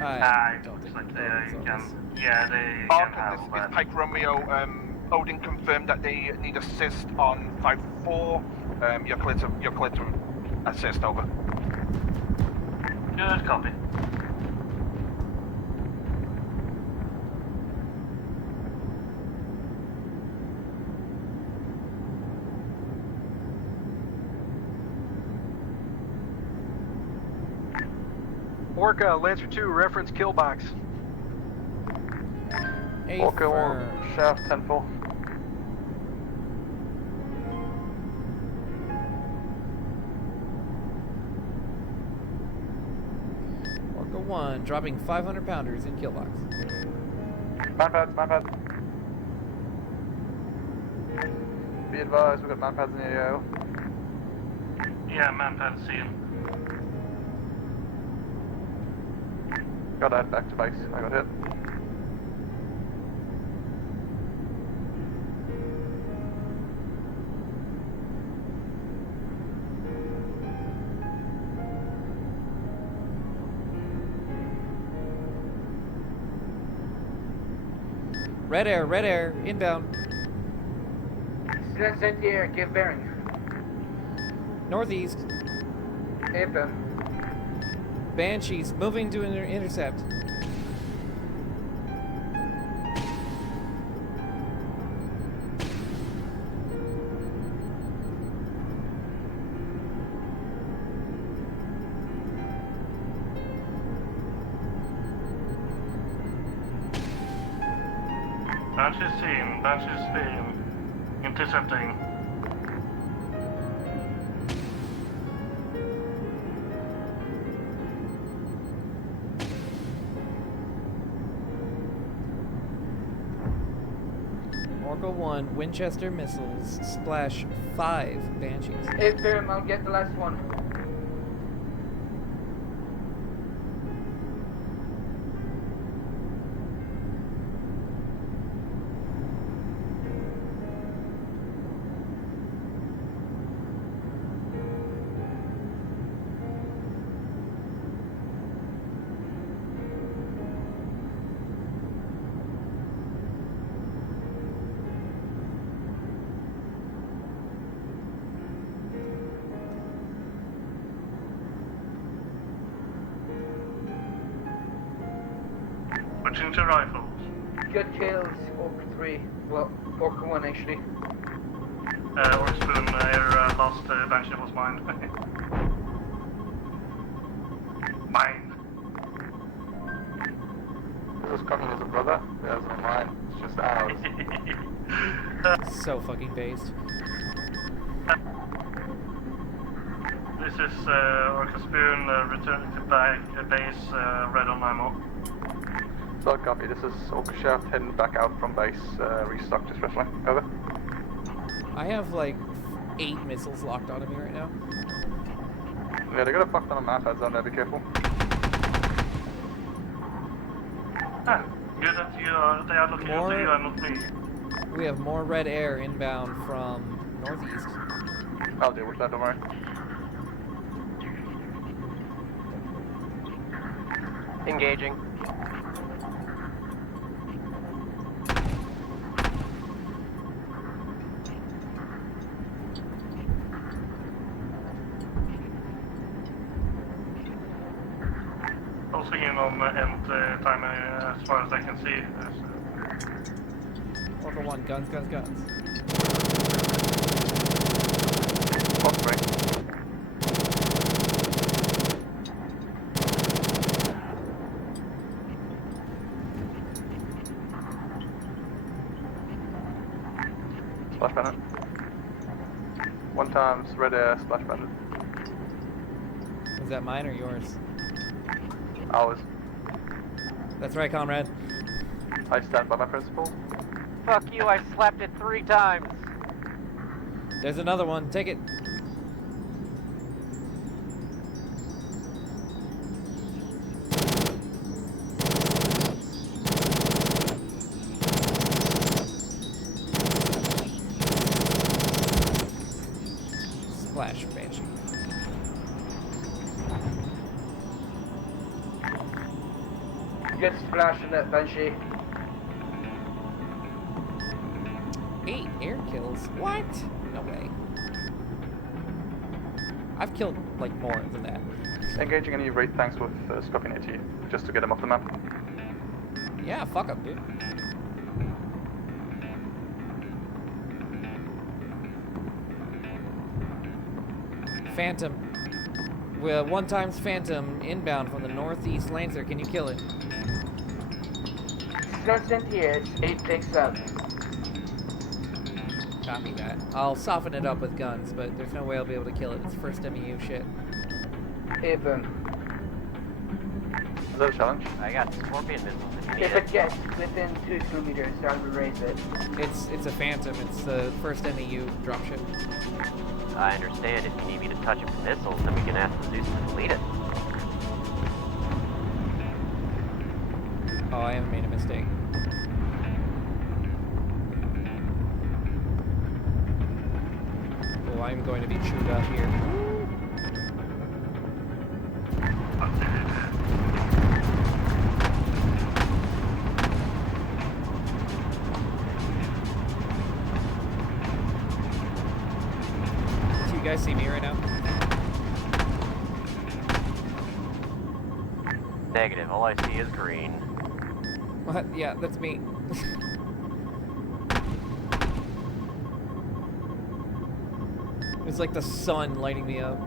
I don't think like they can. Yeah, they Orca, can handle this that. is Pike Romeo. Odin confirmed that they need assist on 5-4. You're clear to assist, over. Good copy. Orca, Lancer 2, reference kill box. Orca 1, Shaft 10-4. Orca 1, dropping 500 pounders in kill box. Man pads. Be advised, we've got man pads in the AO. Yeah, manpad seen. Got that, back to base. I got hit. Red air, inbound. Send the air, give bearing. Northeast. Inbound. Banshees moving to intercept. Banshee's seen. Banshee's been intercepting. Orca 1, Winchester missiles, splash 5 Banshees. Hey, Firm, I'll get the last one. Switching to rifles. Good kills, OpTre. Well, Orca 1 actually. Or Spoon, your last Banshee was mine. Mine. This is coming as a brother. There's no mine. It's just ours. So fucking based. This is Orca Spoon returning to base, red on ammo. So copy. This is Orca Shaft heading back out from base. Restocked especially. Over. I have like 8 missiles locked onto me right now. Yeah, they got a fuck ton of map heads on there. Be careful. Ah, good that they are looking at you and not me. We have more red air inbound from northeast. I'll deal with that, don't worry. Engaging. Closing in on end time as far as I can see. Orca 1, guns, guns, guns. Splash bandit. 1 times red air, splash bandit. Is that mine or yours? Ours. That's right, comrade. I stand by my principle. Fuck you, I slapped it 3 times. There's another one. Take it. Splash Banshee. Good splash in that Banshee. 8 air kills? What? No way. I've killed, like, more than that. Engaging any raid tanks with Scorpion AT, just to get them off the map. Yeah, fuck up, dude. Phantom. Well, 1 times Phantom inbound from the northeast Lancer. Can you kill it? Slow here, 8 picks up. Copy that. I'll soften it up with guns, but there's no way I'll be able to kill it. It's first MEU shit. Even. Is that a challenge? I got Scorpion missiles if you need If it. it gets within 2 kilometers, I'll erase it. It's a Phantom. It's the first MEU dropship. I understand if you need me to touch it with missiles, then we can ask the Zeus to delete it. Oh, I haven't made a mistake. Oh, I'm going to be chewed up here. Do you guys see me right now? Negative, all I see is green. What? Yeah, that's me. It's like the sun lighting me up.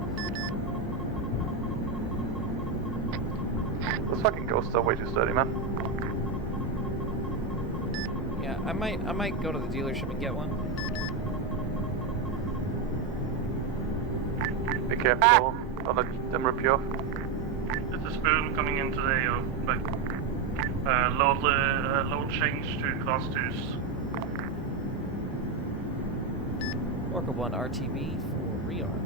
Those fucking ghosts are way too sturdy, man. Yeah, I might go to the dealership and get one. Be careful, don't let them rip you off. It's a spoon coming in today, like load change to class 2s. Orca 1 RTB for rearm.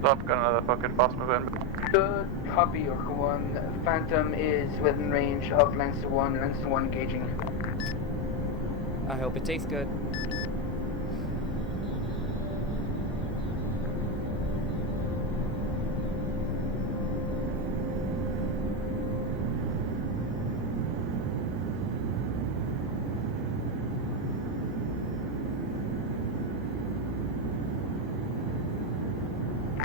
Stop, got another fucking fast move in. Good copy, Orca 1. Phantom is within range of Lancer 1, Lancer 1 engaging. I hope it tastes good.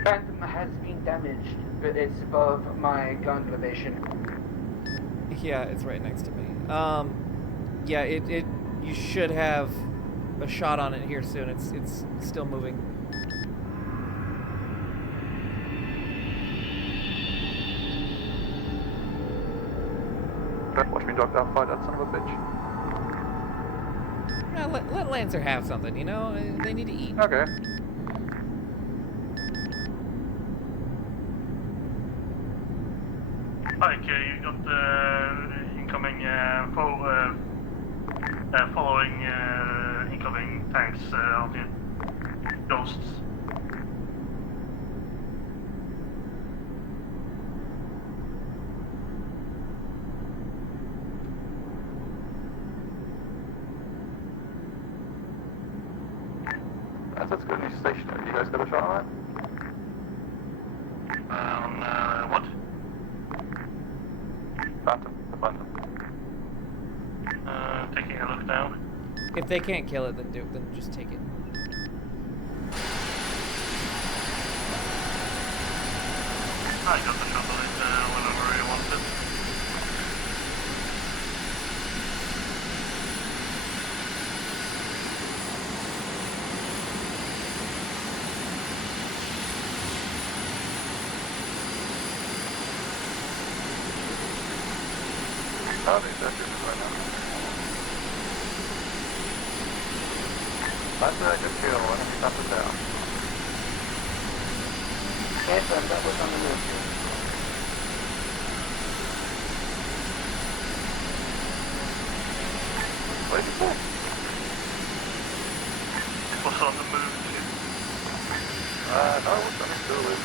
Phantom has been damaged, but it's above my gun elevation. Yeah, it's right next to me. Yeah, you should have a shot on it here soon. It's still moving. Watch me drop down, fight that son of a bitch. Yeah, let Lancer have something, you know? They need to eat. Okay. Like, you got the incoming following incoming tanks on you. Ghosts. That's good news stationary. You guys got a shot on On what? Phantom, the Phantom. Taking a look now. If they can't kill it, then just take it. I got the shot on it whenever you wanted. Oh, these are just right now. That's a good kill. Why don't you stop it down? Phantom, that was on the move here. What did you say? Was on the move too. No, it was on the still is.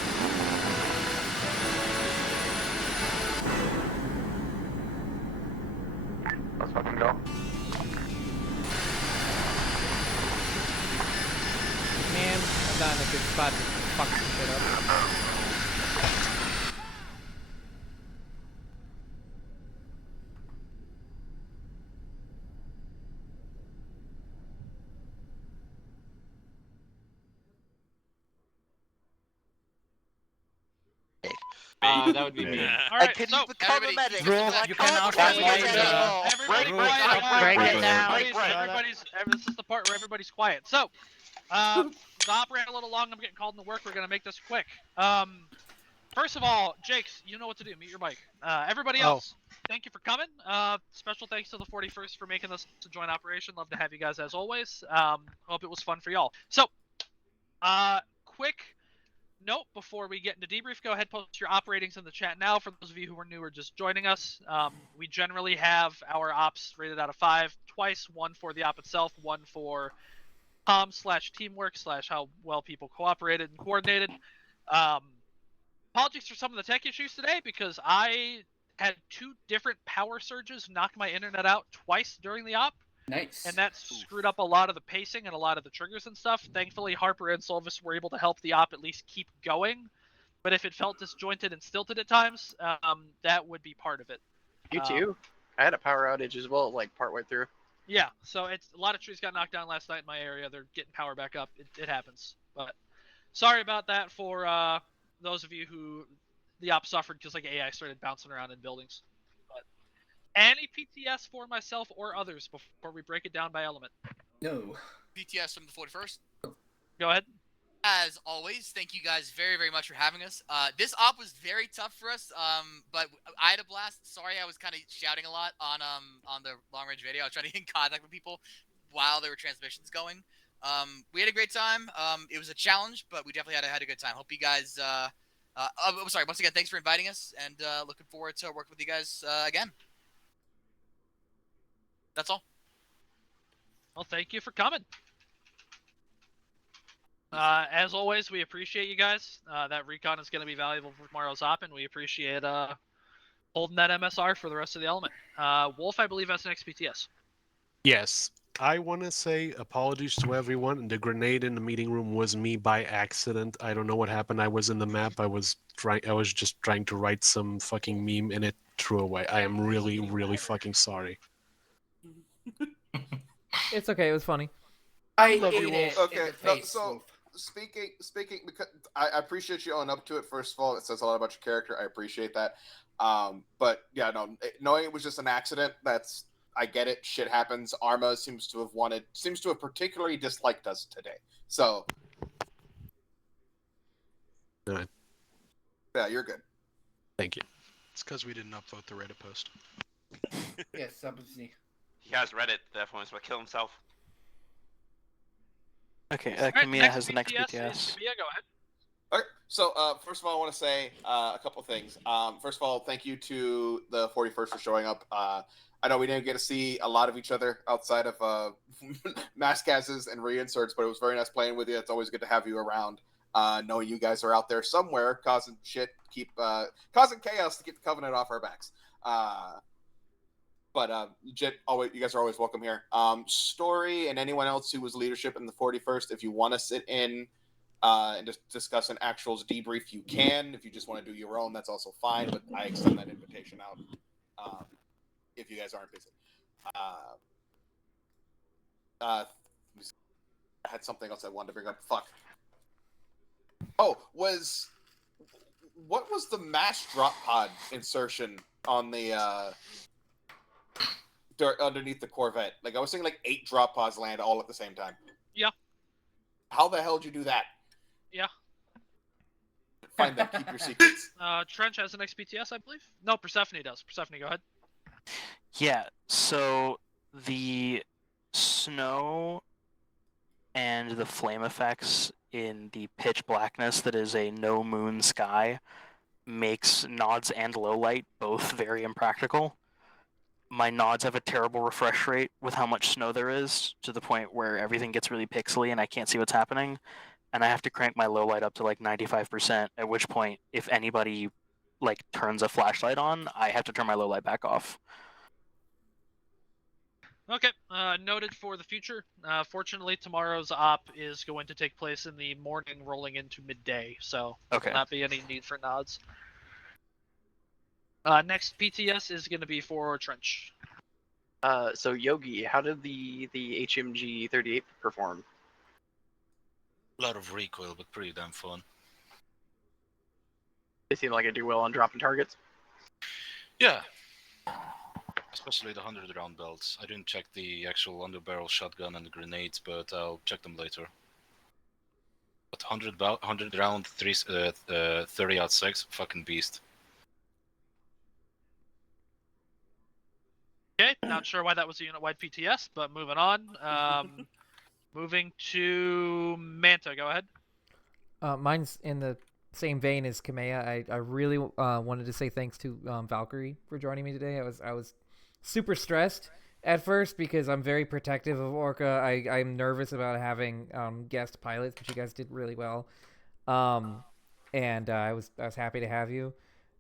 Let's fucking go. Man, I'm not in a good spot to fuck some shit up. That would be me. All right, can you become a medic? Rules, you cannot Everybody Everybody break it down. This is the part where everybody's quiet. So, the op ran a little long. I'm getting called into work. We're gonna make this quick. First of all, Jakes, you know what to do. Mute your mic. Everybody else, thank you for coming. Special thanks to the 41st for making this a joint operation. Love to have you guys as always. Hope it was fun for y'all. So, quick note before we get into debrief, go ahead, post your op ratings in the chat now. For those of you who are new or just joining us, we generally have our ops rated out of 5 twice, one for the op itself, one for /teamwork / how well people cooperated and coordinated. Apologies for some of the tech issues today because I had 2 different power surges knock my internet out twice during the op. Nice. And that screwed up a lot of the pacing and a lot of the triggers and stuff. Thankfully, Harper and Solvis were able to help the op at least keep going. But if it felt disjointed and stilted at times, that would be part of it. You too? I had a power outage as well, like partway through. Yeah, so it's a lot of trees got knocked down last night in my area. They're getting power back up. It happens. But sorry about that for those of you who the op suffered because like AI started bouncing around in buildings. But any PTS for myself or others before we break it down by element? No. PTS from the 41st? Go ahead. As always, thank you guys very, very much for having us. This op was very tough for us, but I had a blast. Sorry, I was kind of shouting a lot on the long range video. I was trying to get in contact with people while there were transmissions going. We had a great time. It was a challenge, but we definitely had a good time. Hope you guys. I'm sorry. Once again, thanks for inviting us, and looking forward to working with you guys again. That's all. Well, thank you for coming. As always, we appreciate you guys. That recon is going to be valuable for tomorrow's op, and we appreciate holding that MSR for the rest of the element. Wolf, I believe, has an XPTS. Yes. I want to say apologies to everyone. The grenade in the meeting room was me by accident. I don't know what happened. I was in the map. I was just trying to write some fucking meme and it threw away. I am really, really fucking sorry. It's okay. It was funny. I love you, Wolf. Okay, so speaking, because I appreciate you owning up to it. First of all, it says a lot about your character. I appreciate that. But yeah, no, knowing it was just an accident, I get it. Shit happens. Arma seems to have particularly disliked us today. So, yeah, you're good. Thank you. It's because we didn't upvote the Reddit post. Yes, obviously. He has Reddit, therefore he's going to kill himself. Okay, Alright, Kamiya has the next next BTS. BTS. Kamiya, go ahead. Okay, so first of all, I want to say a couple of things. First of all, thank you to the 41st for showing up. I know we didn't get to see a lot of each other outside of mass gases and reinserts, but it was very nice playing with you. It's always good to have you around. Knowing you guys are out there somewhere causing shit, causing chaos to keep the Covenant off our backs. But legit, you guys are always welcome here. Story and anyone else who was leadership in the 41st, if you want to sit in and just discuss an actual debrief, you can. If you just want to do your own, that's also fine. But I extend that invitation out if you guys aren't busy. I had something else I wanted to bring up. Fuck. Oh, what was the mass drop pod insertion on the underneath the Corvette? Like, I was seeing like 8 drop pods land all at the same time. Yeah. How the hell did you do that? Yeah. Find that. Keep your secrets. Trench has an XPTS, I believe. No, Persephone does. Persephone, go ahead. Yeah, so the snow and the flame effects in the pitch blackness that is a no moon sky makes nods and low light both very impractical. My nods have a terrible refresh rate with how much snow there is, to the point where everything gets really pixely and I can't see what's happening. And I have to crank my low light up to like 95%, at which point, if anybody like turns a flashlight on, I have to turn my low light back off. Okay, noted for the future. Fortunately, tomorrow's op is going to take place in the morning rolling into midday, so there will not be any need for nods. Next PTS is going to be for Trench. So Yogi, how did the HMG 38 perform? A lot of recoil, but pretty damn fun. They seem like it do well on dropping targets. Yeah. Especially the 100 round belts. I didn't check the actual underbarrel shotgun and the grenades, but I'll check them later. But 100 round 30-06, fucking beast. Okay, not sure why that was a unit-wide PTS, but moving on. Moving to Manta, go ahead. Mine's in the same vein as Kamea. I really wanted to say thanks to Valkyrie for joining me today. I was super stressed at first because I'm very protective of Orca. I'm nervous about having guest pilots, but you guys did really well. And I was happy to have you.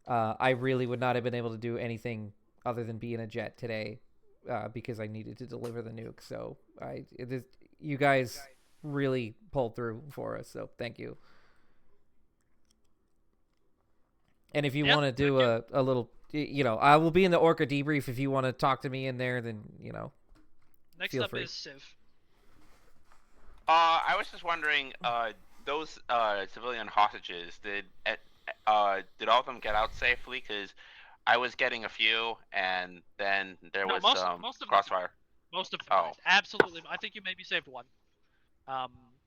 I really would not have been able to do anything other than be in a jet today because I needed to deliver the nuke. So you guys really pulled through for us. So thank you. And if you want to do a little, I will be in the Orca debrief. If you want to talk to me in there, then, Next feel up free. is Civ. I was just wondering, those civilian hostages, did all of them get out safely? Because I was getting a few, and then there was most of crossfire. Them, most of them. Absolutely. I think you maybe saved one.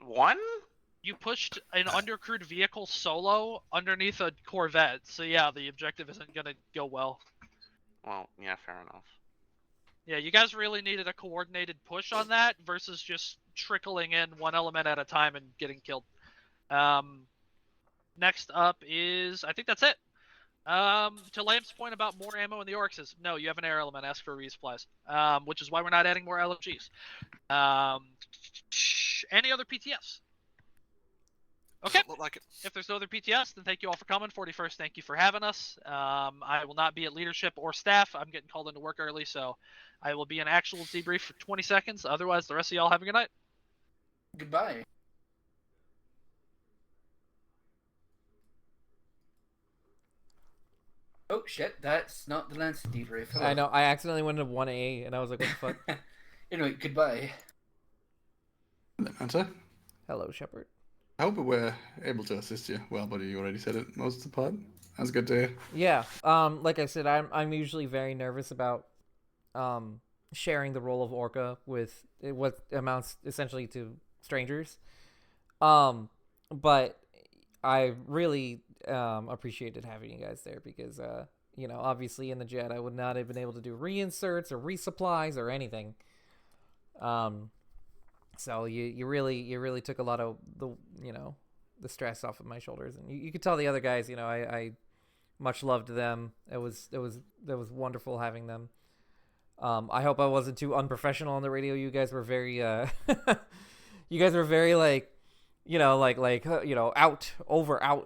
One? You pushed an undercrewed vehicle solo underneath a Corvette, so yeah, the objective isn't gonna go well. Well, yeah, fair enough. Yeah, you guys really needed a coordinated push on that versus just trickling in one element at a time and getting killed. Next up is, I think that's it. To Lamp's point about more ammo in the Oryx is, no, you have an air element, ask for resupplies. Which is why we're not adding more LMGs. Any other PTS? Okay. Look like it. If there's no other PTS, then thank you all for coming. 41st, thank you for having us. I will not be at leadership or staff. I'm getting called into work early, so I will be an actual debrief for 20 seconds. Otherwise, the rest of y'all have a good night. Goodbye. Oh shit, that's not the Lance debrief. Hello. I know, I accidentally went into 1A and I was like, what the fuck? Anyway, goodbye. Answer. Hello, Shepard. I hope we're able to assist you. Well, buddy, you already said it most of the part. That's good to hear. Yeah, like I said, I'm usually very nervous about sharing the role of Orca with what amounts essentially to strangers. But I really appreciated having you guys there because you know, obviously in the jet I would not have been able to do reinserts or resupplies or anything. So you really took a lot of the, you know, the stress off of my shoulders, and you could tell the other guys, you know, I much loved them. It was wonderful having them. I hope I wasn't too unprofessional on the radio. You guys were very you guys were very like, you know, you know, out,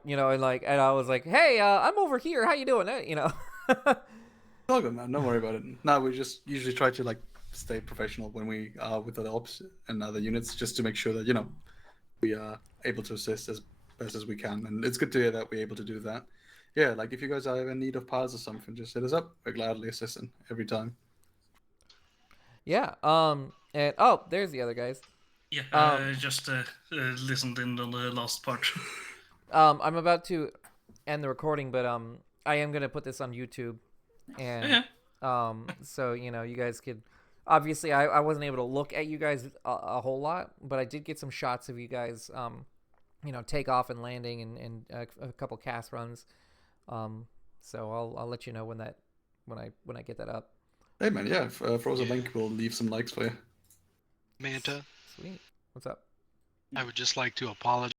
you know, and I was like, hey, I'm over here. How you doing? You know. All good, man. Don't worry about it. No, we just usually try to like stay professional when we are with other ops and other units, just to make sure that, you know, we are able to assist as best as we can. And it's good to hear that we're able to do that. Yeah, like if you guys are in need of parts or something, just hit us up. We're gladly assisting every time. Yeah. And oh, there's the other guys. Yeah, just listened in on the last part. I'm about to end the recording, but I am gonna put this on YouTube, and so you know, you guys could. Obviously, I wasn't able to look at you guys a whole lot, but I did get some shots of you guys, you know, take off and landing and a couple cast runs. So I'll let you know when I get that up. Hey man, yeah, throw us a link. We'll leave some likes for you. Manta. Sweet. What's up? I would just like to apologize